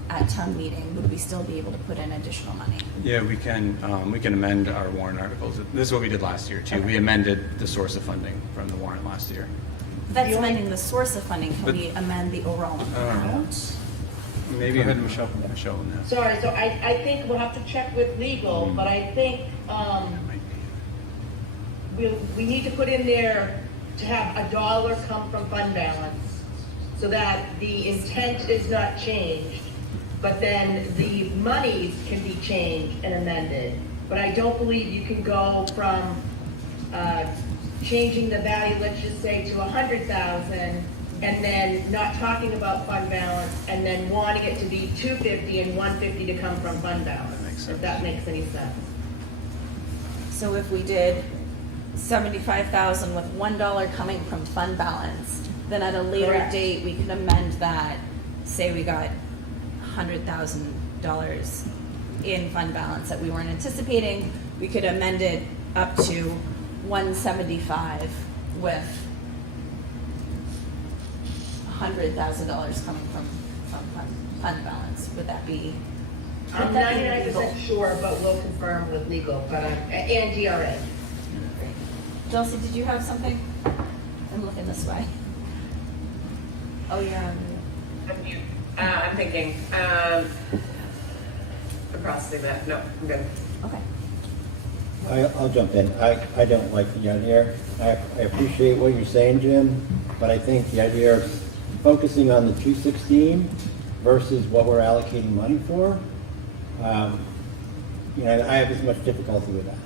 at town meeting, would we still be able to put in additional money? Yeah, we can amend our warrant articles. This is what we did last year too. Okay. We amended the source of funding from the warrant last year. That's amending the source of funding. Can we amend the overall amount? Maybe Go ahead, Michelle. Michelle now. Sorry, so I think we'll have to check with legal, but I think, we need to put in there to have $1 come from fund balance, so that the intent is not changed, but then the monies can be changed and amended. But I don't believe you can go from, changing the value, let's just say to 100,000, and then not talking about fund balance, and then wanting it to be 250 and 150 to come from fund balance, if that makes any sense. So if we did 75,000 with $1 coming from fund balance, then at a later Correct. date, we could amend that, say we got $100,000 in fund balance that we weren't anticipating, we could amend it up to 175 with $100,000 coming from fund balance. Would that be? I'm would that be 99% legal? sure, but we'll confirm with legal, but and DRA. Chelsea, did you have something? I'm looking this way. Oh, yeah. I'm thinking. I'm processing that. No, I'm good. Okay. I'll jump in. I don't like the idea. I appreciate what you're saying, Jim, but I think the idea of focusing on the 216 versus what we're allocating money for, I have as much difficulty with that.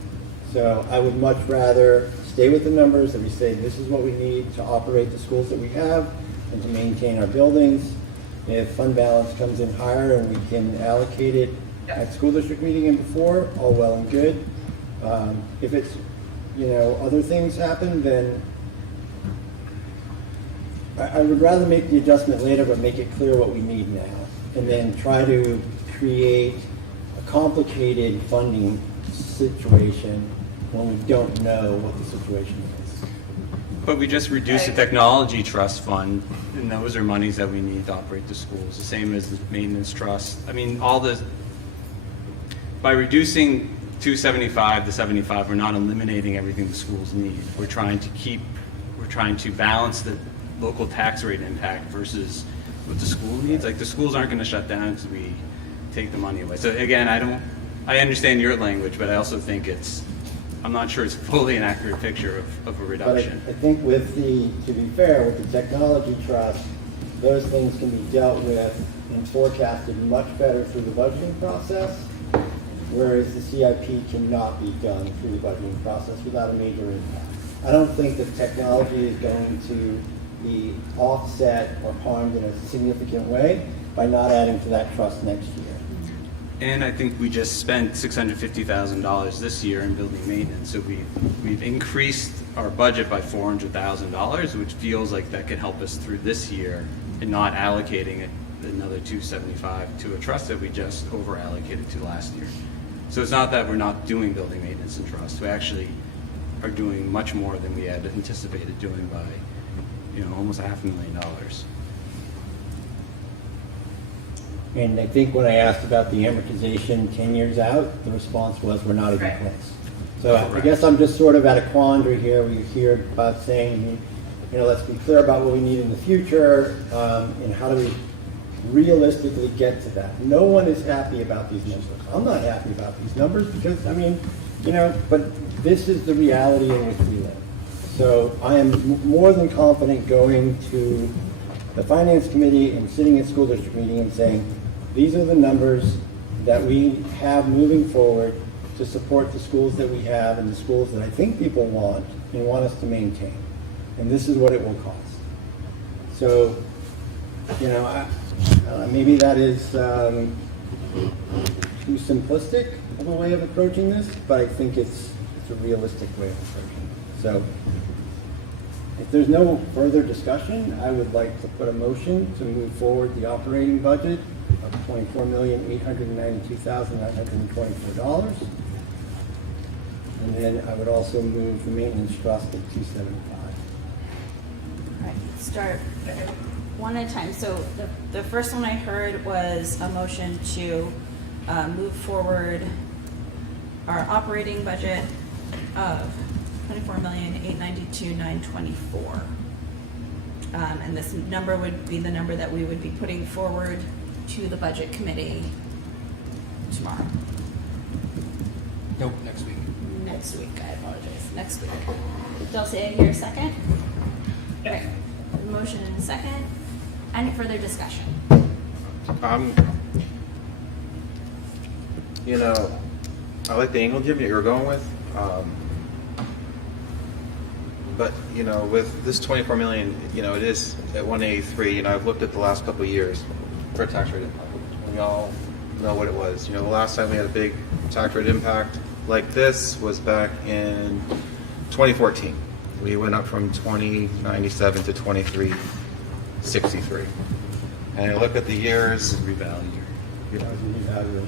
So I would much rather stay with the numbers that we say this is what we need to operate the schools that we have and to maintain our buildings. If fund balance comes in higher and we can allocate it at school district meeting and before, all well and good. If it's, other things happen, then I would rather make the adjustment later, but make it clear what we need now. And then try to create a complicated funding situation when we don't know what the situation is. But we just reduced the technology trust fund, and those are monies that we need to operate the schools, the same as the maintenance trust. I mean, by reducing 275 to 75, we're not eliminating everything the schools need. We're trying to balance the local tax rate impact versus what the school needs. Like, the schools aren't going to shut down because we take the money away. So again, I understand your language, but I also think I'm not sure it's fully an accurate picture of a reduction. But I think to be fair, with the technology trust, those things can be dealt with and forecasted much better through the budgeting process, whereas the CIP cannot be done through the budgeting process without a major impact. I don't think that technology is going to be offset or harmed in a significant way by not adding to that trust next year. And I think we just spent $650,000 this year in building maintenance, so we've increased our budget by $400,000, which feels like that could help us through this year and not allocating it another $275 to a trust that we just over allocated to last year. So it's not that we're not doing building maintenance and trust. We actually are doing much more than we had anticipated doing by, almost $500,000. And I think when I asked about the amortization 10 years out, the response was we're not even close. So I guess I'm just sort of at a quandary here. We hear about saying, let's be clear about what we need in the future, and how do we realistically get to that. No one is happy about these numbers. I'm not happy about these numbers because, but this is the reality in which we live. So I am more than confident going to the finance committee and sitting at school district meeting and saying, these are the numbers that we have moving forward to support the schools that we have and the schools that I think people want and want us to maintain. And this is what it will cost. So, maybe that is too simplistic of a way of approaching this, but I think it's a realistic way of approaching it. So, if there's no further discussion, I would like to put a motion to move forward the operating budget of $24,892,924. And then I would also move the maintenance trust at $275. All right, start one at a time. So the first one I heard was a motion to move forward our operating budget of $24,892,924. And this number would be the number that we would be putting forward to the budget committee tomorrow. Nope, next week. Next week, I apologize, next week. Dulce, I hear a second? Right, motion and a second. Any further discussion? You know, I like the angle, Jim, that you were going with. But, you know, with this 24 million, you know, it is at 183. You know, I've looked at the last couple of years for a tax rate impact. We all know what it was. You know, the last time we had a big tax rate impact like this was back in 2014. We went up from 2097 to 2363. And I look at the years. Revalue. You know,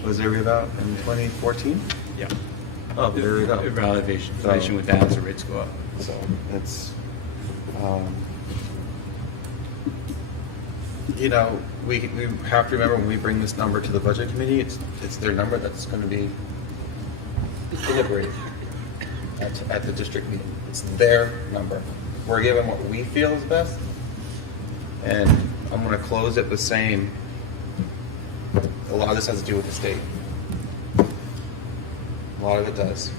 was there a reval in 2014? Yeah. Oh, there we go. Evaluation So- with that, so rates go up. So it's, you know, we have to remember when we bring this number to the budget committee, it's their number that's going to be deliberated at the district meeting. It's their number. We're given what we feel is best, and I'm going to close it with saying a lot of this has to do with the state. A lot of it does.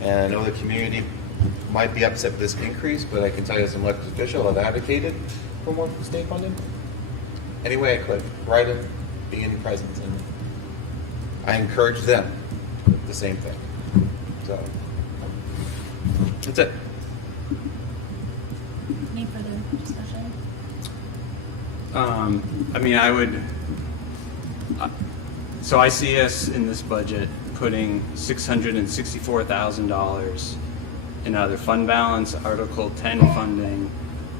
And I know the community might be upset with this increase, but I can tell you as an elected official, I've advocated for more state funding. Any way I could, write it, be in presence, and I encourage them the same thing. So that's it. Any further discussion? I mean, I would, so I see us in this budget putting $664,000 in either fund balance, Article 10 funding,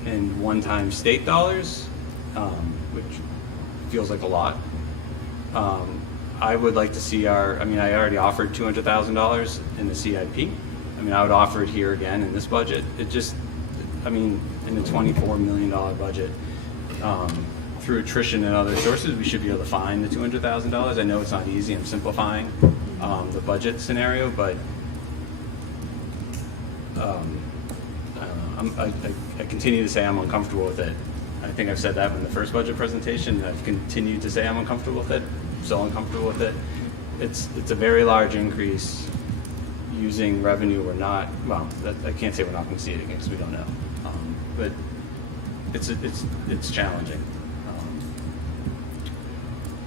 and one-time state dollars, which feels like a lot. I would like to see I already offered $200,000 in the CIP. I mean, I would offer it here again in this budget. It just, in a $24 million budget, through attrition and other sources, we should be able to find the $200,000. I know it's not easy. I'm simplifying the budget scenario, but I don't know. I continue to say I'm uncomfortable with it. I think I've said that in the first budget presentation. I've continued to say I'm uncomfortable with it. I'm so uncomfortable with it. It's a very large increase using revenue we're not. Well, I can't say we're not going to see it again because we don't know. But it's challenging.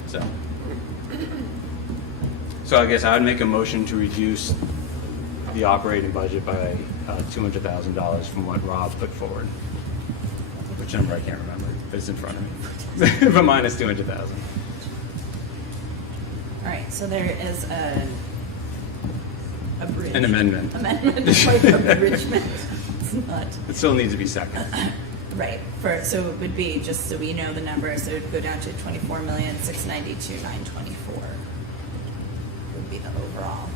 So I guess I would make a motion to reduce the operating budget by $200,000 from what Rob put forward. Which number I can't remember, but it's in front of me. But minus $200,000. All right, so there is an amendment. Like abridgment. It's not. It still needs to be second. Right. So it would be, just so we know the number, so it would go down to 24,692,924 would be the overall.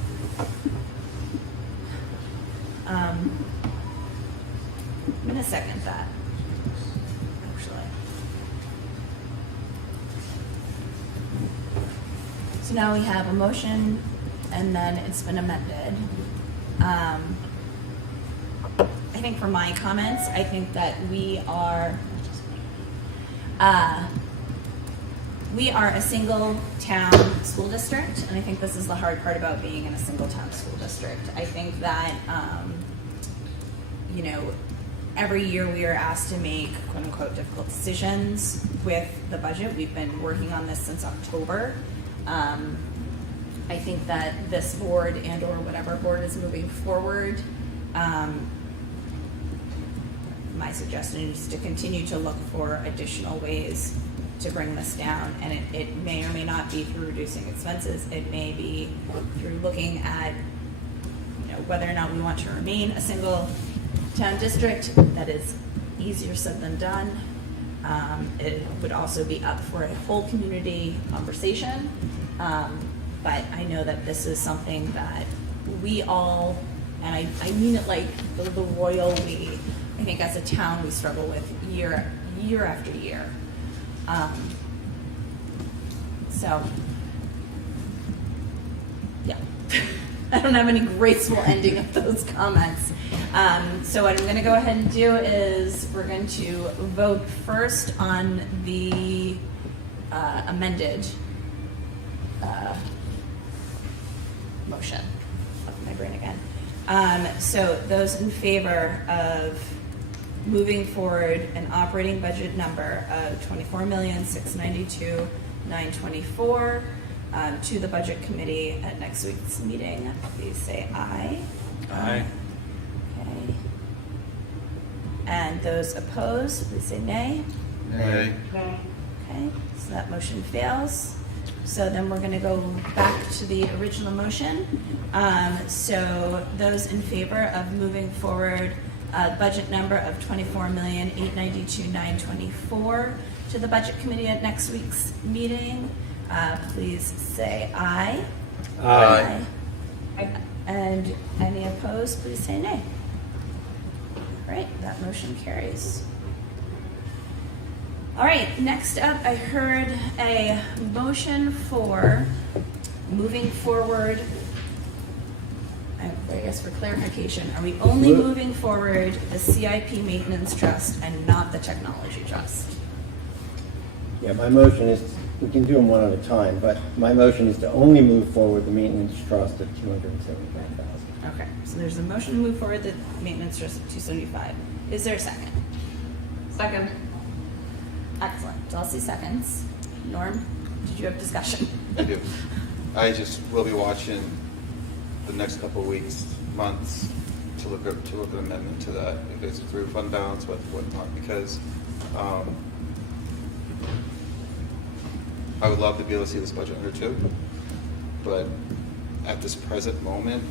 I'm gonna second that, actually. So now we have a motion, and then it's been amended. I think for my comments, I think that we are a single town school district, and I think this is the hard part about being in a single town school district. I think that, every year we are asked to make quote unquote difficult decisions with the budget. We've been working on this since October. I think that this board and or whatever board is moving forward, my suggestion is to continue to look for additional ways to bring this down, and it may or may not be through reducing expenses. It may be through looking at whether or not we want to remain a single town district. That is easier said than done. It would also be up for a whole community conversation, but I know that this is something that we all, and I mean it like the royal we, I think as a town we struggle with year after year. So, yeah, I don't have any graceful ending of those comments. So what I'm going to go ahead and do is we're going to vote first on the amended motion. Left my brain again. So those in favor of moving forward an operating budget number of $24,692,924 to the budget committee at next week's meeting, please say aye. Aye. Okay. And those opposed, please say nay. Nay. Okay, so that motion fails. So then we're gonna go back to the original motion. So those in favor of moving forward a budget number of $24,892,924 to the budget committee at next week's meeting, please say aye. Aye. And any opposed, please say nay. All right, that motion carries. All right, next up, I heard a motion for moving forward. I guess for clarification, are we only moving forward the CIP Maintenance Trust and not the Technology Trust? Yeah, my motion is, we can do them one at a time, but my motion is to only move forward the maintenance trust at $275,000. Okay, so there's a motion to move forward the Maintenance Trust at 275. Is there a second? Second. Excellent. Dulcie seconds. Norm, did you have discussion? I do. I just will be watching the next couple of weeks, months, to look at amendment to that, if it's through fund balance, whatnot, because I would love to be able to see this budget under two, but at this present moment,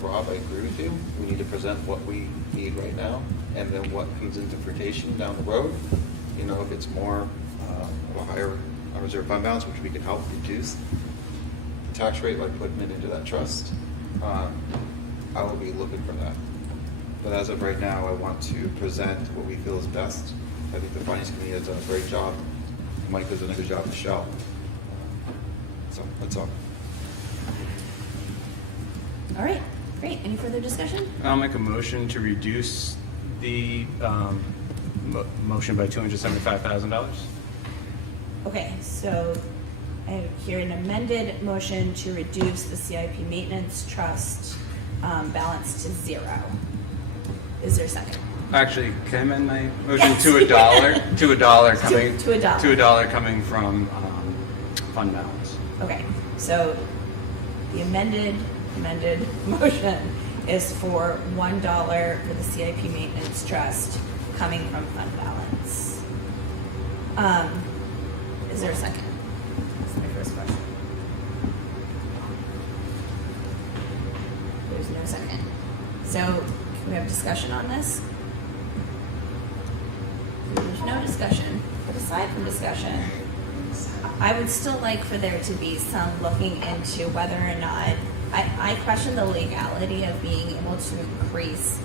Rob, I agree with you. We need to present what we need right now, and then what comes into fruitation down the road. If it's more of a higher reserve fund balance, which we can help reduce the tax rate by putting it into that trust, I will be looking for that. But as of right now, I want to present what we feel is best. I think the Finance Committee has done a great job. Mike has done a good job to show. So that's all. All right, great. Any further discussion? I'll make a motion to reduce the motion by $275,000. Okay, so I have here an amended motion to reduce the CIP Maintenance Trust balance to $0. Is there a second? Actually, can I amend my motion to $1? To $1 coming To $1. to $1 coming from fund balance. Okay, so the amended motion is for $1 for the CIP Maintenance Trust coming from fund balance. Is there a second? That's my first question. There's no second. So can we have discussion on this? There's no discussion, but aside from discussion, I would still like for there to be some looking into whether or not, I question the legality of being able to increase.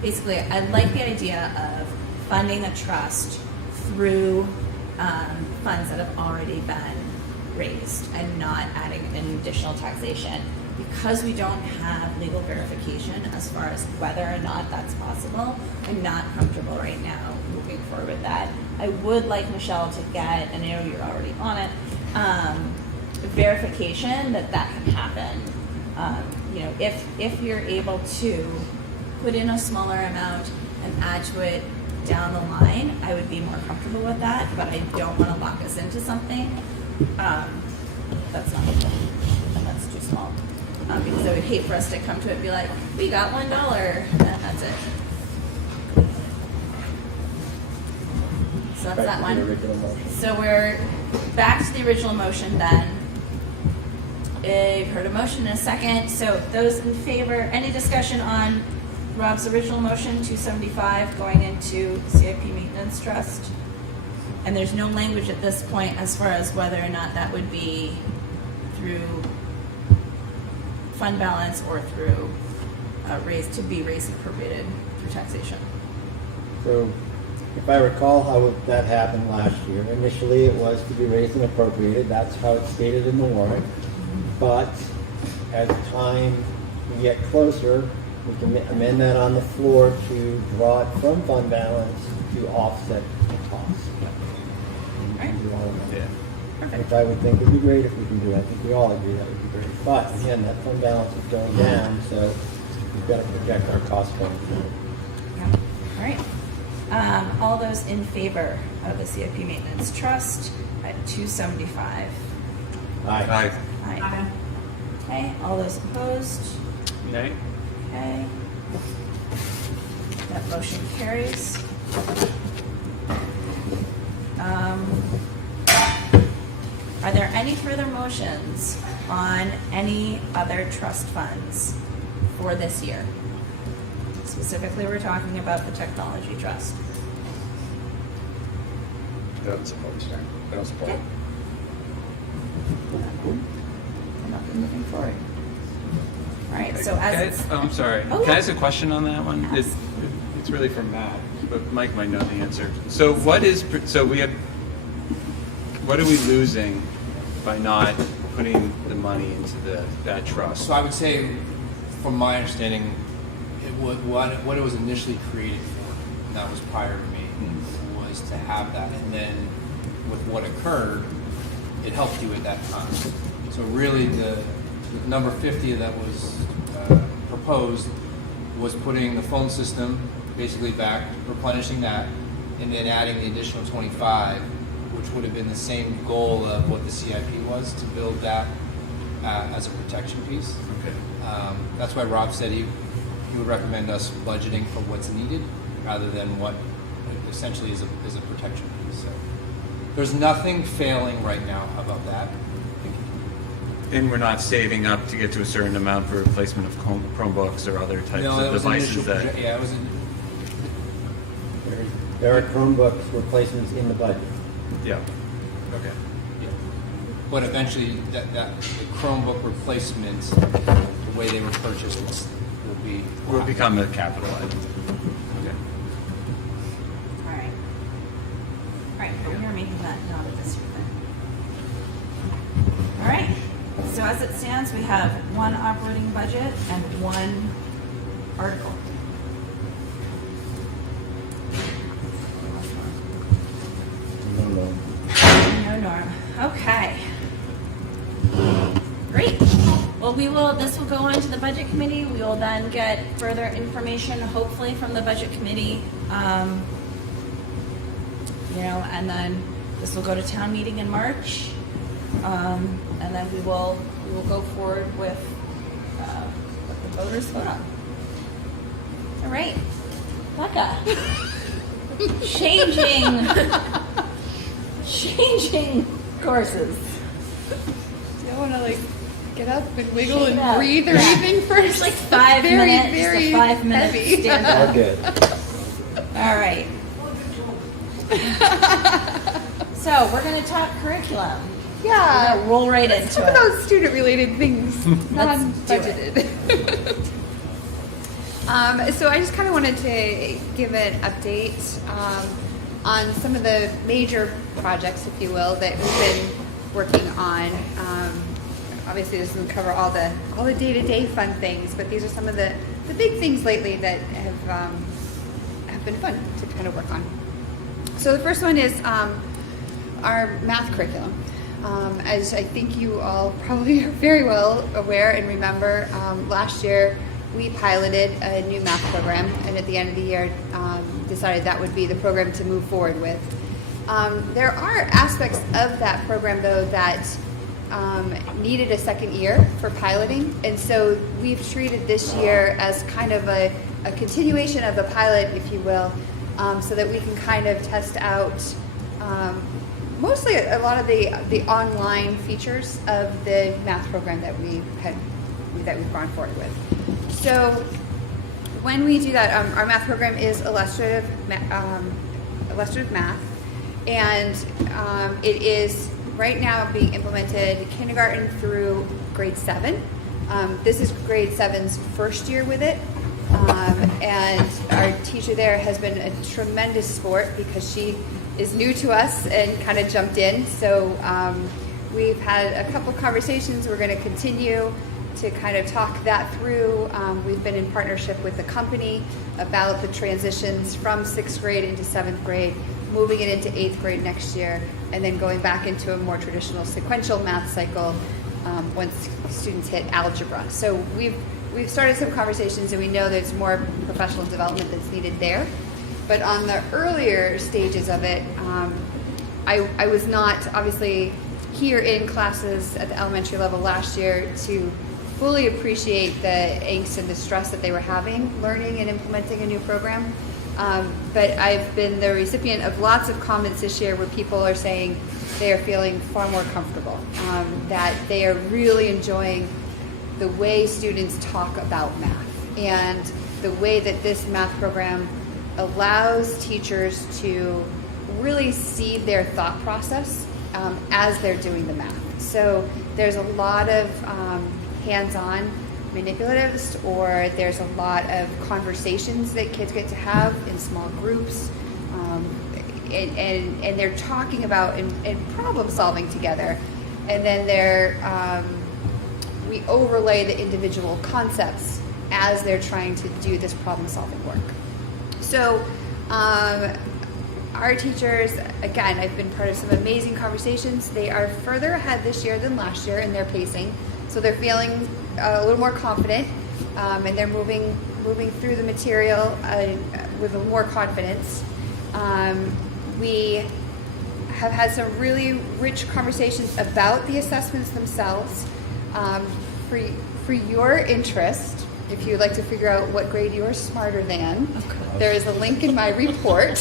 Basically, I like the idea of funding a trust through funds that have already been raised and not adding an additional taxation. Because we don't have legal verification as far as whether or not that's possible, I'm not comfortable right now moving forward with that. I would like Michelle to get, and I know you're already on it, verification that that can happen. If you're able to put in a smaller amount and add to it down the line, I would be more comfortable with that, but I don't want to lock us into something that's not and that's too small. Because I would hate for us to come to it and be like, we got $1, and that's it. So that's that one. So we're back to the original motion then. You've heard a motion in a second. So those in favor, any discussion on Rob's original motion, 275 going into CIP Maintenance Trust? And there's no language at this point as far as whether or not that would be through fund balance or through raised and appropriated through taxation. So if I recall how that happened last year, initially it was to be raised and appropriated. That's how it's stated in the warrant. But as time we get closer, we can amend that on the floor to draw it from fund balance to offset the cost. Right. Yeah. which I would think would be great if we can do. I think we all agree that would be great. But again, that fund balance is going down, so we've got to project our costs going forward. Yeah. All right. All those in favor of the CIP Maintenance Trust at $275? Aye. Aye. Okay, all those opposed? Nay? Okay. That motion carries. Are there any further motions on any other trust funds for this year? Specifically, we're talking about the Technology Trust. I don't suppose. I don't support. Okay. Nothing moving forward. All right, so as I'm sorry. Oh, Can yeah. I ask a question on that one? It's really for Matt, but Mike might know the answer. So what are we losing by not putting the money into that trust? So I would say, from my understanding, what it was initially created for, and that was prior to me, was to have that. And then with what occurred, it helped you at that time. So really the number 50 that was proposed was putting the phone system basically back, replenishing that, and then adding the additional 25, which would have been the same goal of what the CIP was, to build that as a protection piece. Okay. That's why Rob said he would recommend us budgeting for what's needed rather than what essentially is a protection piece. So there's nothing failing right now about that. And we're not saving up to get to a certain amount for replacement of Chromebooks or other types of devices that. Yeah, it was. There are Chromebooks replacements in the budget. Yeah. Okay. Yeah. But eventually, the Chromebook replacements, the way they were purchased, will become a capital item. Okay. all right. All right, but we are making that not a this year then. All right. So as it stands, we have one operating budget and one article. No, Norm. Okay. Great. Well, this will go on to the budget committee. We will then get further information, hopefully from the budget committee. And then this will go to town meeting in March. And then we will go forward with what the voters vote on. All right. Becca. Changing courses. You don't want to get up and wiggle Shake and it out. breathe or Yeah. anything first. It's like 5 Very, minutes. very Just a 5 minute heavy. stand up. All good. All right. So we're going to talk curriculum. Yeah. We're gonna roll right into Some it. of those student-related things, Let's do non-budgeted. So I just kind of wanted to give an update on some of the major projects, if you will, that we've been working on. Obviously, this doesn't cover all the day-to-day fun things, but these are some of the big things lately that have been fun to kind of work on. So the first one is our math curriculum. As I think you all probably are very well aware and remember, last year we piloted a new math program, and at the end of the year decided that would be the program to move forward with. There are aspects of that program, though, that needed a second year for piloting, and so we've treated this year as kind of a continuation of the pilot, if you will, so that we can kind of test out mostly a lot of the online features of the math program that we've gone forward with. So when we do that, our math program is illustrative math, and it is right now being implemented kindergarten through grade 7. This is grade 7's first year with it. And our teacher there has been a tremendous sport because she is new to us and kind of jumped in. So we've had a couple conversations. We're going to continue to kind of talk that through. We've been in partnership with the company about the transitions from 6th grade into 7th grade. moving it into 8th grade next year, and then going back into a more traditional sequential math cycle once students hit algebra. So we've started some conversations, and we know there's more professional development that's needed there. But on the earlier stages of it, I was not obviously here in classes at the elementary level last year to fully appreciate the angst and the stress that they were having learning and implementing a new program. But I've been the recipient of lots of comments this year where people are saying they are feeling far more comfortable, that they are really enjoying the way students talk about math and the way that this math program allows teachers to really see their thought process as they're doing the math. So there's a lot of hands-on manipulatives, or there's a lot of conversations that kids get to have in small groups, and they're talking about and problem solving together, and then we overlay the individual concepts as they're trying to do this problem solving work. So our teachers, again, I've been part of some amazing conversations. They are further ahead this year than last year in their pacing, so they're feeling a little more confident, and they're moving through the material with more confidence. We have had some really rich conversations about the assessments themselves. For your interest, if you'd like to figure out what grade you're smarter than, there is a link in my report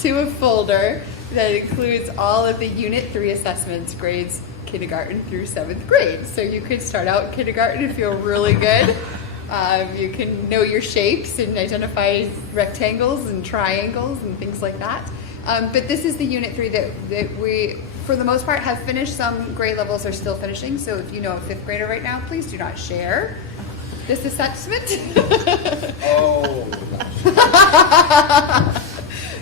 to a folder that includes all of the Unit 3 assessments, grades kindergarten through 7th grade. So you could start out kindergarten and feel really good. You can know your shapes and identify rectangles and triangles and things like that. But this is the Unit 3 that we, for the most part, have finished. Some grade levels are still finishing. So if you know a 5th grader right now, please do not share this assessment. Oh.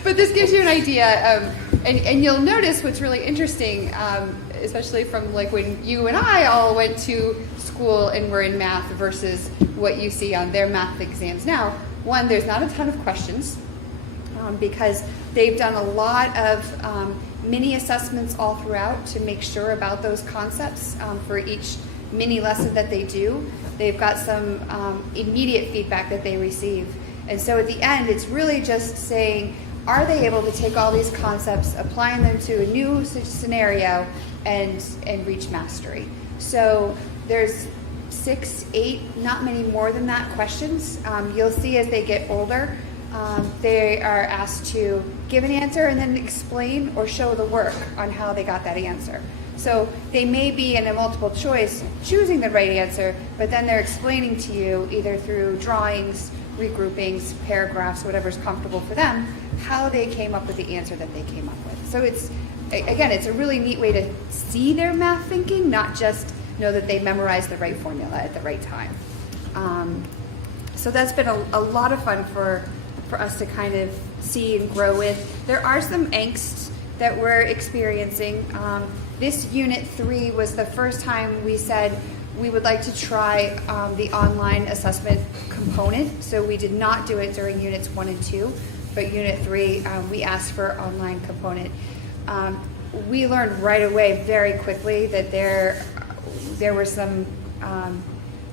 But this gives you an idea, and you'll notice what's really interesting, especially from like when you and I all went to school and were in math versus what you see on their math exams now. One, there's not a ton of questions because they've done a lot of mini assessments all throughout to make sure about those concepts for each mini lesson that they do. They've got some immediate feedback that they receive. And so at the end, it's really just saying, are they able to take all these concepts, applying them to a new scenario, and reach mastery? So there's 6, 8, not many more than that questions. You'll see as they get older, they are asked to give an answer and then explain or show the work on how they got that answer. So they may be in a multiple choice choosing the right answer, but then they're explaining to you either through drawings, regroupings, paragraphs, whatever's comfortable for them, how they came up with the answer that they came up with. So it's a really neat way to see their math thinking, not just know that they memorized the right formula at the right time. So that's been a lot of fun for us to kind of see and grow with. There are some angst that we're experiencing. This Unit 3 was the first time we said we would like to try the online assessment component. So we did not do it during Units 1 and 2, but Unit 3, we asked for online component. We learned right away very quickly that there were some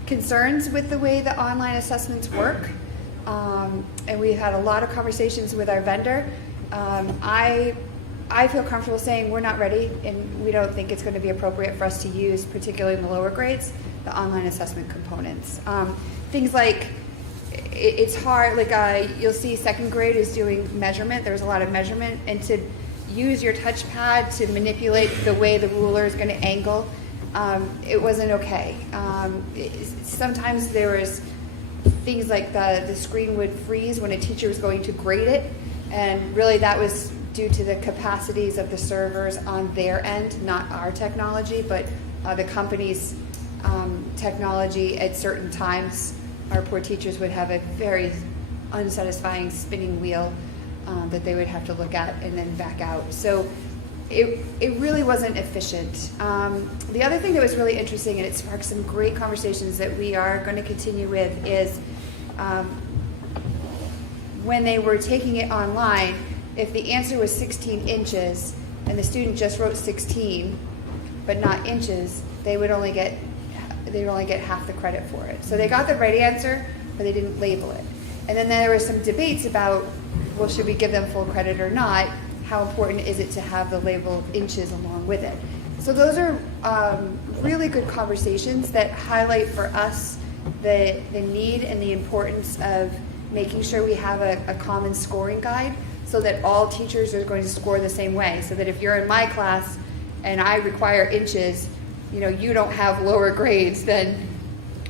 concerns with the way the online assessments work. And we had a lot of conversations with our vendor. I feel comfortable saying we're not ready, and we don't think it's going to be appropriate for us to use, particularly in the lower grades, the online assessment components. Things like, it's hard, like you'll see 2nd grade is doing measurement. There's a lot of measurement, and to use your touchpad to manipulate the way the ruler is going to angle, it wasn't okay. Sometimes there was things like the screen would freeze when a teacher was going to grade it, and really that was due to the capacities of the servers on their end, not our technology, but the company's technology. At certain times, our poor teachers would have a very unsatisfying spinning wheel that they would have to look at and then back out. So it really wasn't efficient. The other thing that was really interesting, and it sparked some great conversations that we are going to continue with, is when they were taking it online, if the answer was 16 inches and the student just wrote 16, but not inches, they would only get half the credit for it. So they got the right answer, but they didn't label it. And then there were some debates about, well, should we give them full credit or not? How important is it to have the label inches along with it? So those are really good conversations that highlight for us the need and the importance of making sure we have a common scoring guide so that all teachers are going to score the same way. So that if you're in my class and I require inches, you don't have lower grades than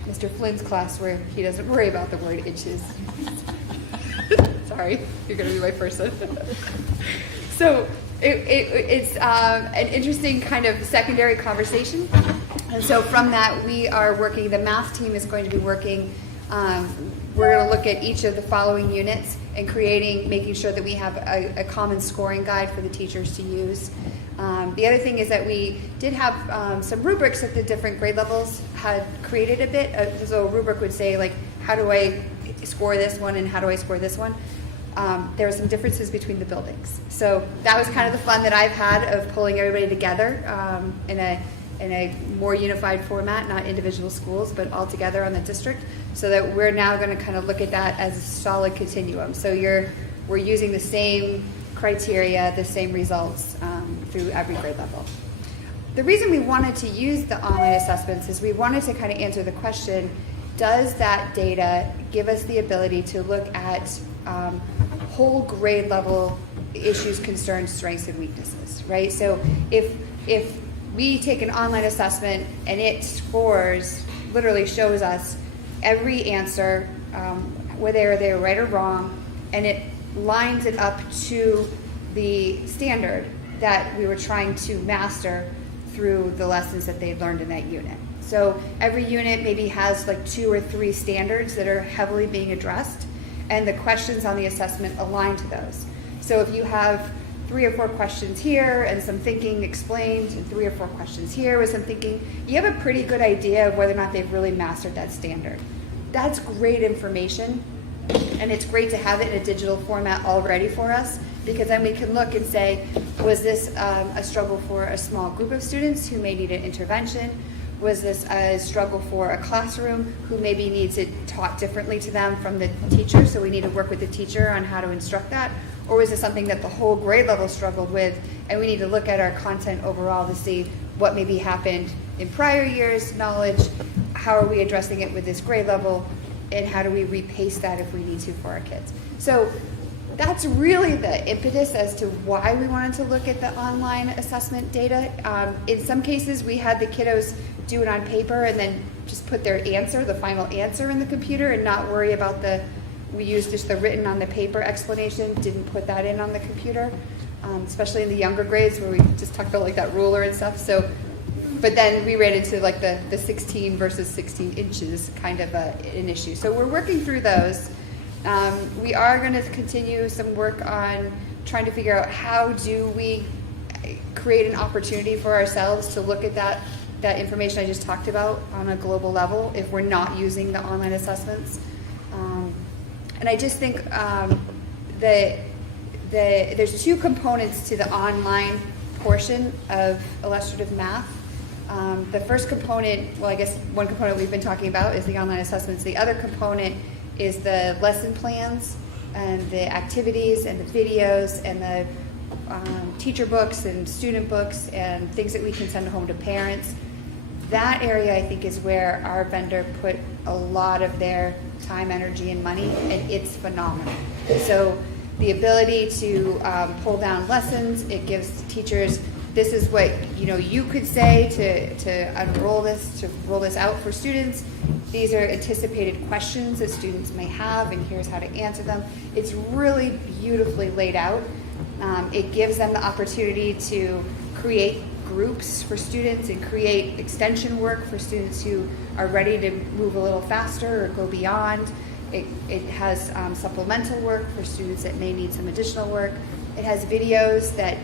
Mr. Flynn's class where he doesn't worry about the word inches. Sorry, you're going to be my person. So it's an interesting kind of secondary conversation. And so from that, we are working, the math team is going to be working, we're going to look at each of the following units and making sure that we have a common scoring guide for the teachers to use. The other thing is that we did have some rubrics that the different grade levels had created a bit. So a rubric would say, like, how do I score this one and how do I score this one? There are some differences between the buildings. So that was kind of the fun that I've had of pulling everybody together in a more unified format, not individual schools, but all together on the district, so that we're now going to kind of look at that as a solid continuum. So we're using the same criteria, the same results through every grade level. The reason we wanted to use the online assessments is we wanted to kind of answer the question, does that data give us the ability to look at whole grade level issues, concerns, strengths, and weaknesses, right? So if we take an online assessment and it literally shows us every answer, whether they're right or wrong, and it lines it up to the standard that we were trying to master through the lessons that they've learned in that unit. So every unit maybe has like 2 or 3 standards that are heavily being addressed, and the questions on the assessment align to those. So if you have 3 or 4 questions here and some thinking explained, and 3 or 4 questions here with some thinking, you have a pretty good idea of whether or not they've really mastered that standard. That's great information, and it's great to have it in a digital format all ready for us, because then we can look and say, was this a struggle for a small group of students who may need an intervention? Was this a struggle for a classroom who maybe needs it taught differently to them from the teacher, so we need to work with the teacher on how to instruct that? Or was it something that the whole grade level struggled with, and we need to look at our content overall to see what maybe happened in prior years' knowledge, how are we addressing it with this grade level, and how do we repace that if we need to for our kids? So that's really the impetus as to why we wanted to look at the online assessment data. In some cases, we had the kiddos do it on paper and then just put their answer, the final answer, in the computer and not worry about we used just the written on the paper explanation, didn't put that in on the computer, especially in the younger grades where we just talked about like that ruler and stuff. So, but then we ran into like the 16 versus 16 inches kind of an issue. So we're working through those. We are going to continue some work on trying to figure out how do we create an opportunity for ourselves to look at that information I just talked about on a global level if we're not using the online assessments. And I just think that there's 2 components to the online portion of illustrative math. The first component, well, I guess one component we've been talking about is the online assessments. The other component is the lesson plans and the activities and the videos and the teacher books and student books and things that we can send home to parents. That area, I think, is where our vendor put a lot of their time, energy, and money, and it's phenomenal. So the ability to pull down lessons, it gives teachers, this is what you could say to unroll this, to roll this out for students. These are anticipated questions that students may have, and here's how to answer them. It's really beautifully laid out. It gives them the opportunity to create groups for students and create extension work for students who are ready to move a little faster or go beyond. It has supplemental work for students that may need some additional work. It has videos that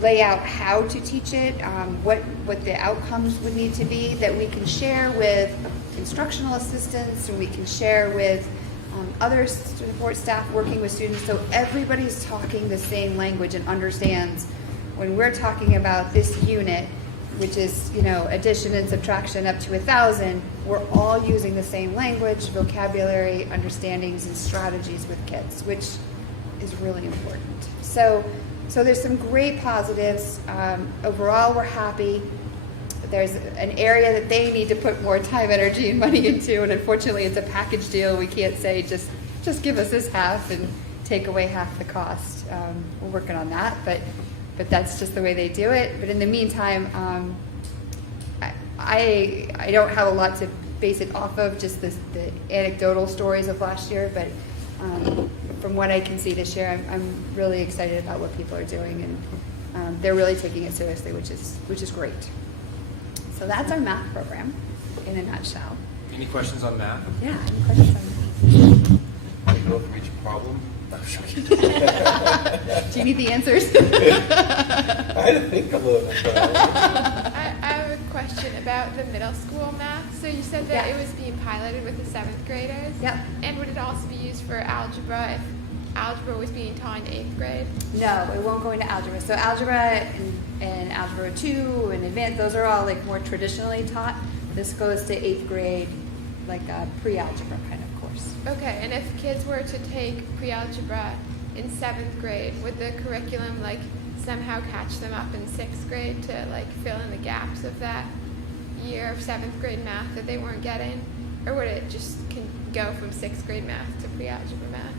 lay out how to teach it, what the outcomes would need to be that we can share with instructional assistants, and we can share with other support staff working with students, so everybody's talking the same language and understands when we're talking about this unit, which is, addition and subtraction up to 1,000, we're all using the same language, vocabulary, understandings, and strategies with kids, which is really important. So there's some great positives. Overall, we're happy. There's an area that they need to put more time, energy, and money into, and unfortunately, it's a package deal. We can't say just give us this half and take away half the cost. We're working on that, but that's just the way they do it. But in the meantime, I don't have a lot to base it off of, just the anecdotal stories of last year, but from what I can see this year, I'm really excited about what people are doing, and they're really taking it seriously, which is great. So that's our math program in a nutshell. Any questions on math? Yeah, any questions on math? How do you go from each problem? I'm joking. Do you need the answers? I had to think a little bit. I have a question about the middle school math. So you said that it was being piloted with the 7th graders? Yep. And would it also be used for algebra if algebra was being taught in 8th grade? No, it won't go into algebra. So algebra and algebra 2 and advanced, those are all like more traditionally taught. This goes to 8th grade, like a pre-algebra kind of course. Okay, and if kids were to take pre-algebra in 7th grade, would the curriculum like somehow catch them up in 6th grade to like fill in the gaps of that year of 7th grade math that they weren't getting? Or would it just go from 6th grade math to pre-algebra math?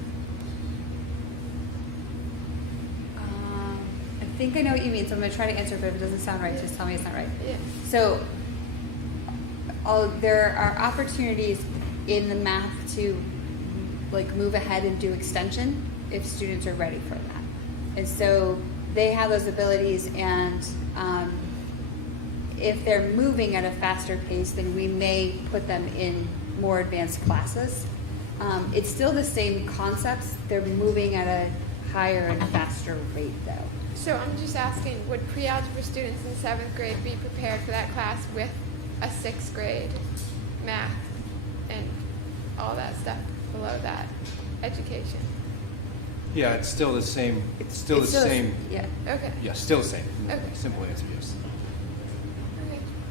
I think I know what you mean, so I'm going to try to answer, but if it doesn't sound right, just tell me it's not right. Yeah. So there are opportunities in the math to like move ahead and do extension if students are ready for that. And so they have those abilities, and if they're moving at a faster pace, then we may put them in more advanced classes. It's still the same concepts. They're moving at a higher and faster rate though. So I'm just asking, would pre-algebra students in 7th grade be prepared for that class with a 6th grade math and all that stuff below that education? Yeah, it's still the same. It's still the same. Yeah. Okay. Yeah, still the same. Okay. Simple answer, yes.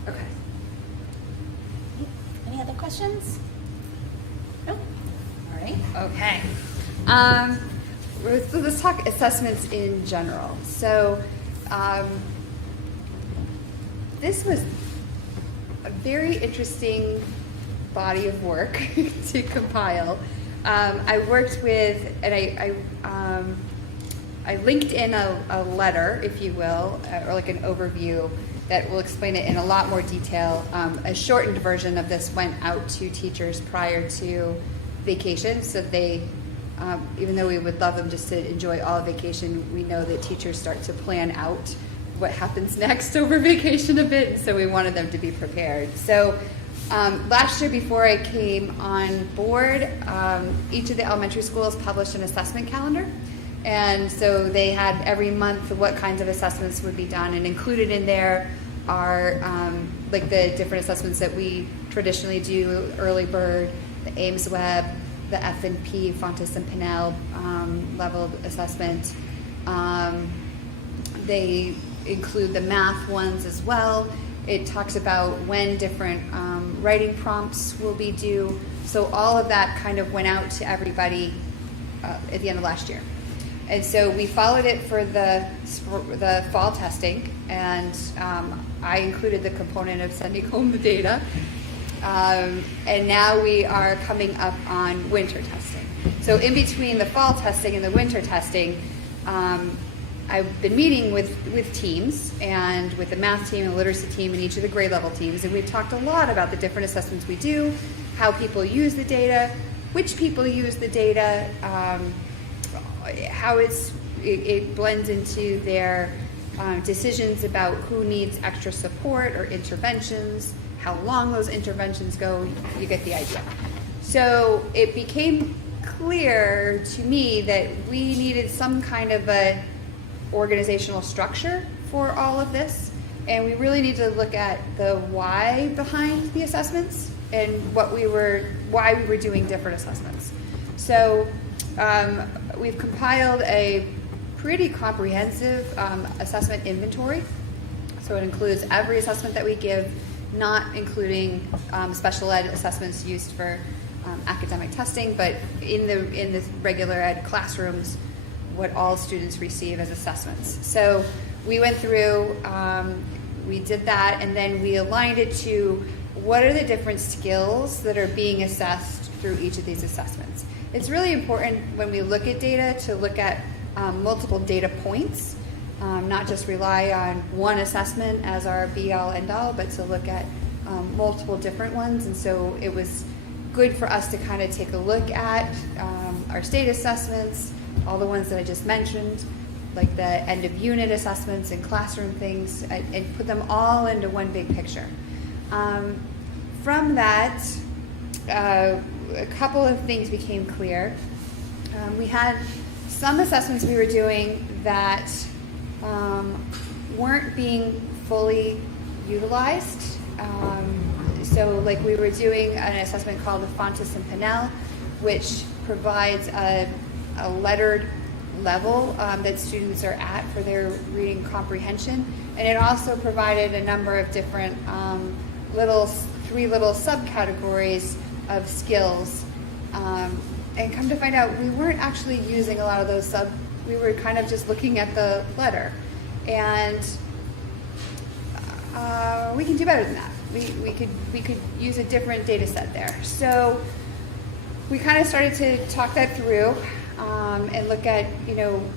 Okay. Any other questions? No? All right. Okay. So let's talk assessments in general. So this was a very interesting body of work to compile. I worked with, and I linked in a letter, if you will, or like an overview that will explain it in a lot more detail. A shortened version of this went out to teachers prior to vacation, so they, even though we would love them just to enjoy all of vacation, we know that teachers start to plan out what happens next over vacation a bit, and so we wanted them to be prepared. So last year, before I came on board, each of the elementary schools published an assessment calendar. And so they had every month what kinds of assessments would be done, and included in there are like the different assessments that we traditionally do: Early Bird, the Ames Web, the F&P, Fontes and Pinnell level assessment. They include the math ones as well. It talks about when different writing prompts will be due. So all of that kind of went out to everybody at the end of last year. And so we followed it for the fall testing, and I included the component of sending home the data. And now we are coming up on winter testing. So in between the fall testing and the winter testing, I've been meeting with teams, and with the math team and literacy team and each of the grade level teams, and we've talked a lot about the different assessments we do, how people use the data, which people use the data, how it blends into their decisions about who needs extra support or interventions, how long those interventions go. You get the idea. So it became clear to me that we needed some kind of a organizational structure for all of this, and we really need to look at the why behind the assessments and why we were doing different assessments. So we've compiled a pretty comprehensive assessment inventory. So it includes every assessment that we give, not including special ed assessments used for academic testing, but in the regular ed classrooms, what all students receive as assessments. So we went through, we did that, and then we aligned it to what are the different skills that are being assessed through each of these assessments. It's really important when we look at data to look at multiple data points, not just rely on one assessment as our be-all, end-all, but to look at multiple different ones. And so it was good for us to kind of take a look at our state assessments, all the ones that I just mentioned, like the end of unit assessments and classroom things, and put them all into one big picture. From that, a couple of things became clear. We had some assessments we were doing that weren't being fully utilized. So like we were doing an assessment called the Fontes and Pinnell, which provides a lettered level that students are at for their reading comprehension. And it also provided a number of different three little subcategories of skills. And come to find out, we weren't actually using a lot of those we were kind of just looking at the letter. And we can do better than that. We could use a different data set there. So we kind of started to talk that through and look at,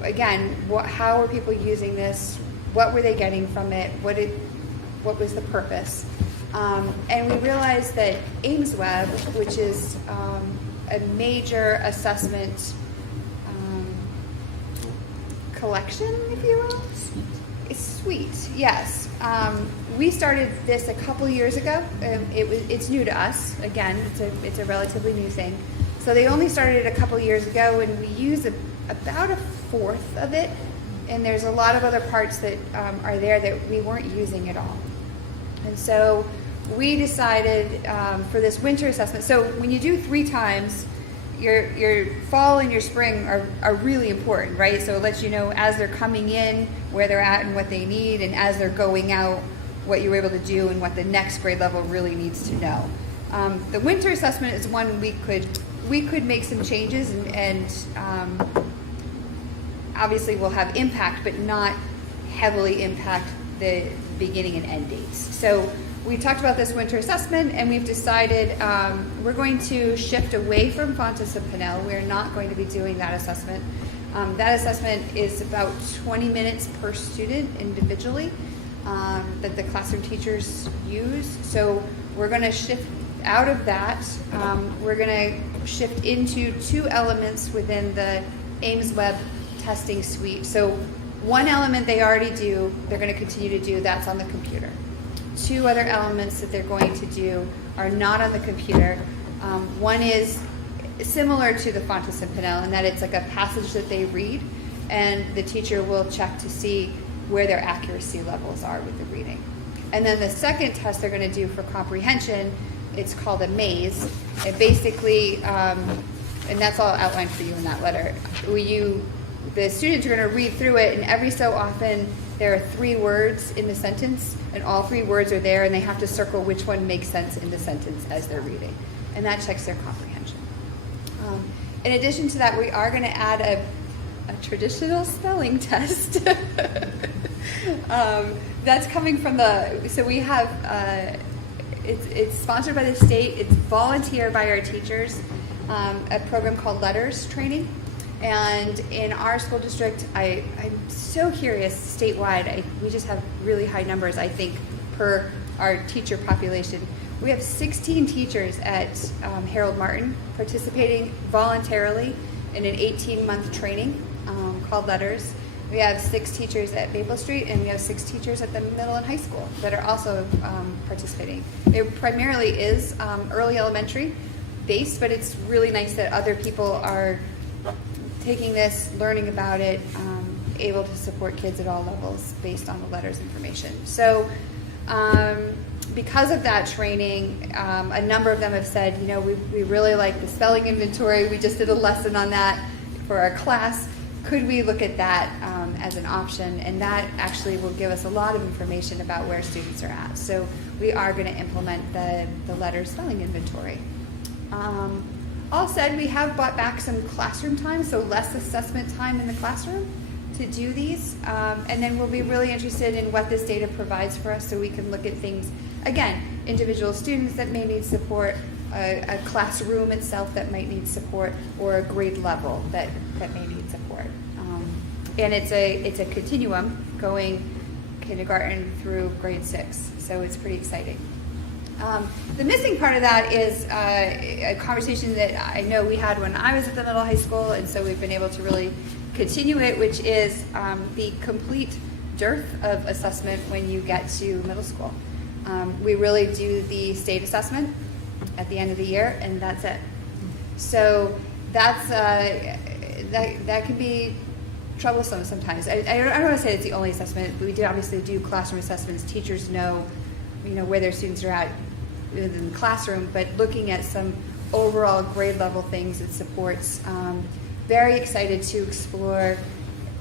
again, how were people using this? What were they getting from it? What was the purpose? And we realized that AimsWeb, which is a major assessment collection, if you will. Suite, yes. We started this a couple years ago. It's new to us. Again, it's a relatively new thing. So they only started it a couple years ago, and we use about a fourth of it. And there's a lot of other parts that are there that we weren't using at all. And so we decided for this winter assessment. So when you do 3 times, your fall and your spring are really important, right? So it lets you know as they're coming in, where they're at and what they need, and as they're going out, what you were able to do and what the next grade level really needs to know. The winter assessment is one we could make some changes and obviously will have impact, but not heavily impact the beginning and end dates. So we talked about this winter assessment, and we've decided we're going to shift away from Fontes and Pinnell. We're not going to be doing that assessment. That assessment is about 20 minutes per student individually that the classroom teachers use. So we're going to shift out of that. We're going to shift into 2 elements within the AimsWeb testing suite. So one element they already do, they're going to continue to do, that's on the computer. 2 other elements that they're going to do are not on the computer. One is similar to the Fontes and Pinnell in that it's like a passage that they read, and the teacher will check to see where their accuracy levels are with the reading. And then the second test they're going to do for comprehension, it's called a maze. It basically, and that's all outlined for you in that letter. The students are going to read through it, and every so often there are 3 words in the sentence, and all 3 words are there, and they have to circle which one makes sense in the sentence as they're reading. And that checks their comprehension. In addition to that, we are going to add a traditional spelling test. That's coming from so we have, it's sponsored by the state, it's volunteered by our teachers, a program called Letters Training. And in our school district, I'm so curious, statewide, we just have really high numbers, I think, per our teacher population. We have 16 teachers at Harold Martin participating voluntarily in an 18-month training called Letters. We have 6 teachers at Maple Street, and we have 6 teachers at the middle and high school that are also participating. It primarily is early elementary based, but it's really nice that other people are taking this, learning about it, able to support kids at all levels based on the letters information. So because of that training, a number of them have said, you know, we really like the spelling inventory. We just did a lesson on that for our class. Could we look at that as an option? And that actually will give us a lot of information about where students are at. So we are going to implement the letter spelling inventory. All said, we have brought back some classroom time, so less assessment time in the classroom to do these. And then we'll be really interested in what this data provides for us so we can look at things, again, individual students that may need support, a classroom itself that might need support, or a grade level that may need support. And it's a continuum going kindergarten through grade 6, so it's pretty exciting. The missing part of that is a conversation that I know we had when I was at the middle high school, and so we've been able to really continue it, which is the complete dearth of assessment when you get to middle school. We really do the state assessment at the end of the year, and that's it. So that's that can be troublesome sometimes. I don't want to say it's the only assessment. We do obviously do classroom assessments. Teachers know, where their students are at within the classroom, but looking at some overall grade level things it supports. Very excited to explore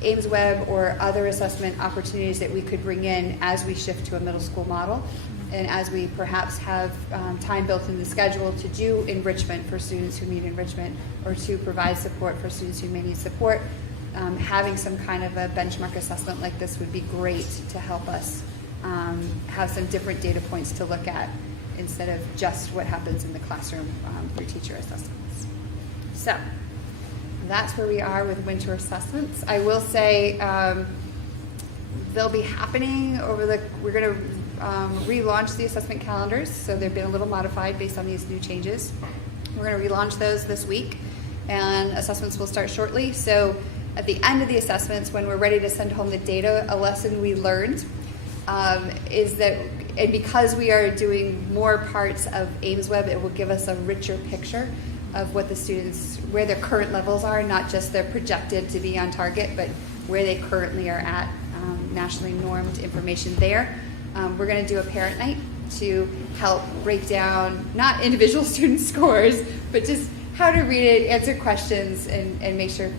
Ames Web or other assessment opportunities that we could bring in as we shift to a middle school model, and as we perhaps have time built in the schedule to do enrichment for students who need enrichment, or to provide support for students who may need support. Having some kind of a benchmark assessment like this would be great to help us have some different data points to look at instead of just what happens in the classroom for teacher assessments. So that's where we are with winter assessments. I will say they'll be happening we're going to relaunch the assessment calendars, so they've been a little modified based on these new changes. We're going to relaunch those this week, and assessments will start shortly. So at the end of the assessments, when we're ready to send home the data, a lesson we learned is that, and because we are doing more parts of Ames Web, it will give us a richer picture of what the students, where their current levels are, not just their projected to be on target, but where they currently are at, nationally normed information there. We're going to do a parent night to help break down not individual student scores, but just how to read it, answer questions, and make sure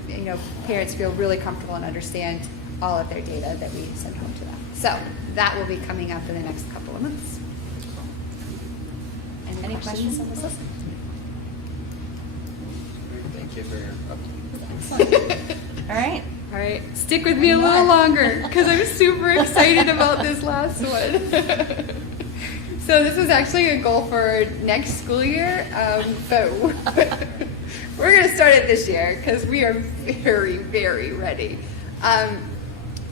parents feel really comfortable and understand all of their data that we send home to them. So that will be coming up in the next couple of months. And any questions on this list? Thank you for your update. All right. Stick with me a little longer because I'm super excited about this last one. So this was actually a goal for next school year, but we're going to start it this year because we are very, very ready.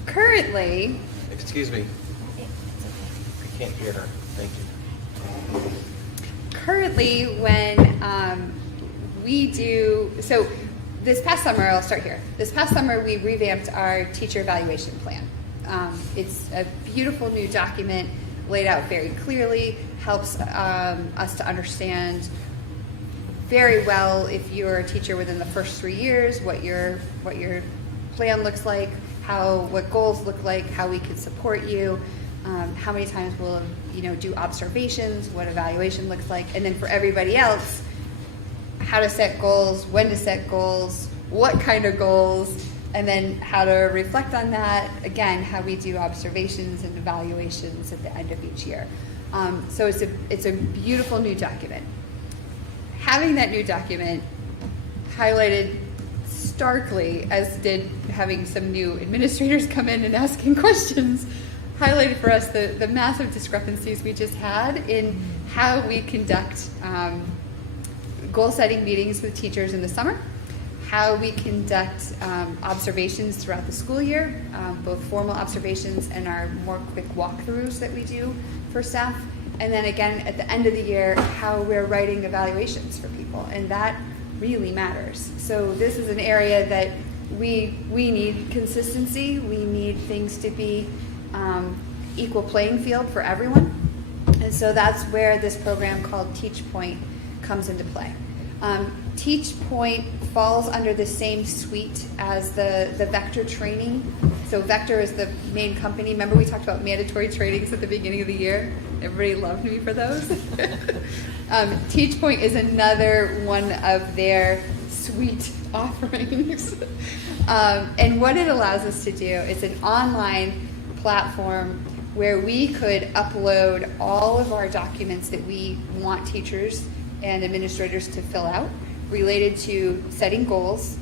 Currently... Excuse me. I can't hear her. Thank you. Currently, when we do... So this past summer, I'll start here. This past summer, we revamped our teacher evaluation plan. It's a beautiful new document laid out very clearly, helps us to understand very well if you're a teacher within the first 3 years, what your plan looks like, what goals look like, how we can support you, how many times we'll do observations, what evaluation looks like, and then for everybody else, how to set goals, when to set goals, what kind of goals, and then how to reflect on that. Again, how we do observations and evaluations at the end of each year. So it's a beautiful new document. Having that new document highlighted starkly, as did having some new administrators come in and asking questions, highlighted for us the massive discrepancies we just had in how we conduct goal-setting meetings with teachers in the summer, how we conduct observations throughout the school year, both formal observations and our more quick walkthroughs that we do for staff, and then again at the end of the year, how we're writing evaluations for people, and that really matters. So this is an area that we need consistency. We need things to be equal playing field for everyone, and so that's where this program called Teach Point comes into play. Teach Point falls under the same suite as the Vector training. So Vector is the main company. Remember we talked about mandatory trainings at the beginning of the year? Everybody loved me for those. Teach Point is another one of their suite offerings. And what it allows us to do is an online platform where we could upload all of our documents that we want teachers and administrators to fill out related to setting goals,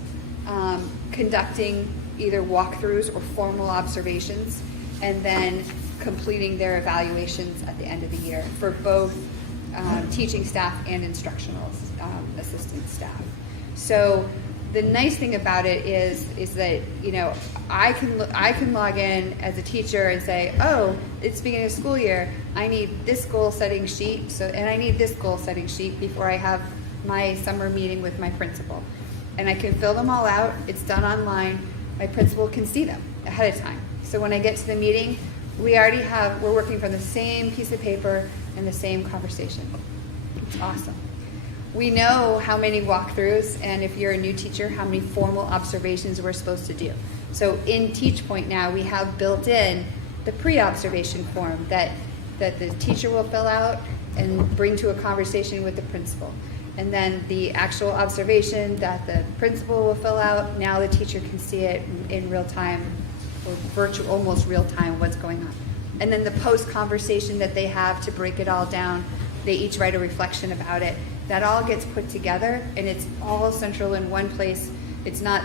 conducting either walkthroughs or formal observations, and then completing their evaluations at the end of the year for both teaching staff and instructional assistant staff. So the nice thing about it is that, you know, I can log in as a teacher and say, oh, it's beginning of school year. I need this goal setting sheet, and I need this goal setting sheet before I have my summer meeting with my principal. And I can fill them all out. It's done online. My principal can see them ahead of time. So when I get to the meeting, we're working from the same piece of paper and the same conversation. It's awesome. We know how many walkthroughs, and if you're a new teacher, how many formal observations we're supposed to do. So in Teach Point now, we have built in the pre-observation form that the teacher will fill out and bring to a conversation with the principal. And then the actual observation that the principal will fill out, now the teacher can see it in real time, or almost real time, what's going on. And then the post-conversation that they have to break it all down, they each write a reflection about it. That all gets put together, and it's all central in one place. It's not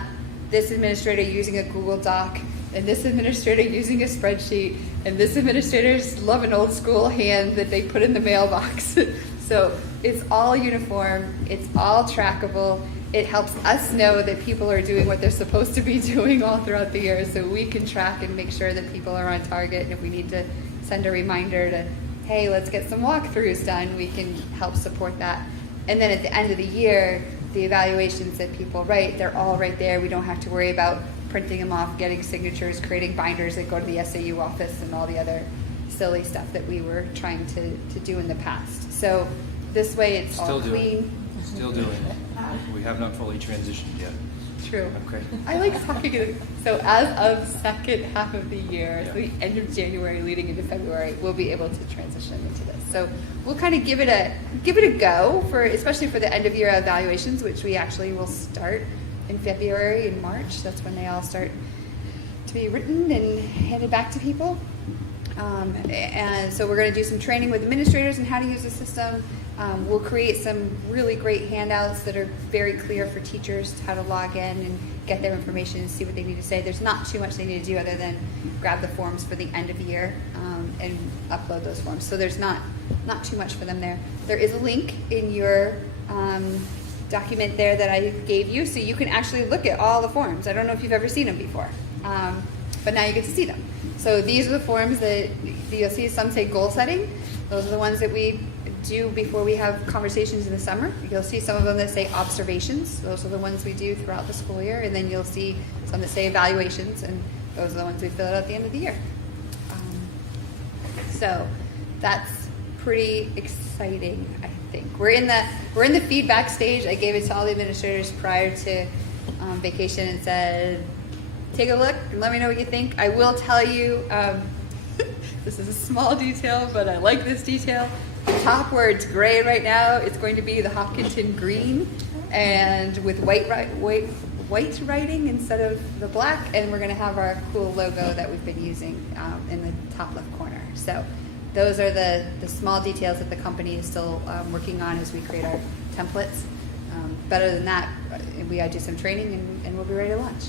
this administrator using a Google Doc, and this administrator using a spreadsheet, and this administrator's love an old school hand that they put in the mailbox. So it's all uniform, it's all trackable. It helps us know that people are doing what they're supposed to be doing all throughout the year, so we can track and make sure that people are on target. And if we need to send a reminder to, hey, let's get some walkthroughs done, we can help support that. And then at the end of the year, the evaluations that people write, they're all right there. We don't have to worry about printing them off, getting signatures, creating binders that go to the SAU office, and all the other silly stuff that we were trying to do in the past. So this way it's all clean. Still doing it. We have not fully transitioned yet. True. Okay. I like talking. So as of second half of the year, so the end of January leading into February, we'll be able to transition into this. So we'll kind of give it a go for, especially for the end of year evaluations, which we actually will start in February and March. That's when they all start to be written and handed back to people. And so we're going to do some training with administrators on how to use the system. We'll create some really great handouts that are very clear for teachers how to log in and get their information and see what they need to say. There's not too much they need to do other than grab the forms for the end of the year and upload those forms. So there's not too much for them there. There is a link in your document there that I gave you, so you can actually look at all the forms. I don't know if you've ever seen them before, but now you get to see them. So these are the forms that you'll see. Some say goal setting. Those are the ones that we do before we have conversations in the summer. You'll see some of them that say observations. Those are the ones we do throughout the school year. And then you'll see some that say evaluations, and those are the ones we fill out at the end of the year. So that's pretty exciting, I think. We're in the feedback stage. I gave it to all the administrators prior to vacation and said, take a look and let me know what you think. I will tell you, this is a small detail, but I like this detail. The top where it's gray right now, it's going to be the Hopkinton green, and with white writing instead of the black, and we're going to have our cool logo that we've been using in the top left corner. So those are the small details that the company is still working on as we create our templates. Better than that, we do some training and we'll be ready to launch.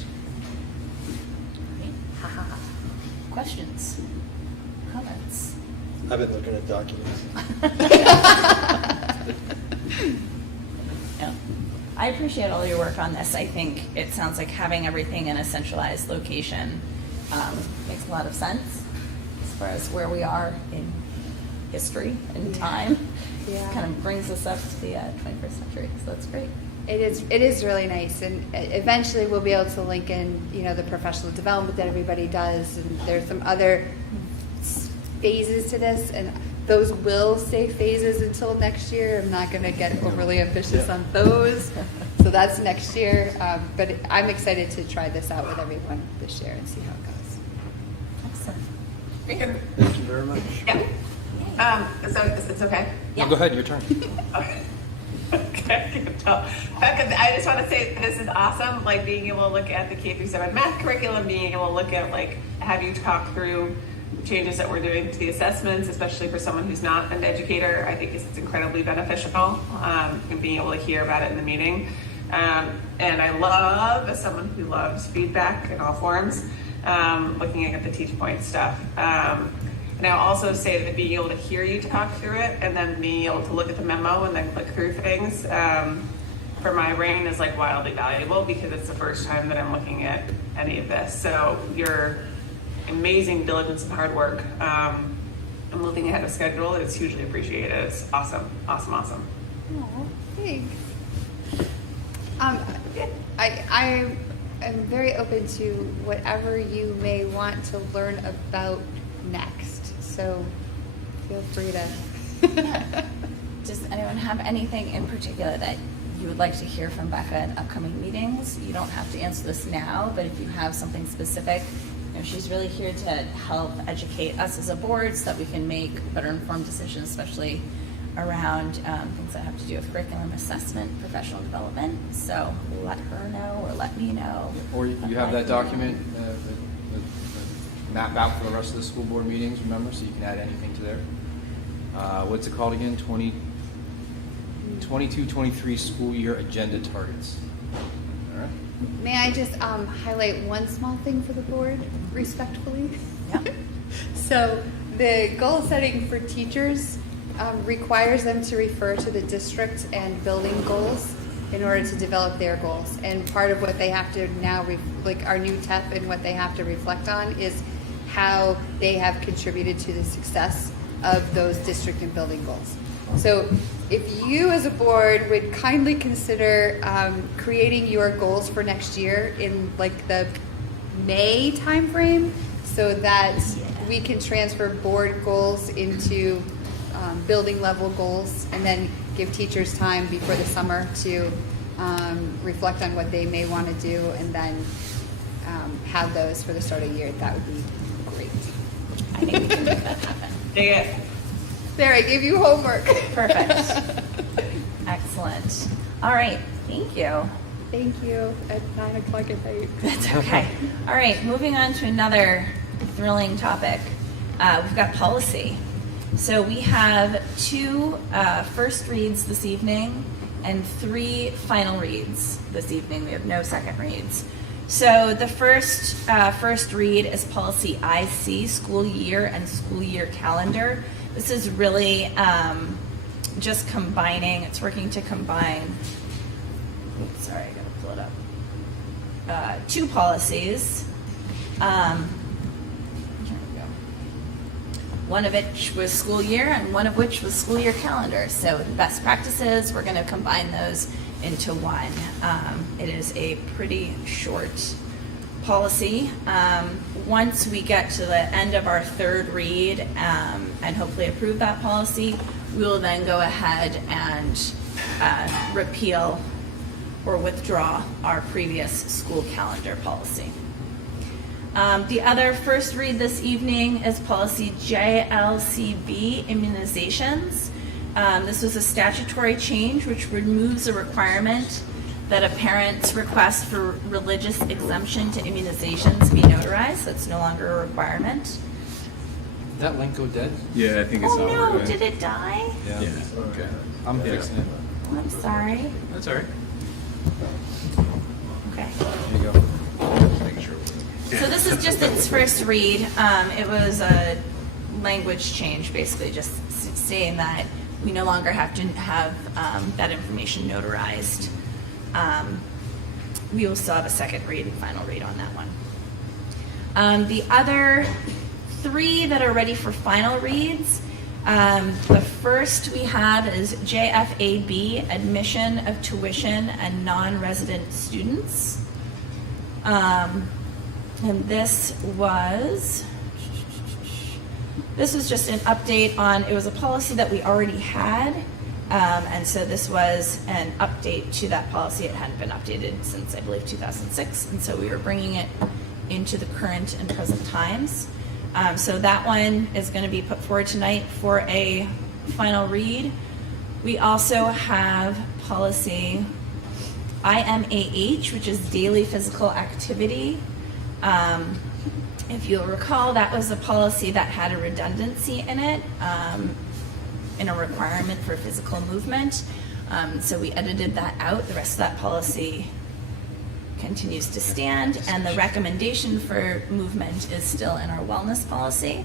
Questions? Comments? I've been looking at documents. Yeah. I appreciate all your work on this. I think it sounds like having everything in a centralized location makes a lot of sense as far as where we are in history and time. Yeah. Kind of brings us up to the 21st century, so that's great. It is really nice, and eventually we'll be able to link in, the professional development that everybody does, and there's some other phases to this, and those will stay phases until next year. I'm not going to get overly ambitious on those. So that's next year. But I'm excited to try this out with everyone this year and see how it goes. Excellent. Thank you very much. Yeah. So it's okay? Yeah. Go ahead, your turn. Okay. Becca, I just want to say this is awesome, like being able to look at the K-7 math curriculum, being able to look at, like, have you talk through changes that we're doing to the assessments, especially for someone who's not an educator. I think it's incredibly beneficial, and being able to hear about it in the meeting. And I love, as someone who loves feedback in all forms, looking at the teach point stuff. And I'll also say that being able to hear you talk through it and then being able to look at the memo and then click through things for my brain is like wildly valuable, because it's the first time that I'm looking at any of this. So your amazing diligence and hard work and moving ahead of schedule is hugely appreciated. It's awesome, awesome, awesome. Oh, thanks. I am very open to whatever you may want to learn about next. So feel free to. Does anyone have anything in particular that you would like to hear from Becca in upcoming meetings? You don't have to answer this now, but if you have something specific, she's really here to help educate us as a board so that we can make better informed decisions, especially around things that have to do with curriculum assessment, professional development. So let her know or let me know. Or you have that document, the map out for the rest of the school board meetings, remember, so you can add anything to there. What's it called again? 22-23 school year agenda targets. All right. May I just highlight one small thing for the board, respectfully? Yeah. So the goal setting for teachers requires them to refer to the district and building goals in order to develop their goals. And part of what they have to now, like our new TEP, and what they have to reflect on is how they have contributed to the success of those district and building goals. So if you as a board would kindly consider creating your goals for next year in like the May timeframe, so that we can transfer board goals into building level goals, and then give teachers time before the summer to reflect on what they may want to do, and then have those for the start of the year. That would be great. I think we can make that happen. Yeah. There, I gave you homework. Perfect. Excellent. All right. Thank you. Thank you. At 9 o'clock at night. That's okay. All right. Moving on to another thrilling topic. We've got policy. So we have 2 first reads this evening and 3 final reads this evening. We have no second reads. So the first read is policy IC, school year and school year calendar. This is really just combining, it's working to combine, oops, sorry, I gotta pull it up, 2 policies. Here we go. One of which was school year and one of which was school year calendar. So the best practices, we're gonna combine those into one. It is a pretty short policy. Once we get to the end of our 3rd read and hopefully approve that policy, we will then go ahead and repeal or withdraw our previous school calendar policy. The other first read this evening is policy JLCB, immunizations. This was a statutory change which removes a requirement that a parent's request for religious exemption to immunizations be notarized. That's no longer a requirement. Did that link go dead? Yeah, I think it's Oh not no, working. did it die? Yeah. Okay. I'm fixing it. Oh, I'm sorry. That's all right. Okay. There you go. Making sure. So this is just its first read. It was a language change, basically just saying that we no longer have to have that information notarized. We will still have a second read and final read on that one. The other 3 that are ready for final reads, the first we have is JFAB, admission of tuition and non-resident students. And this was this was just an update on, it was a policy that we already had. And so this was an update to that policy. It hadn't been updated since, I believe, 2006. And so we were bringing it into the current and present times. So that one is going to be put forward tonight for a final read. We also have policy IMAH, which is daily physical activity. If you'll recall, that was a policy that had a redundancy in it, in a requirement for physical movement. So we edited that out. The rest of that policy continues to stand, and the recommendation for movement is still in our wellness policy.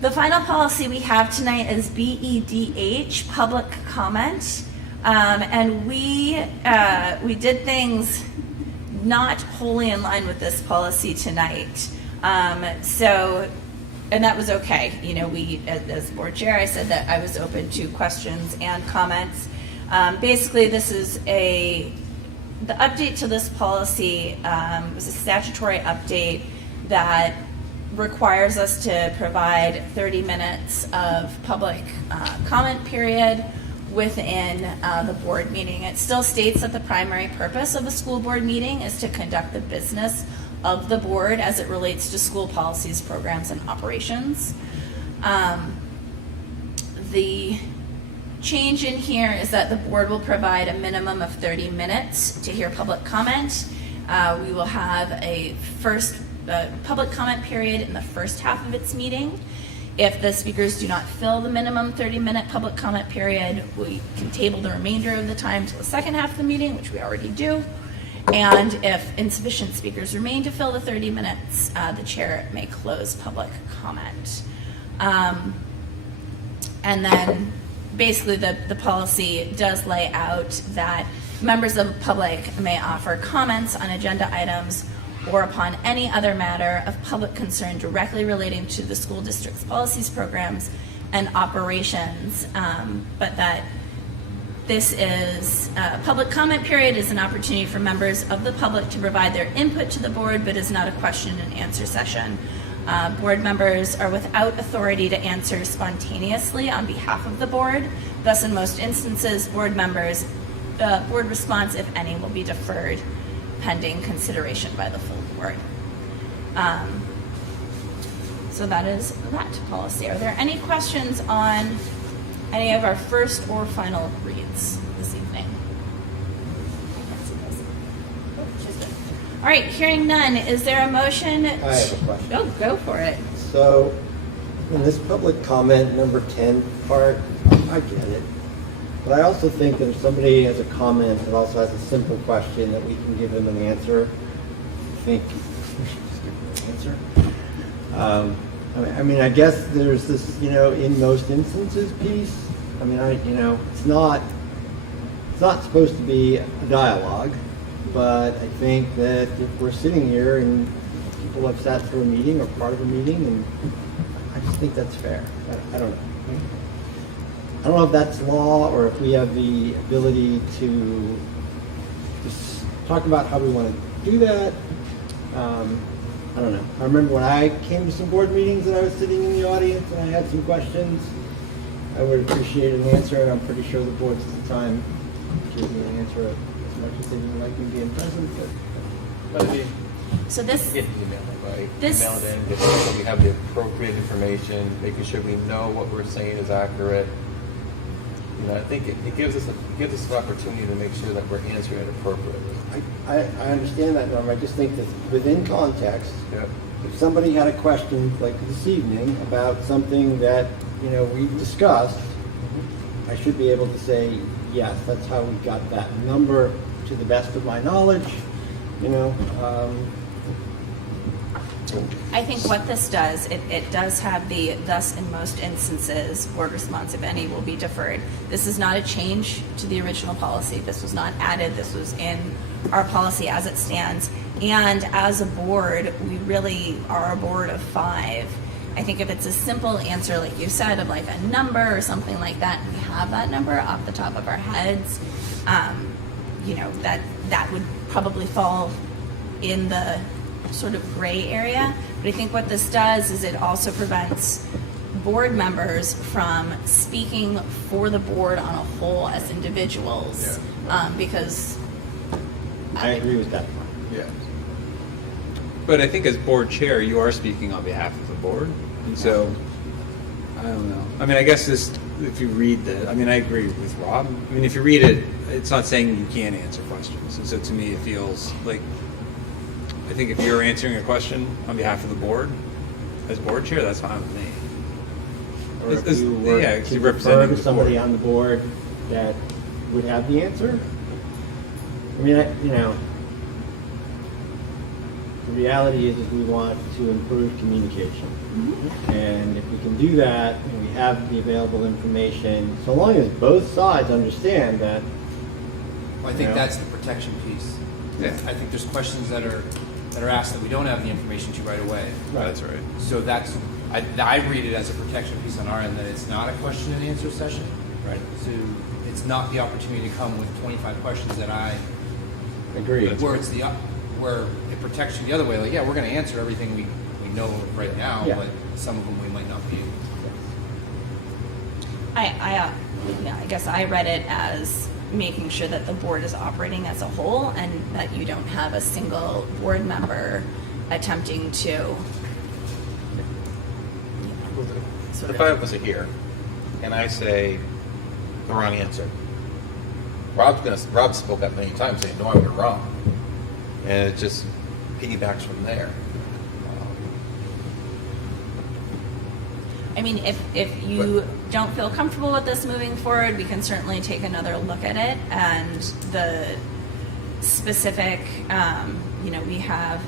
The final policy we have tonight is BEDH, public comment. And we did things not wholly in line with this policy tonight. And that was okay. You know, we, as board chair, I said that I was open to questions and comments. Basically, this is the update to this policy was a statutory update that requires us to provide 30 minutes of public comment period within the board meeting. It still states that the primary purpose of a school board meeting is to conduct the business of the board as it relates to school policies, programs, and operations. The change in here is that the board will provide a minimum of 30 minutes to hear public comment. We will have a public comment period in the first half of its meeting. If the speakers do not fill the minimum 30-minute public comment period, we can table the remainder of the time to the second half of the meeting, which we already do. And if insufficient speakers remain to fill the 30 minutes, the chair may close public comment. And then basically the policy does lay out that members of the public may offer comments on agenda items or upon any other matter of public concern directly relating to the school district's policies, programs, and operations, but that this is public comment period is an opportunity for members of the public to provide their input to the board, but is not a question and answer session. Board members are without authority to answer spontaneously on behalf of the board. Thus, in most instances, board response, if any, will be deferred pending consideration by the full board. So that is that policy. Are there any questions on any of our first or final reads this evening? All right, hearing none, is there a motion? I have a question. Oh, go for it. So, in this public comment number 10 part, I get it. But I also think that if somebody has a comment that also has a simple question that we can give them an answer, I think we should just give them an answer. I mean, I guess there's this, in most instances piece. I mean, it's not supposed to be a dialogue, but I think that if we're sitting here and people have sat through a meeting or part of a meeting, and I just think that's fair. I don't know. I don't know if that's law or if we have the ability to just talk about how we want to do that. I don't know. I remember when I came to some board meetings and I was sitting in the audience and I had some questions, I would appreciate an answer, and I'm pretty sure the boards at the time gave me an answer as much as they didn't like me being present. But So this, get the email, right? This- Email it in, get so we have the appropriate information, making sure we know what we're saying is accurate. I think it gives us an opportunity to make sure that we're answering it appropriately. I understand that, Norm. I just think that within context, if somebody had a question like this evening about something that we've discussed, I should be able to say, yes, that's how we got that number to the best of my knowledge. I think what this does, it does have thus in most instances, board response, if any, will be deferred. This is not a change to the original policy. This was not added. This was in our policy as it stands. And as a board, we really are a board of 5. I think if it's a simple answer, like you said, of like a number or something like that, and we have that number off the top of our heads, that would probably fall in the sort of gray area. But I think what this does is it also prevents board members from speaking for the board on a whole as individuals, because I agree with that. Yeah. But I think as board chair, you are speaking on behalf of the board, and so, I don't know. I mean, I guess this, if you read I mean, I agree with Rob. I mean, if you read it, it's not saying you can't answer questions, and so to me, it feels like, I think if you're answering a question on behalf of the board, as board chair, that's fine with me. Or if you were yeah, 'cause to you're refer representing to the somebody board. on the board that would have the answer. I mean, the reality is we want to improve communication. And if we can do that, and we have the available information, so long as both sides understand that. Well, I think that's the protection piece. Yeah. I think there's questions that are asked that we don't have the information to right away. That's right. So I read it as a protection piece on our end, that it's not a question and answer session. Right. So it's not the opportunity to come with 25 questions that I Agree. where it's where it protects you the other way. Like, yeah, we're going to answer everything we know right now, Yeah. but some of them we might not be able to. I guess I read it as making sure that the board is operating as a whole and that you don't have a single board member attempting to. If I was here and I say the wrong answer, Rob spoke up many times saying, no, you're wrong. And it just piggybacks from there. I mean, if you don't feel comfortable with this moving forward, we can certainly take another look at it. And the specific, we have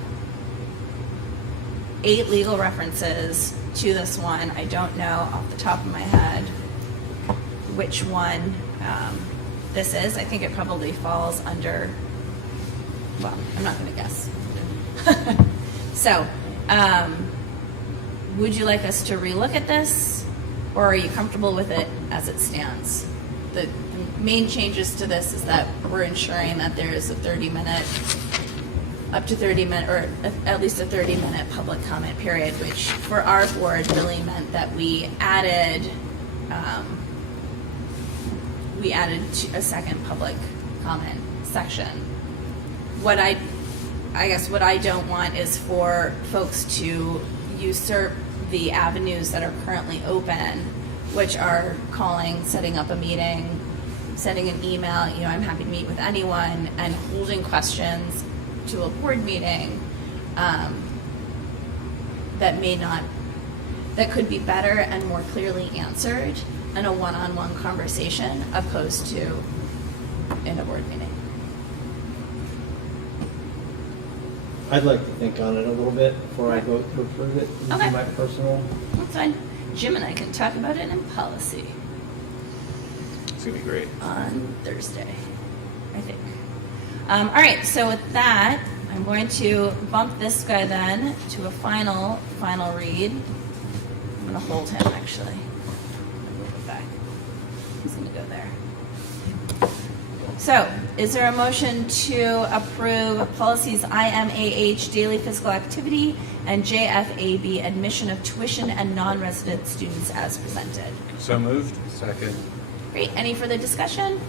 8 legal references to this one. I don't know off the top of my head which one this is. I think it probably falls under, well, I'm not going to guess. So, would you like us to relook at this, or are you comfortable with it as it stands? The main changes to this is that we're ensuring that there is a 30-minute, up to 30-minute, or at least a 30-minute public comment period, which for our board really meant that we added a second public comment section. What I don't want is for folks to usurp the avenues that are currently open, which are calling, setting up a meeting, sending an email, I'm happy to meet with anyone, and holding questions to a board meeting that could be better and more clearly answered in a one-on-one conversation opposed to in a board meeting. I'd like to think on it a little bit before I vote to approve it. This Okay. is my personal. That's fine. Jim and I can talk about it in policy It's gonna be great. on Thursday, I think. All right, so with that, I'm going to bump this guy then to a final read. I'm going to hold him, actually. Move it back. He's going to go there. So, is there a motion to approve policies IMAH, daily physical activity, and JFAB, admission of tuition and non-resident students as presented? So moved. Second. Great. Any further discussion?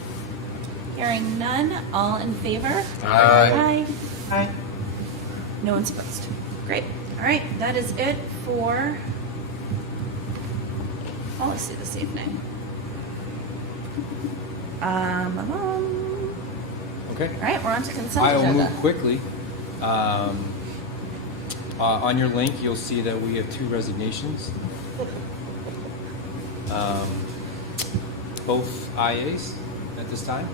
Hearing none. All in favor? Aye. Aye. No one's opposed. Great. All right. That is it for policy this evening. Okay. All right. We're on to consent I will agenda. move quickly. On your link, you'll see that we have 2 resignations. Both IAs at this time.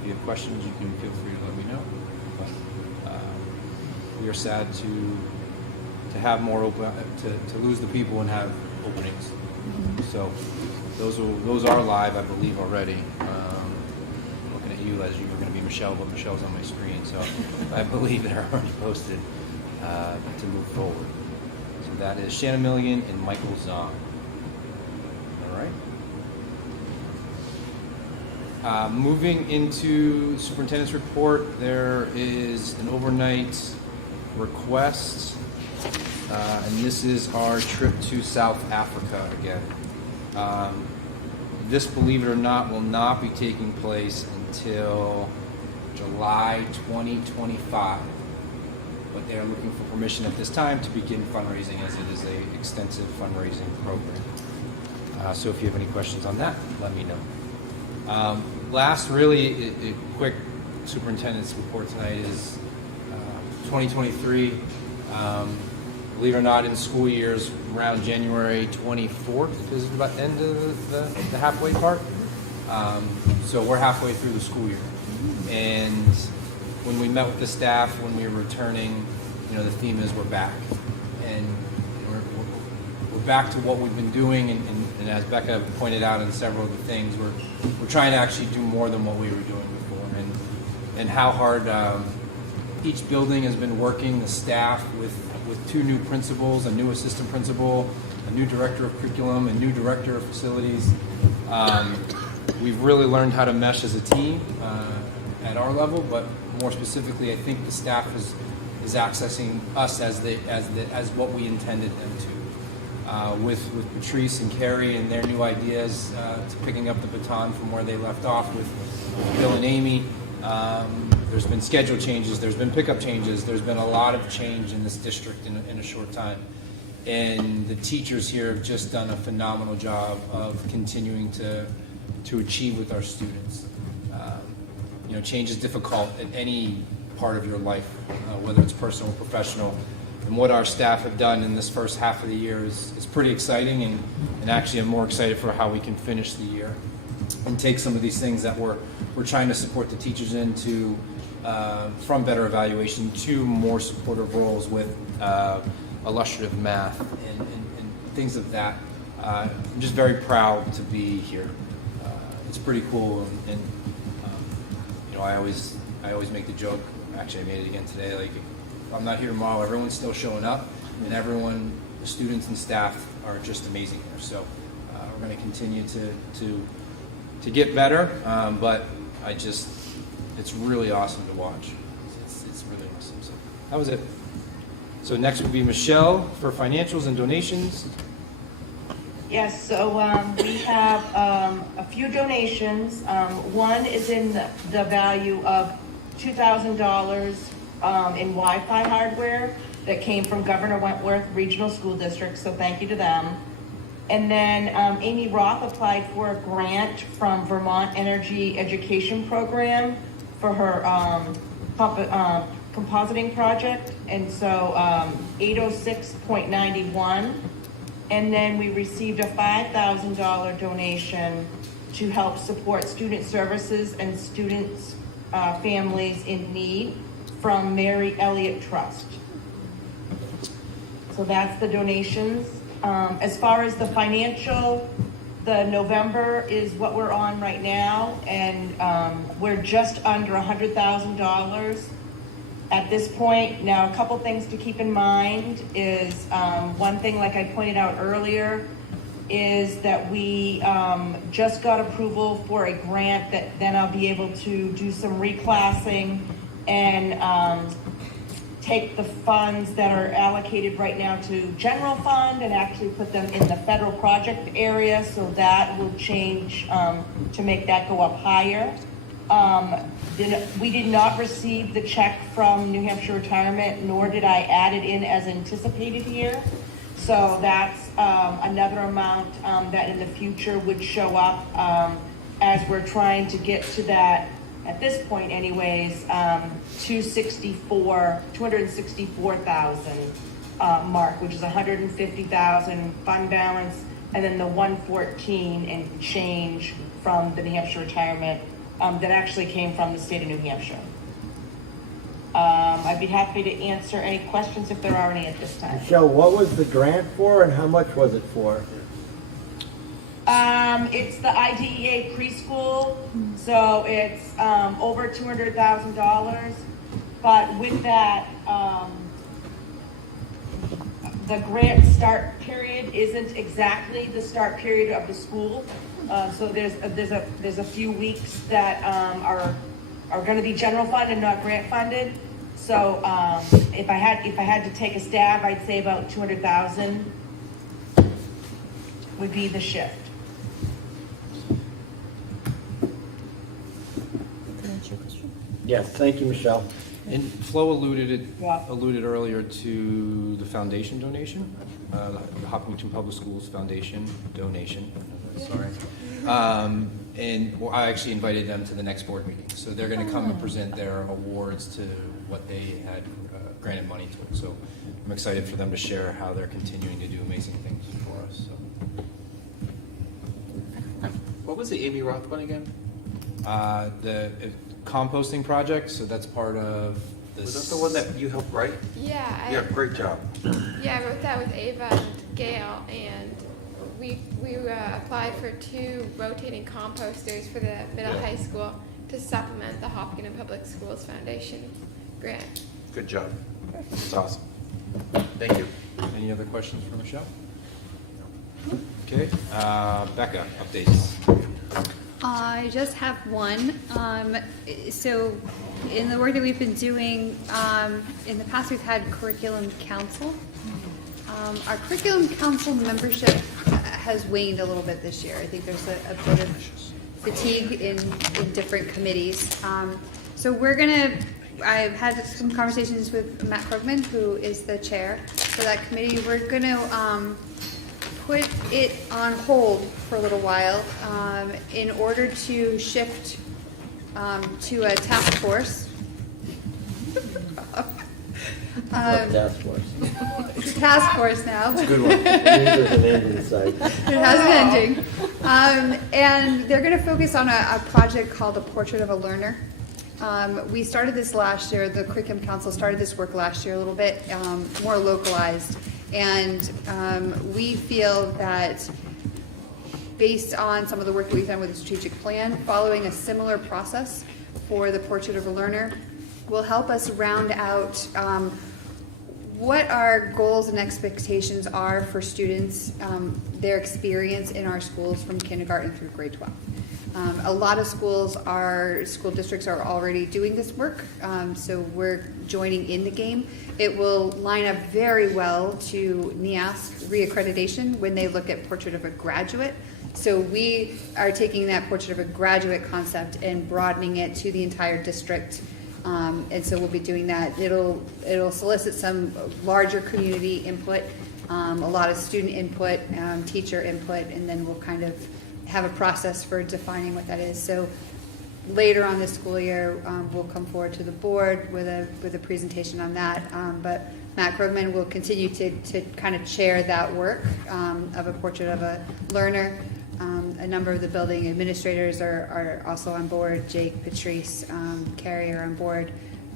If you have questions, you can feel free to let me know. But we are sad to have more open, to lose the people and have openings. So those are live, I believe, already. Looking at you as you were going to be Michelle, but Michelle's on my screen, so I believe they're already posted to move forward. So that is Shannon Milligan and Michael Zong. All right. Moving into superintendent's report, there is an overnight request and this is our trip to South Africa again. This, believe it or not, will not be taking place until July 2025. But they are looking for permission at this time to begin fundraising, as it is an extensive fundraising program. So if you have any questions on that, let me know. Last, really, a quick superintendent's report tonight is 2023. Believe it or not, in school years, around January 24th is about the end of the halfway part. So we're halfway through the school year. And when we met with the staff, when we were returning, the theme is we're back. And we're back to what we've been doing. And as Becca pointed out in several of the things, we're trying to actually do more than what we were doing before. And how hard each building has been working, the staff, with 2 new principals, a new assistant principal, a new director of curriculum, a new director of facilities. We've really learned how to mesh as a team at our level, but more specifically, I think the staff is accessing us as what we intended them to. With Patrice and Carrie and their new ideas, to picking up the baton from where they left off with Bill and Amy. There's been schedule changes, there's been pickup changes, there's been a lot of change in this district in a short time. And the teachers here have just done a phenomenal job of continuing to achieve with our students. Change is difficult at any part of your life, whether it's personal or professional. And what our staff have done in this first half of the year is pretty exciting, and actually I'm more excited for how we can finish the year and take some of these things that we're trying to support the teachers into from better evaluation to more supportive roles with illustrative math and things of that. I'm just very proud to be here. It's pretty cool, and I always make the joke. Actually, I made it again today. Like, if I'm not here tomorrow, everyone's still showing up, and the students and staff are just amazing here. So we're going to continue to get better, but it's really awesome to watch. It's really awesome. So that was it. So next will be Michelle for financials and donations. Yes, so we have a few donations. One is in the value of $2,000 in Wi-Fi hardware that came from Governor Wentworth Regional School District, so thank you to them. And then Amy Roth applied for a grant from Vermont Energy Education Program for her compositing project, and so 806.91. And then we received a $5,000 donation to help support student services and students' families in need from Mary Elliott Trust. So that's the donations. As far as the financial, the November is what we're on right now, and we're just under $100,000 at this point. Now, a couple things to keep in mind is, one thing, like I pointed out earlier, is that we just got approval for a grant that then I'll be able to do some reclassing and take the funds that are allocated right now to general fund and actually put them in the federal project area, so that will change to make that go up higher. We did not receive the check from New Hampshire Retirement, nor did I add it in as anticipated here. So that's another amount that in the future would show up as we're trying to get to that, at this point anyways, 264,000 mark, which is 150,000 fund balance, and then the 114 and change from the New Hampshire Retirement that actually came from the state of New Hampshire. I'd be happy to answer any questions if there are any at this time. Michelle, what was the grant for and how much was it for? It's the IDEA preschool, so it's over $200,000. But with that, the grant start period isn't exactly the start period of the school. So there's a few weeks that are going to be general fund and not grant funded. So if I had to take a stab, I'd say about 200,000 would be the shift. Yes, thank you, Michelle. And Flo alluded Yeah. earlier to the foundation donation, the Hopkinton Public Schools Foundation donation. Sorry. And I actually invited them to the next board meeting, so they're going to come and present their awards to what they had granted money to. So I'm excited for them to share how they're continuing to do amazing things for us. So. What was the Amy Roth one again? The composting project, so that's part of this. Was that the one that you helped write? Yeah. Yeah, great job. Yeah, I wrote that with Ava and Gail, and we applied for 2 rotating composters for the middle Yeah. high school to supplement the Hopkinton Public Schools Foundation grant. Good job. It's awesome. Thank you. Any other questions for Michelle? Okay, Becca, updates. I just have one. So in the work that we've been doing, in the past we've had curriculum council. Our curriculum council membership has waned a little bit this year. I think there's a bit of fatigue in different committees. So I've had some conversations with Matt Krugman, who is the chair for that committee. We're gonna put it on hold for a little while in order to shift to a task force. Task force. It's a task force now. It's a good one. There's an end in sight. It has an ending. And they're going to focus on a project called A Portrait of a Learner. We started this last year. The Curriculum Council started this work last year a little bit more localized. And we feel that based on some of the work that we've done with the strategic plan, following a similar process for the Portrait of a Learner will help us round out what our goals and expectations are for students, their experience in our schools from kindergarten through grade 12. A lot of school districts are already doing this work, so we're joining in the game. It will line up very well to NEASC reaccreditation when they look at Portrait of a Graduate. So we are taking that Portrait of a Graduate concept and broadening it to the entire district. And so we'll be doing that. It'll solicit some larger community input, a lot of student input, teacher input, and then we'll kind of have a process for defining what that is. So later on this school year, we'll come forward to the board with a presentation on that. But Matt Krugman will continue to kind of chair that work of a Portrait of a Learner. A number of the building administrators are also on board. Jake, Patrice, Carrie are on board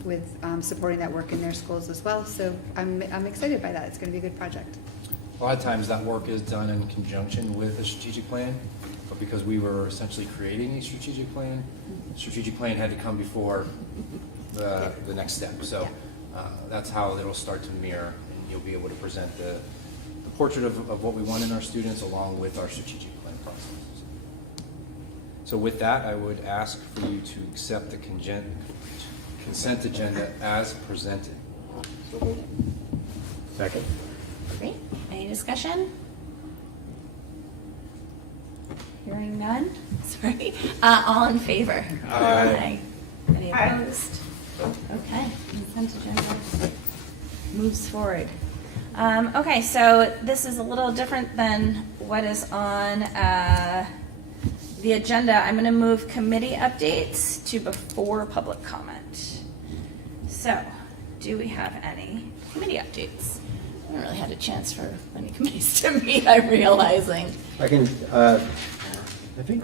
with supporting that work in their schools as well. So I'm excited by that. It's going to be a good project. A lot of times that work is done in conjunction with a strategic plan, but because we were essentially creating a strategic plan, the strategic plan had to come before the next step. So that's how it'll start to mirror, and you'll be able to present the portrait of what we want in our students along with our strategic plan process. So with that, I would ask for you to accept the consent agenda as presented. Second. Great. Any discussion? Hearing none? Sorry. All in favor? Aye. Any opposed? Okay. Consent agenda moves forward. Okay, so this is a little different than what is on the agenda. I'm going to move committee updates to before public comment. So, do we have any committee updates? I haven't really had a chance for many committees to meet, I'm realizing. I think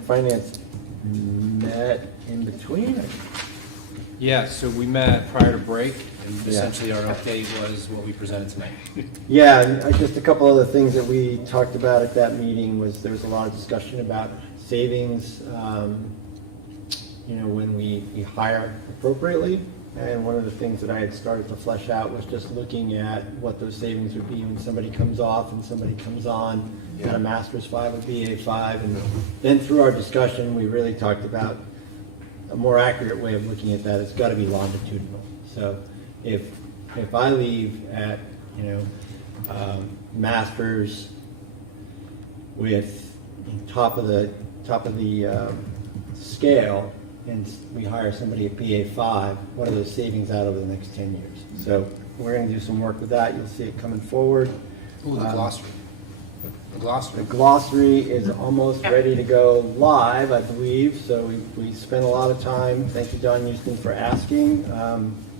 finance met in between. Yeah, so we met prior to break, and essentially our update was what we presented tonight. Yeah, and just a couple of the things that we talked about at that meeting was there was a lot of discussion about savings, when we hire appropriately. And one of the things that I had started to flesh out was just looking at what those savings would be when somebody comes off and somebody comes on at a Master's 5 or BA 5. And then through our discussion, we really talked about a more accurate way of looking at that. It's got to be longitudinal. So if I leave at, masters with top of the scale, and we hire somebody at BA5, what are those savings out over the next 10 years? So we're going to do some work with that. You'll see it coming forward. Ooh, the glossary. The glossary is almost ready to go live, I believe. So we spent a lot of time, thank you, Don Houston, for asking,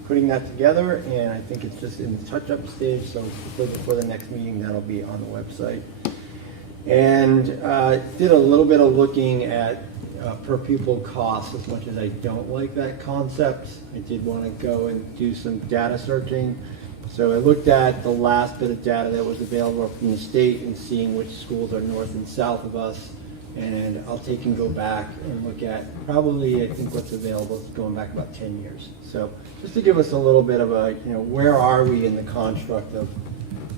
putting that together. And I think it's just in the touch-up stage. So hopefully before the next meeting, that'll be on the website. And did a little bit of looking at per pupil costs. As much as I don't like that concept, I did want to go and do some data searching. So I looked at the last bit of data that was available from the state and seeing which schools are north and south of us. And I'll take and go back and look at probably, I think what's available is going back about 10 years. So just to give us a little bit of a, where are we in the construct of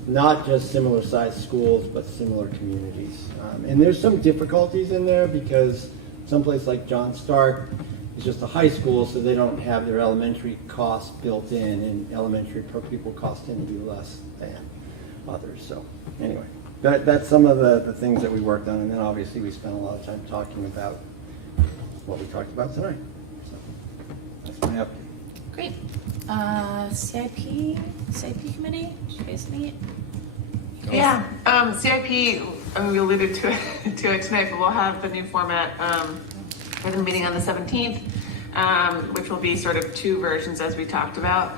not just similar sized schools, but similar communities. And there's some difficulties in there because someplace like John Stark is just a high school, so they don't have their elementary costs built in, and elementary per pupil costs tend to be less than others. So anyway, that's some of the things that we worked on, and then obviously we spent a lot of time talking about what we talked about tonight. So that's my update. Great. CIP committee, did you guys meet? Yeah, CIP, we alluded to it tonight, but we'll have the new format for the meeting on the 17th, which will be sort of two versions as we talked about.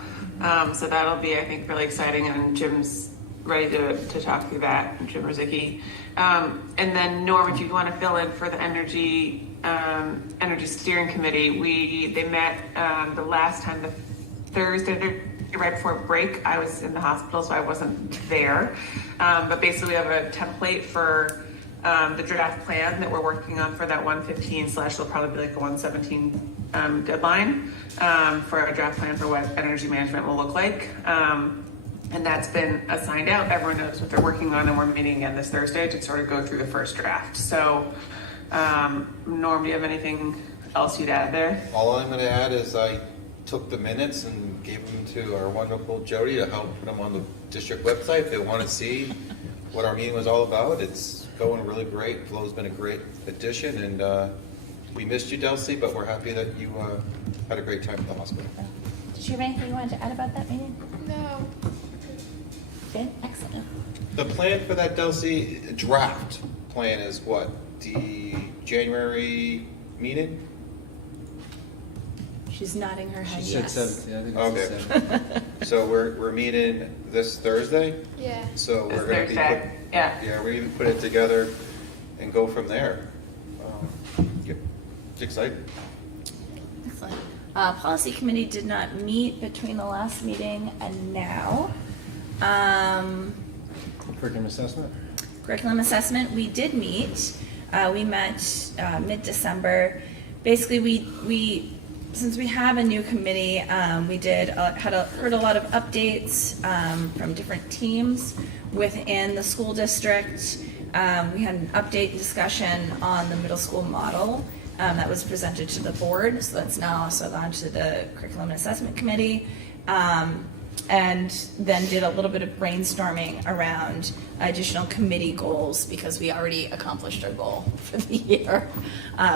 So that'll be, I think, really exciting, and Jim's ready to talk through that, and Jim Rizicki. And then Norm, if you want to fill in for the energy steering committee, they met the last time, the Thursday right before break. I was in the hospital, so I wasn't there. But basically, we have a template for the draft plan that we're working on for that 115 / there'll probably be like a 117 deadline for a draft plan for what energy management will look like. And that's been assigned out. Everyone knows what they're working on, and we're meeting again this Thursday to sort of go through the first draft. So, Norm, do you have anything else you'd add there? All I'm going to add is I took the minutes and gave them to our wonderful Jody to help put them on the district website if they want to see what our meeting was all about. It's going really great. Flo's been a great addition, and we missed you, Delcy, but we're happy that you had a great time at the hospital. Did you have anything you wanted to add about that meeting? No. Okay, excellent. The plan for that, Delcy, draft plan is what? The January meeting? She's nodding her head She yes. said 17. I think it's the Okay. 17th. So we're meeting this Thursday? Yeah. So This we're going to be Thursday. Yeah. we're going to put it together and go from there. Yep. It's exciting. Excellent. Policy committee did not meet between the last meeting and now. Curriculum assessment. Curriculum assessment, we did meet. We met mid-December. Basically, we since we have a new committee, we did heard a lot of updates from different teams within the school district. We had an update discussion on the middle school model that was presented to the board. So that's now also gone to the curriculum and assessment committee. And then did a little bit of brainstorming around additional committee goals because we already accomplished our goal for the year,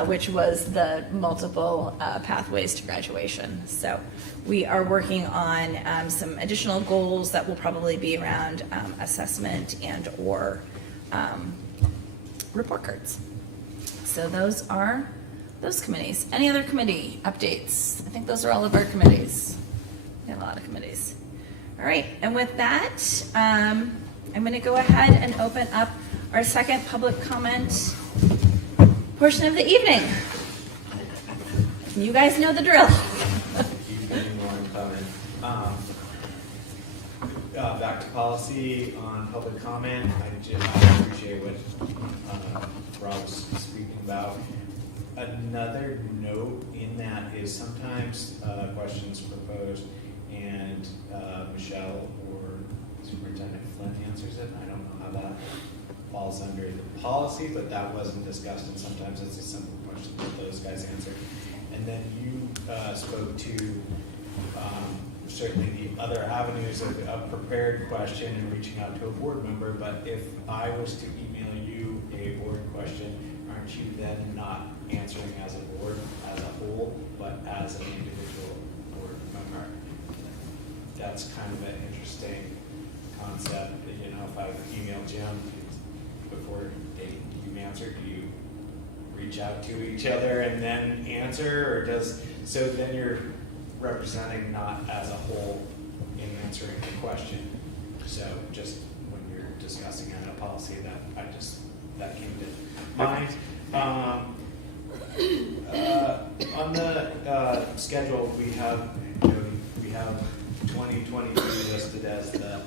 which was the multiple pathways to graduation. So we are working on some additional goals that will probably be around assessment and or report cards. So those are those committees. Any other committee updates? I think those are all of our committees. We have a lot of committees. All right, and with that, I'm going to go ahead and open up our second public comment portion of the evening. You guys know the drill. Back to policy on public comment. I appreciate what Rob was speaking about. Another note in that is sometimes questions proposed and Michelle or Superintendent Flint answers it. I don't know how that falls under the policy, but that wasn't discussed, and sometimes it's a simple question that those guys answer. And then you spoke to certainly the other avenues of a prepared question and reaching out to a board member, but if I was to email you a board question, aren't you then not answering as a board, as a whole, but as an individual board member? That's kind of an interesting concept. You know, if I email Jim before you answer, do you reach out to each other and then answer, or so then you're representing not as a whole in answering the question. So just when you're discussing a policy, that came to mind. On the schedule, we have 2022 listed as the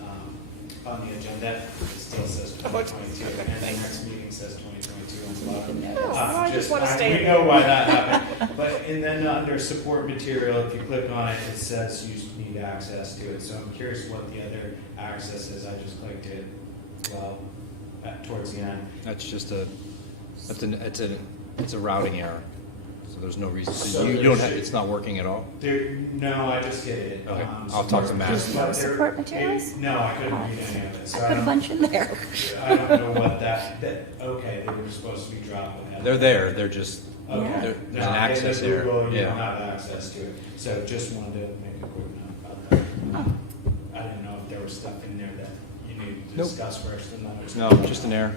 on the agenda. It still says 2022, and the next meeting says 2022 on the bottom. I just want to stay. We know why that happened. And then under support material, if you click on it, it says you need access to it. So I'm curious what the other access is. I just clicked it. Well, towards the end. That's just it's a routing error. So there's no reason. So You don't have, it's not working at all? No, I just hit it. Okay, I'll talk to Matt. There's no support materials? No, I couldn't read any of it. So I put a bunch in there. I don't know what okay, they were supposed to be dropped. They're there, they're just, Okay. there's an access error. Google, you don't Yeah. have access to it. So just wanted to make a quick note about that. I didn't know if there was stuff in there that you needed to Nope. discuss first and then it was. No, just an error.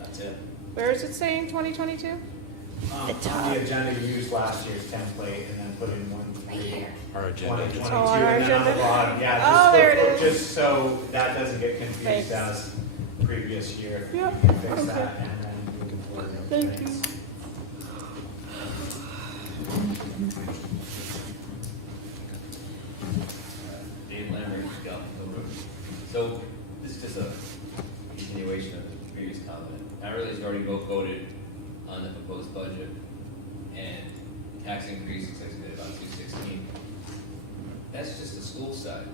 That's it. Where is it saying 2022? On the agenda, you used last year's template and then put in one. Right here. Our agenda. 2022, Oh, on our and then on the agenda? bottom, yeah. Oh, just there it is. Just so that doesn't get confused Thanks. as previous year. Yep, You can fix okay. that and then moving forward. Thank you. Thanks. Dave Lammer, so this is just a continuation of the previous comment. Apparently, it's already voted on the proposed budget, and tax increase is expected about 216. That's just the school side.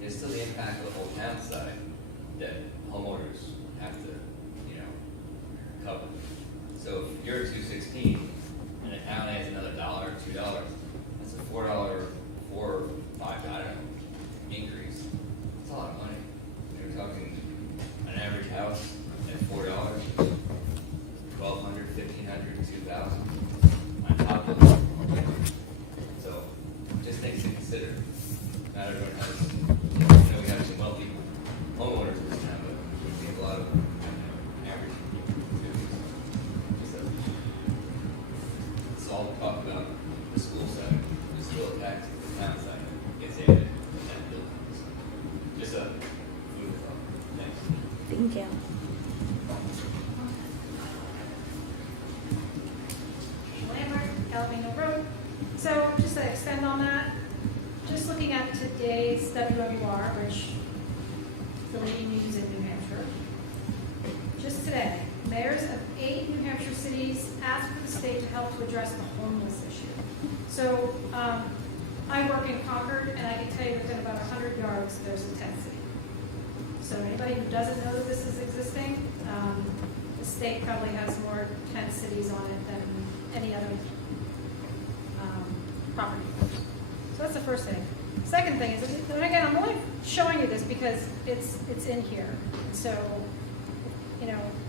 There's still the impact of the whole town side that homeowners have to, cover. So if you're at 216 and the town adds another $1 or $2, that's a $4, $4 or $5, I don't know, increase. It's a lot of money. You're talking an average house at $4, $1,200, $1,500, $2,000 on top of it. So just things to consider. Not everyone has, we have some wealthy homeowners in this town, but we have a lot of average people too. It's all talk about the school side. There's still a tax to the town side that gets added to that building. Just a food for thought. Thanks. Thank you. Landmark, Alameda Road. So just to extend on that, just looking at today's WWR, which the lady news in New Hampshire. Just today, mayors of 8 New Hampshire cities asked for the state to help to address the homeless issue. So I work in Concord, and I can tell you within about 100 yards, there's a tent city. So anybody who doesn't know that this is existing, the state probably has more tent cities on it than any other property. So that's the first thing. Second thing is, and again, I'm only showing you this because it's in here. So,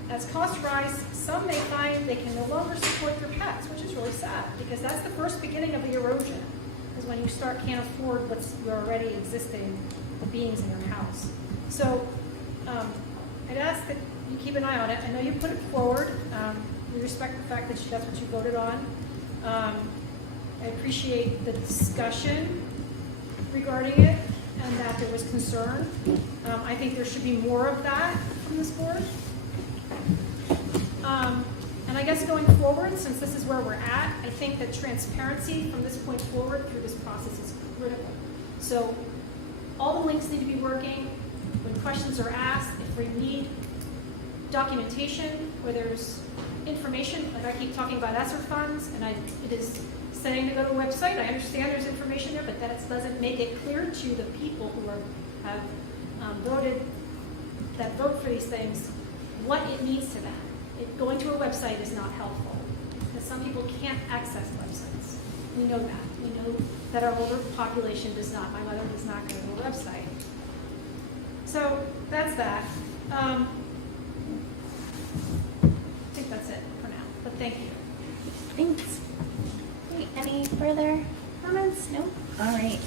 as costs rise, some may find they can no longer support their pets, which is really sad because that's the first beginning of the erosion, is when you can't afford what's your already existing beings in your house. So, I'd ask that you keep an eye on it. I know you put it forward. We respect the fact that that's what you voted on. I appreciate the discussion regarding it and that there was concern. I think there should be more of that from this board. And I guess going forward, since this is where we're at, I think that transparency from this point forward through this process is critical. So all the links need to be working. When questions are asked, if we need documentation where there's information, like I keep talking about ESSER funds, and it is saying to go to a website. I understand there's information there, but that doesn't make it clear to the people who have vote for these things what it means to them. Going to a website is not helpful because some people can't access websites. We know that. We know that our older population does not. My mother does not go to the website. So that's that. I think that's it for now, but thank you. Thanks. Great. Any further comments? No? All right.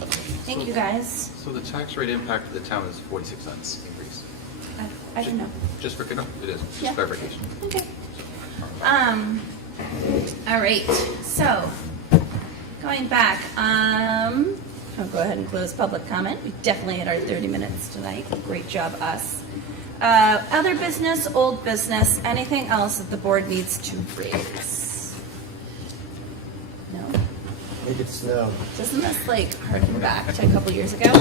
Thank you, guys. So the tax rate impact to the town is 46 cents increase. I don't know. Just for, no, it is, just Yeah. clarification. Okay. All right. So, going back, I'll go ahead and close public comment. We definitely hit our 30 minutes tonight. Great job, us. Other business, old business, anything else that the board needs to raise? No? Make it snow. Doesn't this like harken back to a couple years ago?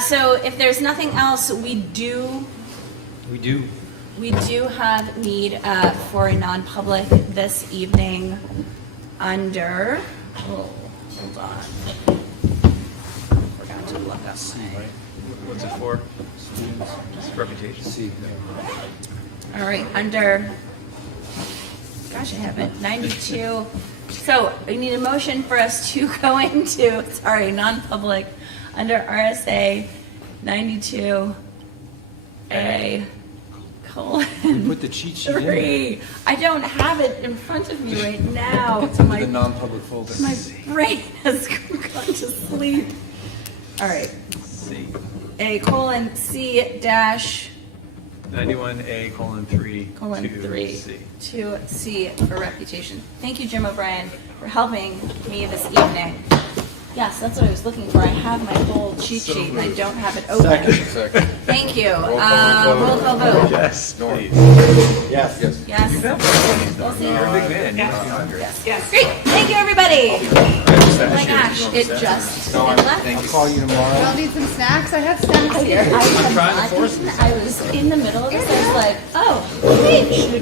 So if there's nothing else, we do have need for a non-public this evening under, oh, hold on. Forgot to look up my. What's it for? Just reputation. All right, under, gosh, I have it, 92. So we need a motion for us to go into, non-public, under RSA 92A colon Put the cheat sheet in 3. I don't have it in front of me right now. It's in the non-public folder. My brain has gone to sleep. All right. C. A colon C dash 91A:3 colon 3 C. to C for reputation. Thank you, Jim O'Brien, for helping me this evening. Yes, that's what I was looking for. I have my whole cheat sheet and I don't have it open. Second. Thank you. Roll call Roll call vote. Yes, please. Yes. Yes. We'll see. You're a big man. Yes. Great. Thank you, everybody. Oh my gosh, it just it left. I'll call you tomorrow. Y'all need some snacks? I had snacks here. I was in the middle of this. I was like, oh, wait.